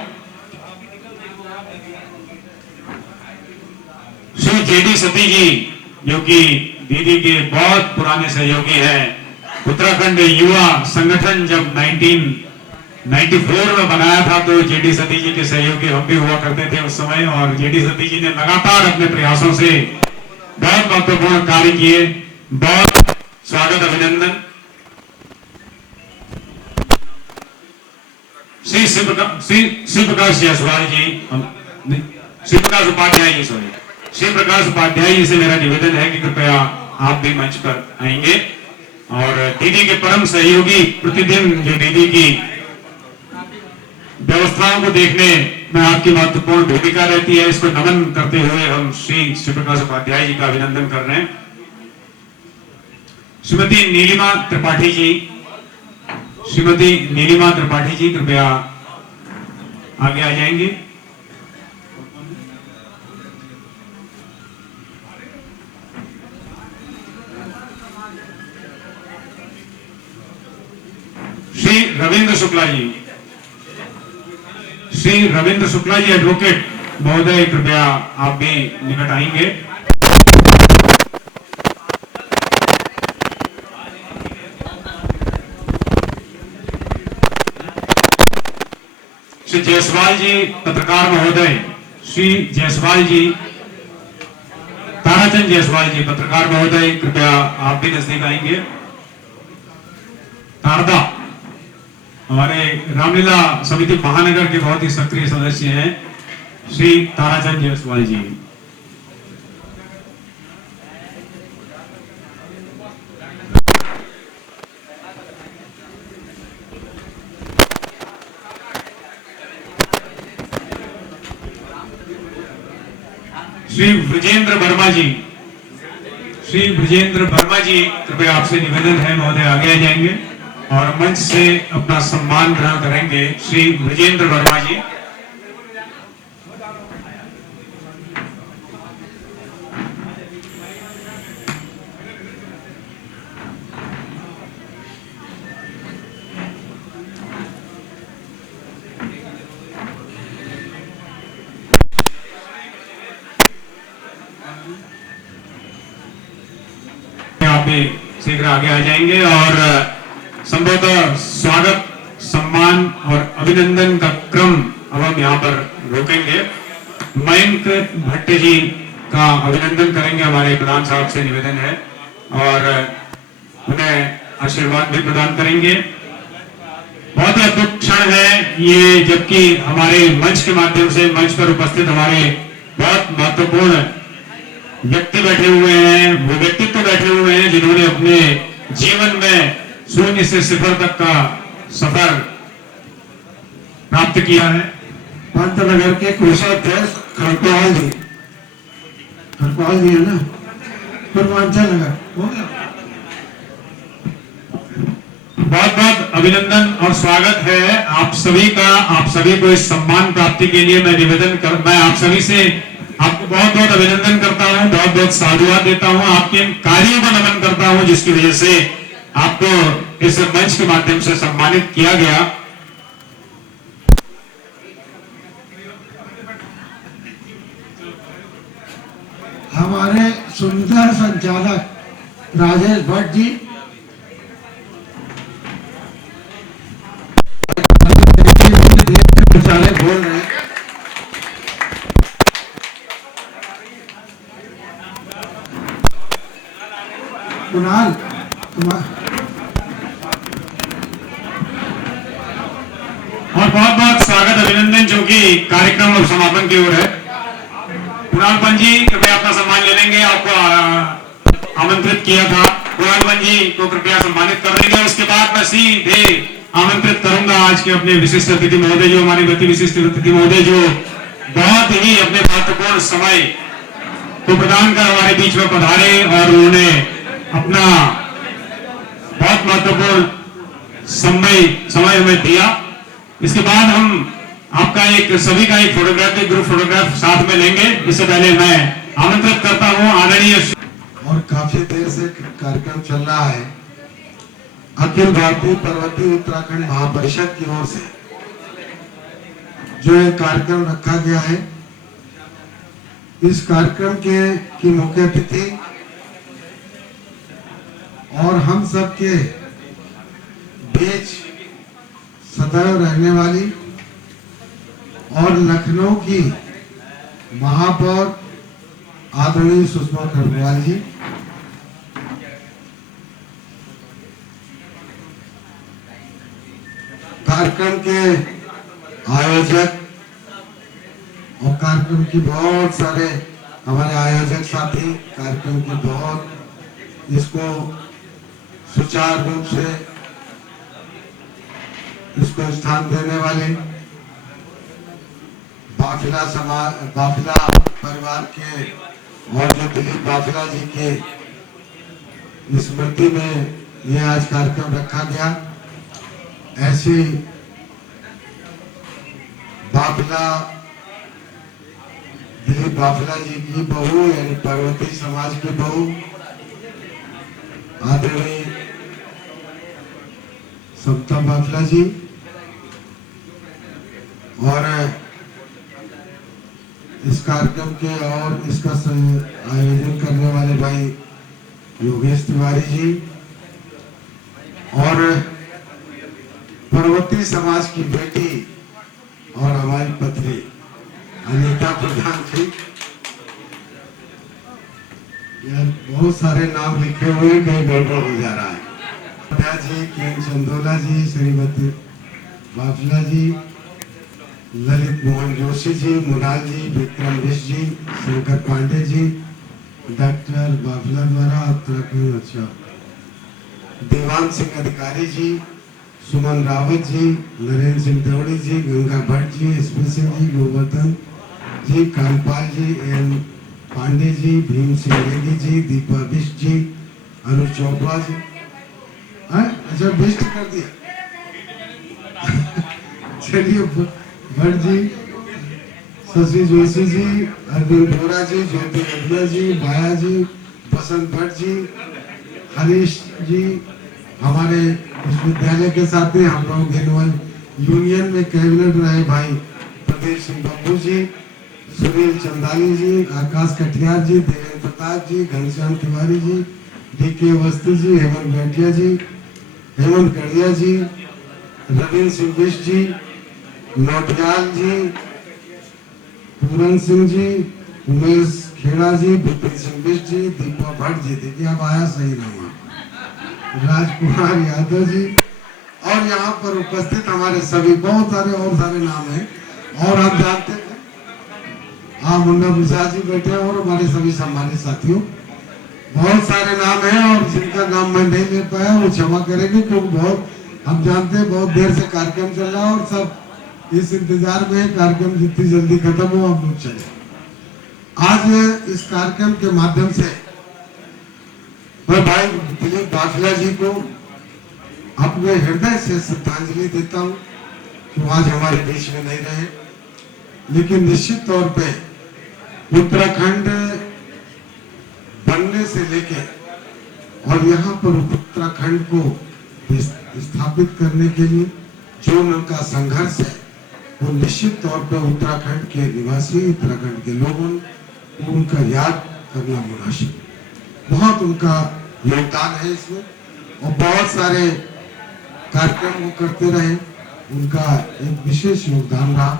श्री जेडी सती जी जो कि दीदी के बहुत पुराने सहयोगी हैं, उत्तराखंड युवा संगठन जब 1994 में बनाया था तो जेडी सती जी के सहयोगी हम भी हुआ करते थे उस समय, और जेडी सती जी ने लगातार अपने प्रयासों से बहुत महत्वपूर्ण कार्य किए। बहुत स्वागत, अभिनंदन। श्री शिव प्रकाश जायसवाल जी, श्री प्रकाश उपाध्याय जी, सॉरी, श्री प्रकाश उपाध्याय जी से मेरा निवेदन है कि कृपया आप भी मंच पर आएंगे और दीदी के परम सहयोगी, प्रतिदिन जो दीदी की व्यवस्थाओं को देखने में आपकी महत्वपूर्ण भूमिका रहती है, इसको नमन करते हुए हम श्री शिव प्रकाश उपाध्याय जी का अभिनंदन कर रहे हैं। श्रीमती नीलिमा त्रिपाठी जी, श्रीमती नीलिमा त्रिपाठी जी कृपया आगे आ जाएंगे। श्री रविंद्र शुक्ला जी, श्री रविंद्र शुक्ला जी एडवोकेट महोदय कृपया आप भी निकट आएंगे। श्री जायसवाल जी पत्रकार महोदय, श्री जायसवाल जी, ताराचंद जायसवाल जी पत्रकार महोदय कृपया आप भी नजदीक आएंगे। तारदा हमारे रामलीला समिति महानगर के बहुत ही सक्रिय सदस्य हैं, श्री ताराचंद जायसवाल जी। श्री ब्रजेंद्र वर्मा जी, श्री ब्रजेंद्र वर्मा जी कृपया आपसे निवेदन है महोदय आगे आ जाएंगे और मंच से अपना सम्मान ग्रहण करेंगे। श्री ब्रजेंद्र वर्मा जी, आप भी शीघ्र आगे आ जाएंगे और संभवतः स्वागत, सम्मान और अभिनंदन का क्रम अब हम यहाँ पर रोकेंगे। मयंक भट्ट जी का अभिनंदन करेंगे, हमारे प्रधान साहब से निवेदन है और उन्हें आशीर्वाद भी प्रदान करेंगे। बहुत ही अद्भुत क्षण है ये, जबकि हमारे मंच के माध्यम से मंच पर उपस्थित हमारे बहुत महत्वपूर्ण व्यक्ति बैठे हुए हैं, वो व्यक्तित्व बैठे हुए हैं जिन्होंने अपने जीवन में शून्य से सिफर तक का सफर प्राप्त किया है। पंतनगर के कोषाध्यक्ष खरपाल जी, खरपाल जी है ना, पूर्वांचल नगर हो गया। बहुत बहुत अभिनंदन और स्वागत है आप सभी का। आप सभी को इस सम्मान प्राप्ति के लिए मैं आप सभी से आपको बहुत बहुत अभिनंदन करता हूं, बहुत बहुत साधुवाद देता हूं, आपके कार्यों को नमन करता हूं जिसकी वजह से आपको इस मंच के माध्यम से सम्मानित किया गया। हमारे सुंदर संचालक राजेश भट्ट जी, संचालक बोल रहे हैं। कुणाल और बहुत बहुत स्वागत अभिनंदन, जो कि कार्यक्रम और समापन की ओर है। कुणाल जी कृपया अपना सम्मान ले लेंगे। आपको आमंत्रित किया था, कुणाल जी को कृपया सम्मानित कर देंगे। उसके बाद मैं सीधे आमंत्रित करूंगा आज के अपने विशिष्ट अतिथि महोदय, जो हमारे अति विशिष्ट अतिथि महोदय, जो बहुत ही अपने महत्वपूर्ण समय को प्रदान कर हमारे बीच में पधारे और उन्होंने अपना बहुत महत्वपूर्ण समय हमें दिया। इसके बाद हम आपका सभी का एक फोटोग्राफ, ग्रुप फोटोग्राफ साथ में लेंगे। इससे पहले मैं आमंत्रित करता हूं आदरणीय, और काफी देर से कार्यक्रम चल रहा है, अखिल भारतीय पर्वतीय उत्तराखंड महापरिषद की ओर से जो एक कार्यक्रम रखा गया है। इस कार्यक्रम की मुख्य अतिथि और हम सब के बीच सदैव रहने वाली और लखनऊ की महापौर आदरणीय सुषमा खरगोवाल जी, कार्यक्रम के आयोजक और कार्यक्रम की बहुत सारे हमारे आयोजक साथी, कार्यक्रम की बहुत इसको सुचारू रूप से इसको स्थान देने वाले बाफिला परिवार के और जो दिलीप बाफिला जी के स्मृति में ये आज कार्यक्रम रखा गया। ऐसी दिलीप बाफिला जी की बहू यानी पर्वतीय समाज की बहू आदरणीय समता बाफिला जी और इस कार्यक्रम के और इसका आयोजन करने वाले भाई योगेश तिवारी जी और पर्वतीय समाज की बेटी और हमारी पत्नी अनीता प्रधान जी। बहुत सारे नाम लिखे हुए, कहीं गड़बड़ हो जा रहा है। जी, केन चंदोला जी, श्रीमती बाफिला जी, ललित मोहन जोशी जी, मुराल जी, विक्रम मिश्र जी, शंकर पांडे जी, डॉक्टर बाफिला द्वारा उत्तराखंड, अच्छा, देवान सिंह अधिकारी जी, सुमन रावत जी, नरेंद्र सिंह देवड़ी जी, गंगा भट्ट जी, एसपी सिंह जी, गोवर्धन जी, कामपाल जी, एम पांडे जी, भीम सिंह नेगी जी, दीपा बिष्ट जी, अनुज चोपड़ा जी, अच्छा बिष्ट कर दिया चलिए, भट्ट जी, शशि जोशी जी, अरविंद बोरा जी, ज्योति गढ़िया जी, माया जी, बसंत भट्ट जी, हरीश जी, हमारे विश्वविद्यालय के साथी, हम लोग एनुअल यूनियन में कैबिनेट रहे भाई प्रदीप सिंह बब्बू जी, सुनील चंदानी जी, आकाश कटियार जी, देवेंद्र प्रताप जी, घनश्याम तिवारी जी, डीके अवस्थी जी, हेमंत गढ़िया जी, हेमंत गढ़िया जी, रविंद्र सिंह बिष्ट जी, नौटियाल जी, पूरन सिंह जी, उमेश खेड़ा जी, विपिन सिंह बिष्ट जी, दीपा भट्ट जी, देखिए अब आया सही नाम, राजकुमार यादव जी, और यहाँ पर उपस्थित हमारे सभी बहुत सारे और सारे नाम हैं। और हम जानते हैं मुन्ना प्रसाद जी बैठे हैं और हमारे सभी सम्मानित साथियों, बहुत सारे नाम हैं और जिनका नाम मैं नहीं ले पाया वो क्षमा करेंगे, क्योंकि बहुत हम जानते हैं बहुत देर से कार्यक्रम चल रहा है और सब इस इंतजार में है कार्यक्रम जितनी जल्दी खत्म हो हम लोग चले। आज इस कार्यक्रम के माध्यम से मैं भाई दिलीप बाफिला जी को अपने हृदय से श्रद्धांजलि देता हूँ कि आज हमारे बीच में नहीं रहे, लेकिन निश्चित तौर पे उत्तराखंड बनने से लेके और यहाँ पर उत्तराखंड को स्थापित करने के लिए जो उनका संघर्ष है वो निश्चित तौर पर उत्तराखंड के निवासी, उत्तराखंड के लोगों को उनका याद करना मुनासिब है। बहुत उनका योगदान है इसमें, और बहुत सारे कार्यक्रम वो करते रहे, उनका एक विशेष योगदान रहा।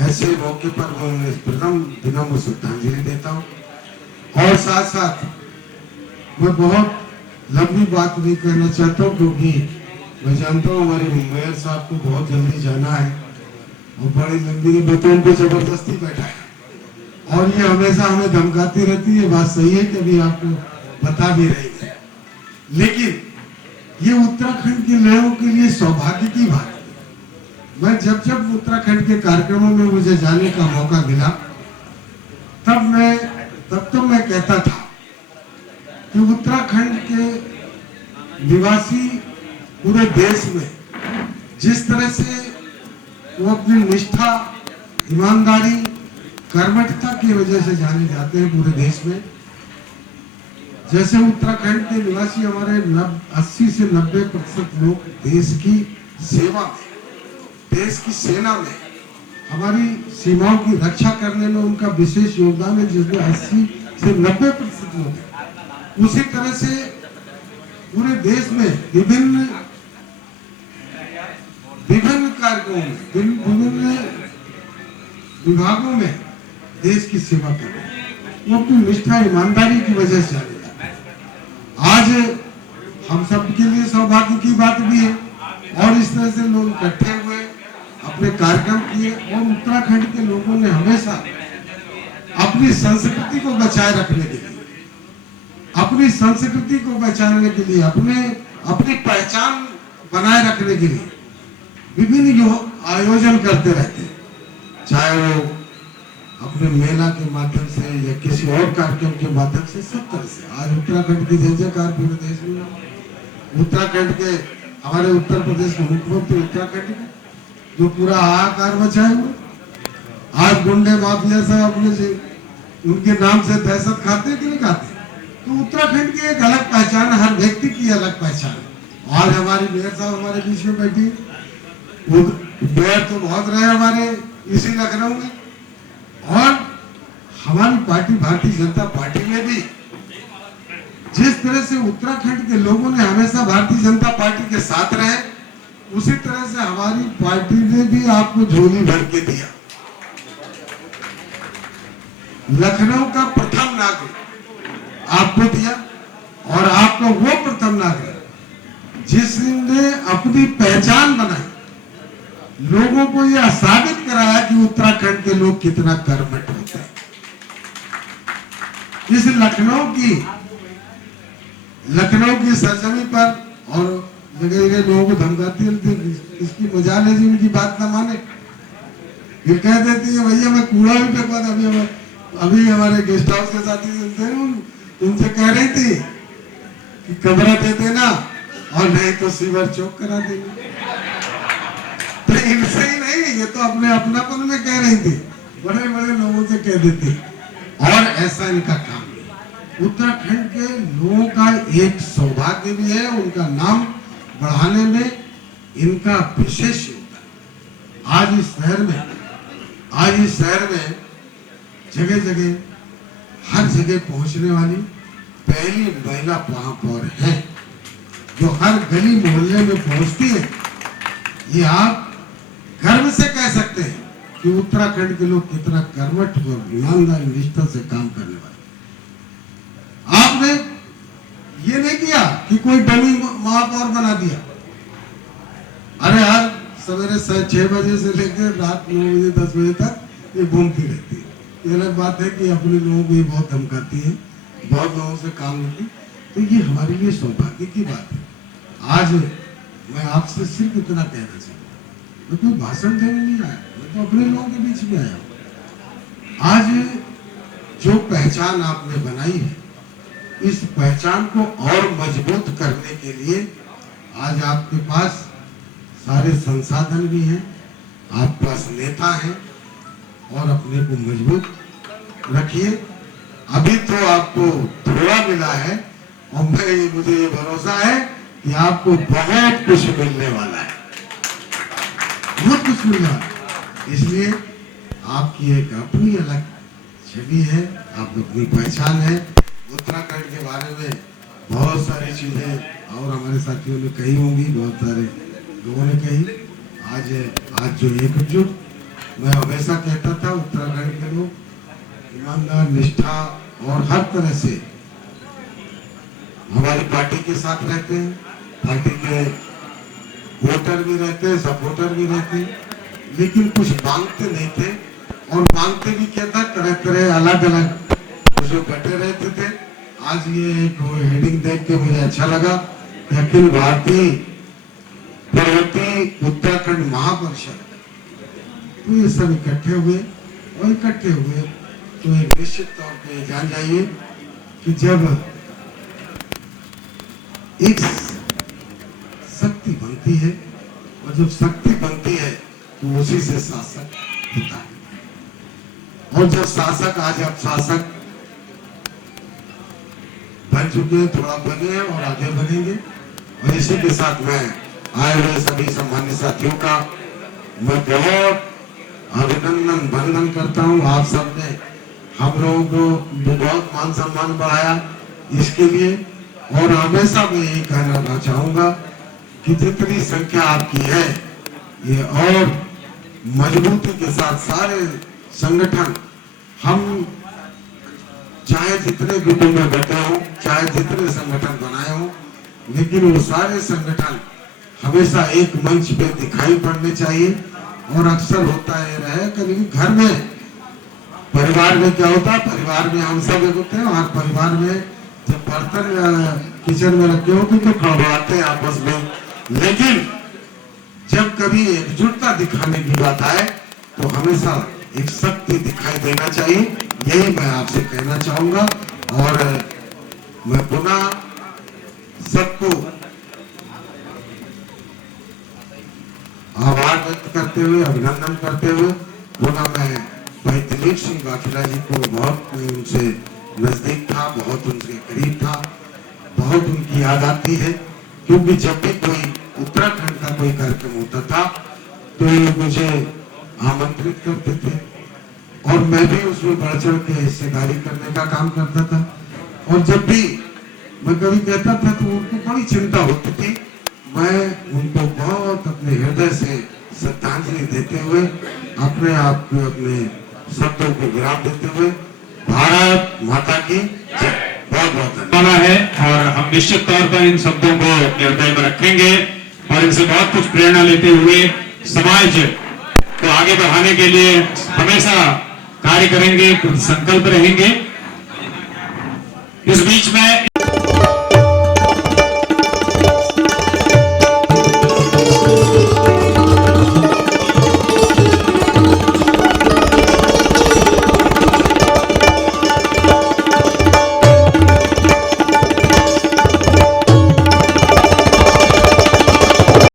ऐसे मौके पर मैं उन्हें प्रथम विनम्र श्रद्धांजलि देता हूँ। और साथ साथ मैं बहुत लंबी बात नहीं करना चाहता हूँ, क्योंकि मैं जानता हूँ हमारे मेयर साहब को बहुत जल्दी जाना है और बड़ी लंबी बतौन पे जबरदस्ती बैठा है, और ये हमेशा हमें धमकाती रहती है। बात सही है कि अभी आपको बता भी रही है, लेकिन ये उत्तराखंड के लोगों के लिए सौभाग्य की बात है। मैं जब उत्तराखंड के कार्यक्रमों में मुझे जाने का मौका मिला, तब तो मैं कहता था कि उत्तराखंड के निवासी पूरे देश में जिस तरह से वो अपनी निष्ठा, ईमानदारी, कर्मठता की वजह से जाने जाते हैं पूरे देश में, जैसे उत्तराखंड के निवासी हमारे 80 से 90% लोग देश की सेवा में, देश की सेना में, हमारी सीमाओं की रक्षा करने में उनका विशेष योगदान है, जिसमें 80 से 90% लोग हैं। उसी तरह से पूरे देश में विभिन्न कार्यक्रमों में, विभिन्न विभागों में देश की सेवा कर रहे हैं। वो अपनी निष्ठा, ईमानदारी की वजह से जाने जाते हैं। आज हम सबके लिए सौभाग्य की बात भी है, और इस तरह से लोग इकट्ठे हुए, अपने कार्यक्रम किए, और उत्तराखंड के लोगों ने हमेशा अपनी संस्कृति को बचाए रखने के लिए, अपनी संस्कृति को बचाने के लिए, अपनी पहचान बनाए रखने के लिए विभिन्न आयोजन करते रहते हैं, चाहे वो अपने मेला के माध्यम से या किसी और कार्यक्रम के माध्यम से, सब तरह से। आज उत्तराखंड की जय जयकार पूरे देश में। उत्तराखंड के हमारे उत्तर प्रदेश के मुख्यमंत्री उत्तराखंड के जो पूरा हाहाकार मचाए हुए, आज गुंडे माफिया से अपने से उनके नाम से दहशत खाते कि नहीं खाते, तो उत्तराखंड की एक अलग पहचान, हर व्यक्ति की अलग पहचान। आज हमारी मेयर साहब हमारे बीच में बैठी, वो मेयर तो बहुत रहे हमारे इसी लखनऊ में, और हमारी पार्टी भारतीय जनता पार्टी में भी जिस तरह से उत्तराखंड के लोगों ने हमेशा भारतीय जनता पार्टी के साथ रहे, उसी तरह से हमारी पार्टी ने भी आपको झोली भर के दिया। लखनऊ का प्रथम नागरिक आपको दिया, और आपका वो प्रथम नागरिक जिसने अपनी पहचान बनाई, लोगों को यह साबित कराया कि उत्तराखंड के लोग कितना कर्मठ होते हैं। इस लखनऊ की सरजमी पर और जगह जगह लोगों को धमकाती रहती, इसकी मजाल है जी, उनकी बात ना माने, फिर कह देती है भैया मैं कूड़ा भी फेंकवा। अभी हमारे गेस्ट हाउस के साथी उनसे कह रही थी कि कमरा दे देना और नहीं तो सीवर चौक करा देंगे। तो इनसे ही नहीं, ये तो अपने अपनापन में कह रही थी, बड़े बड़े लोगों से कह देती, और ऐसा इनका काम है। उत्तराखंड के लोगों का एक सौभाग्य भी है, उनका नाम बढ़ाने में इनका विशेष योगदान। आज इस शहर में जगह जगह, हर जगह पहुंचने वाली पहली महिला महापौर है, जो हर गली मोहल्ले में पहुंचती है। ये आप गर्व से कह सकते हैं कि उत्तराखंड के लोग कितना कर्मठ और ईमानदार, निष्ठा से काम करने वाले। आपने ये नहीं किया कि कोई डमी महापौर बना दिया। अरे हर सवेरे 6 बजे से लेकर रात 9 बजे 10 बजे तक ये घूमती रहती है। ये अलग बात है कि अपने लोगों को ये बहुत धमकाती है, बहुत लोगों से काम लेती, तो ये हमारे लिए सौभाग्य की बात है। आज मैं आपसे सिर्फ इतना कहना चाहूँगा, मैं कोई भाषण देने नहीं आया, मैं तो अपने लोगों के बीच में आया हूँ। आज जो पहचान आपने बनाई है, इस पहचान को और मजबूत करने के लिए आज आपके पास सारे संसाधन भी हैं, आपके पास नेता हैं, और अपने को मजबूत रखिए। अभी तो आपको थोड़ा मिला है, और मुझे ये भरोसा है कि आपको बहुत कुछ मिलने वाला है, बहुत कुछ मिलने वाला है। इसलिए आपकी एक अपनी अलग छवि है, आप अपनी पहचान है। उत्तराखंड के बारे में बहुत सारी चीजें और हमारे साथियों ने कही होंगी, बहुत सारे लोगों ने कही। आज जो एकजुट, मैं हमेशा कहता था उत्तराखंड के लोग ईमानदार, निष्ठा और हर तरह से हमारी पार्टी के साथ रहते हैं, पार्टी के वोटर भी रहते हैं, सपोर्टर भी रहते हैं, लेकिन कुछ मांगते नहीं थे। और मांगते भी क्या था, तरह तरह अलग अलग कुछ बटे रहते थे। आज ये एक हेडिंग देख के मुझे अच्छा लगा कि अखिल भारतीय पर्वतीय उत्तराखंड महापरिषद, तो ये सब इकट्ठे हुए तो एक निश्चित तौर पे जान जाइए कि जब एक शक्ति बनती है और जब शक्ति बनती है तो उसी से शासक होता है। और जब शासक, आज आप शासक बन चुके हैं, थोड़ा बने हैं और आगे बनेंगे। और इसी के साथ मैं आए हुए सभी सम्मानित साथियों का मैं बहुत अभिनंदन वंदन करता हूँ। आप सबने हम लोगों को बहुत मान सम्मान बढ़ाया इसके लिए। और हमेशा मैं यही कहना चाहूंगा कि जितनी संख्या आपकी है, ये और मजबूती के साथ सारे संगठन, हम चाहे जितने ग्रुपों में बैठे हो, चाहे जितने संगठन बनाए हो, लेकिन वो सारे संगठन हमेशा एक मंच पे दिखाई पड़ने चाहिए। और अक्सर होता है रहे कभी घर में, परिवार में क्या होता है, परिवार में हम सब एक होते हैं और परिवार में जब बर्तन किचन में रखे होते तो खड़बड़ाते हैं आपस में, लेकिन जब कभी एकजुटता दिखाने की बात आए तो हमेशा एक शक्ति दिखाई देना चाहिए। यही मैं आपसे कहना चाहूंगा। और मैं पुनः सबको आभार व्यक्त करते हुए, अभिनंदन करते हुए, पुनः मैं भाई दिलीप सिंह वाघेला जी को बहुत उनसे नजदीक था, बहुत उनके करीब था, बहुत उनकी याद आती है। क्योंकि जब भी कोई उत्तराखंड का कोई कार्यक्रम होता था तो ये मुझे आमंत्रित करते थे और मैं भी उसमें बढ़ चढ़ के हिस्सेदारी करने का काम करता था। और जब भी मैं कभी कहता था तो उनको बड़ी चिंता होती थी। मैं उनको बहुत अपने हृदय से श्रद्धांजलि देते हुए, अपने आप को, अपने शब्दों को विराम देते हुए, भारत माता की जय, बहुत बहुत धन्यवाद है। और हम निश्चित तौर पर इन शब्दों को हृदय में रखेंगे और इनसे बहुत कुछ प्रेरणा लेते हुए समाज को आगे बढ़ाने के लिए हमेशा कार्य करेंगे, संकल्प रहेंगे। इस बीच में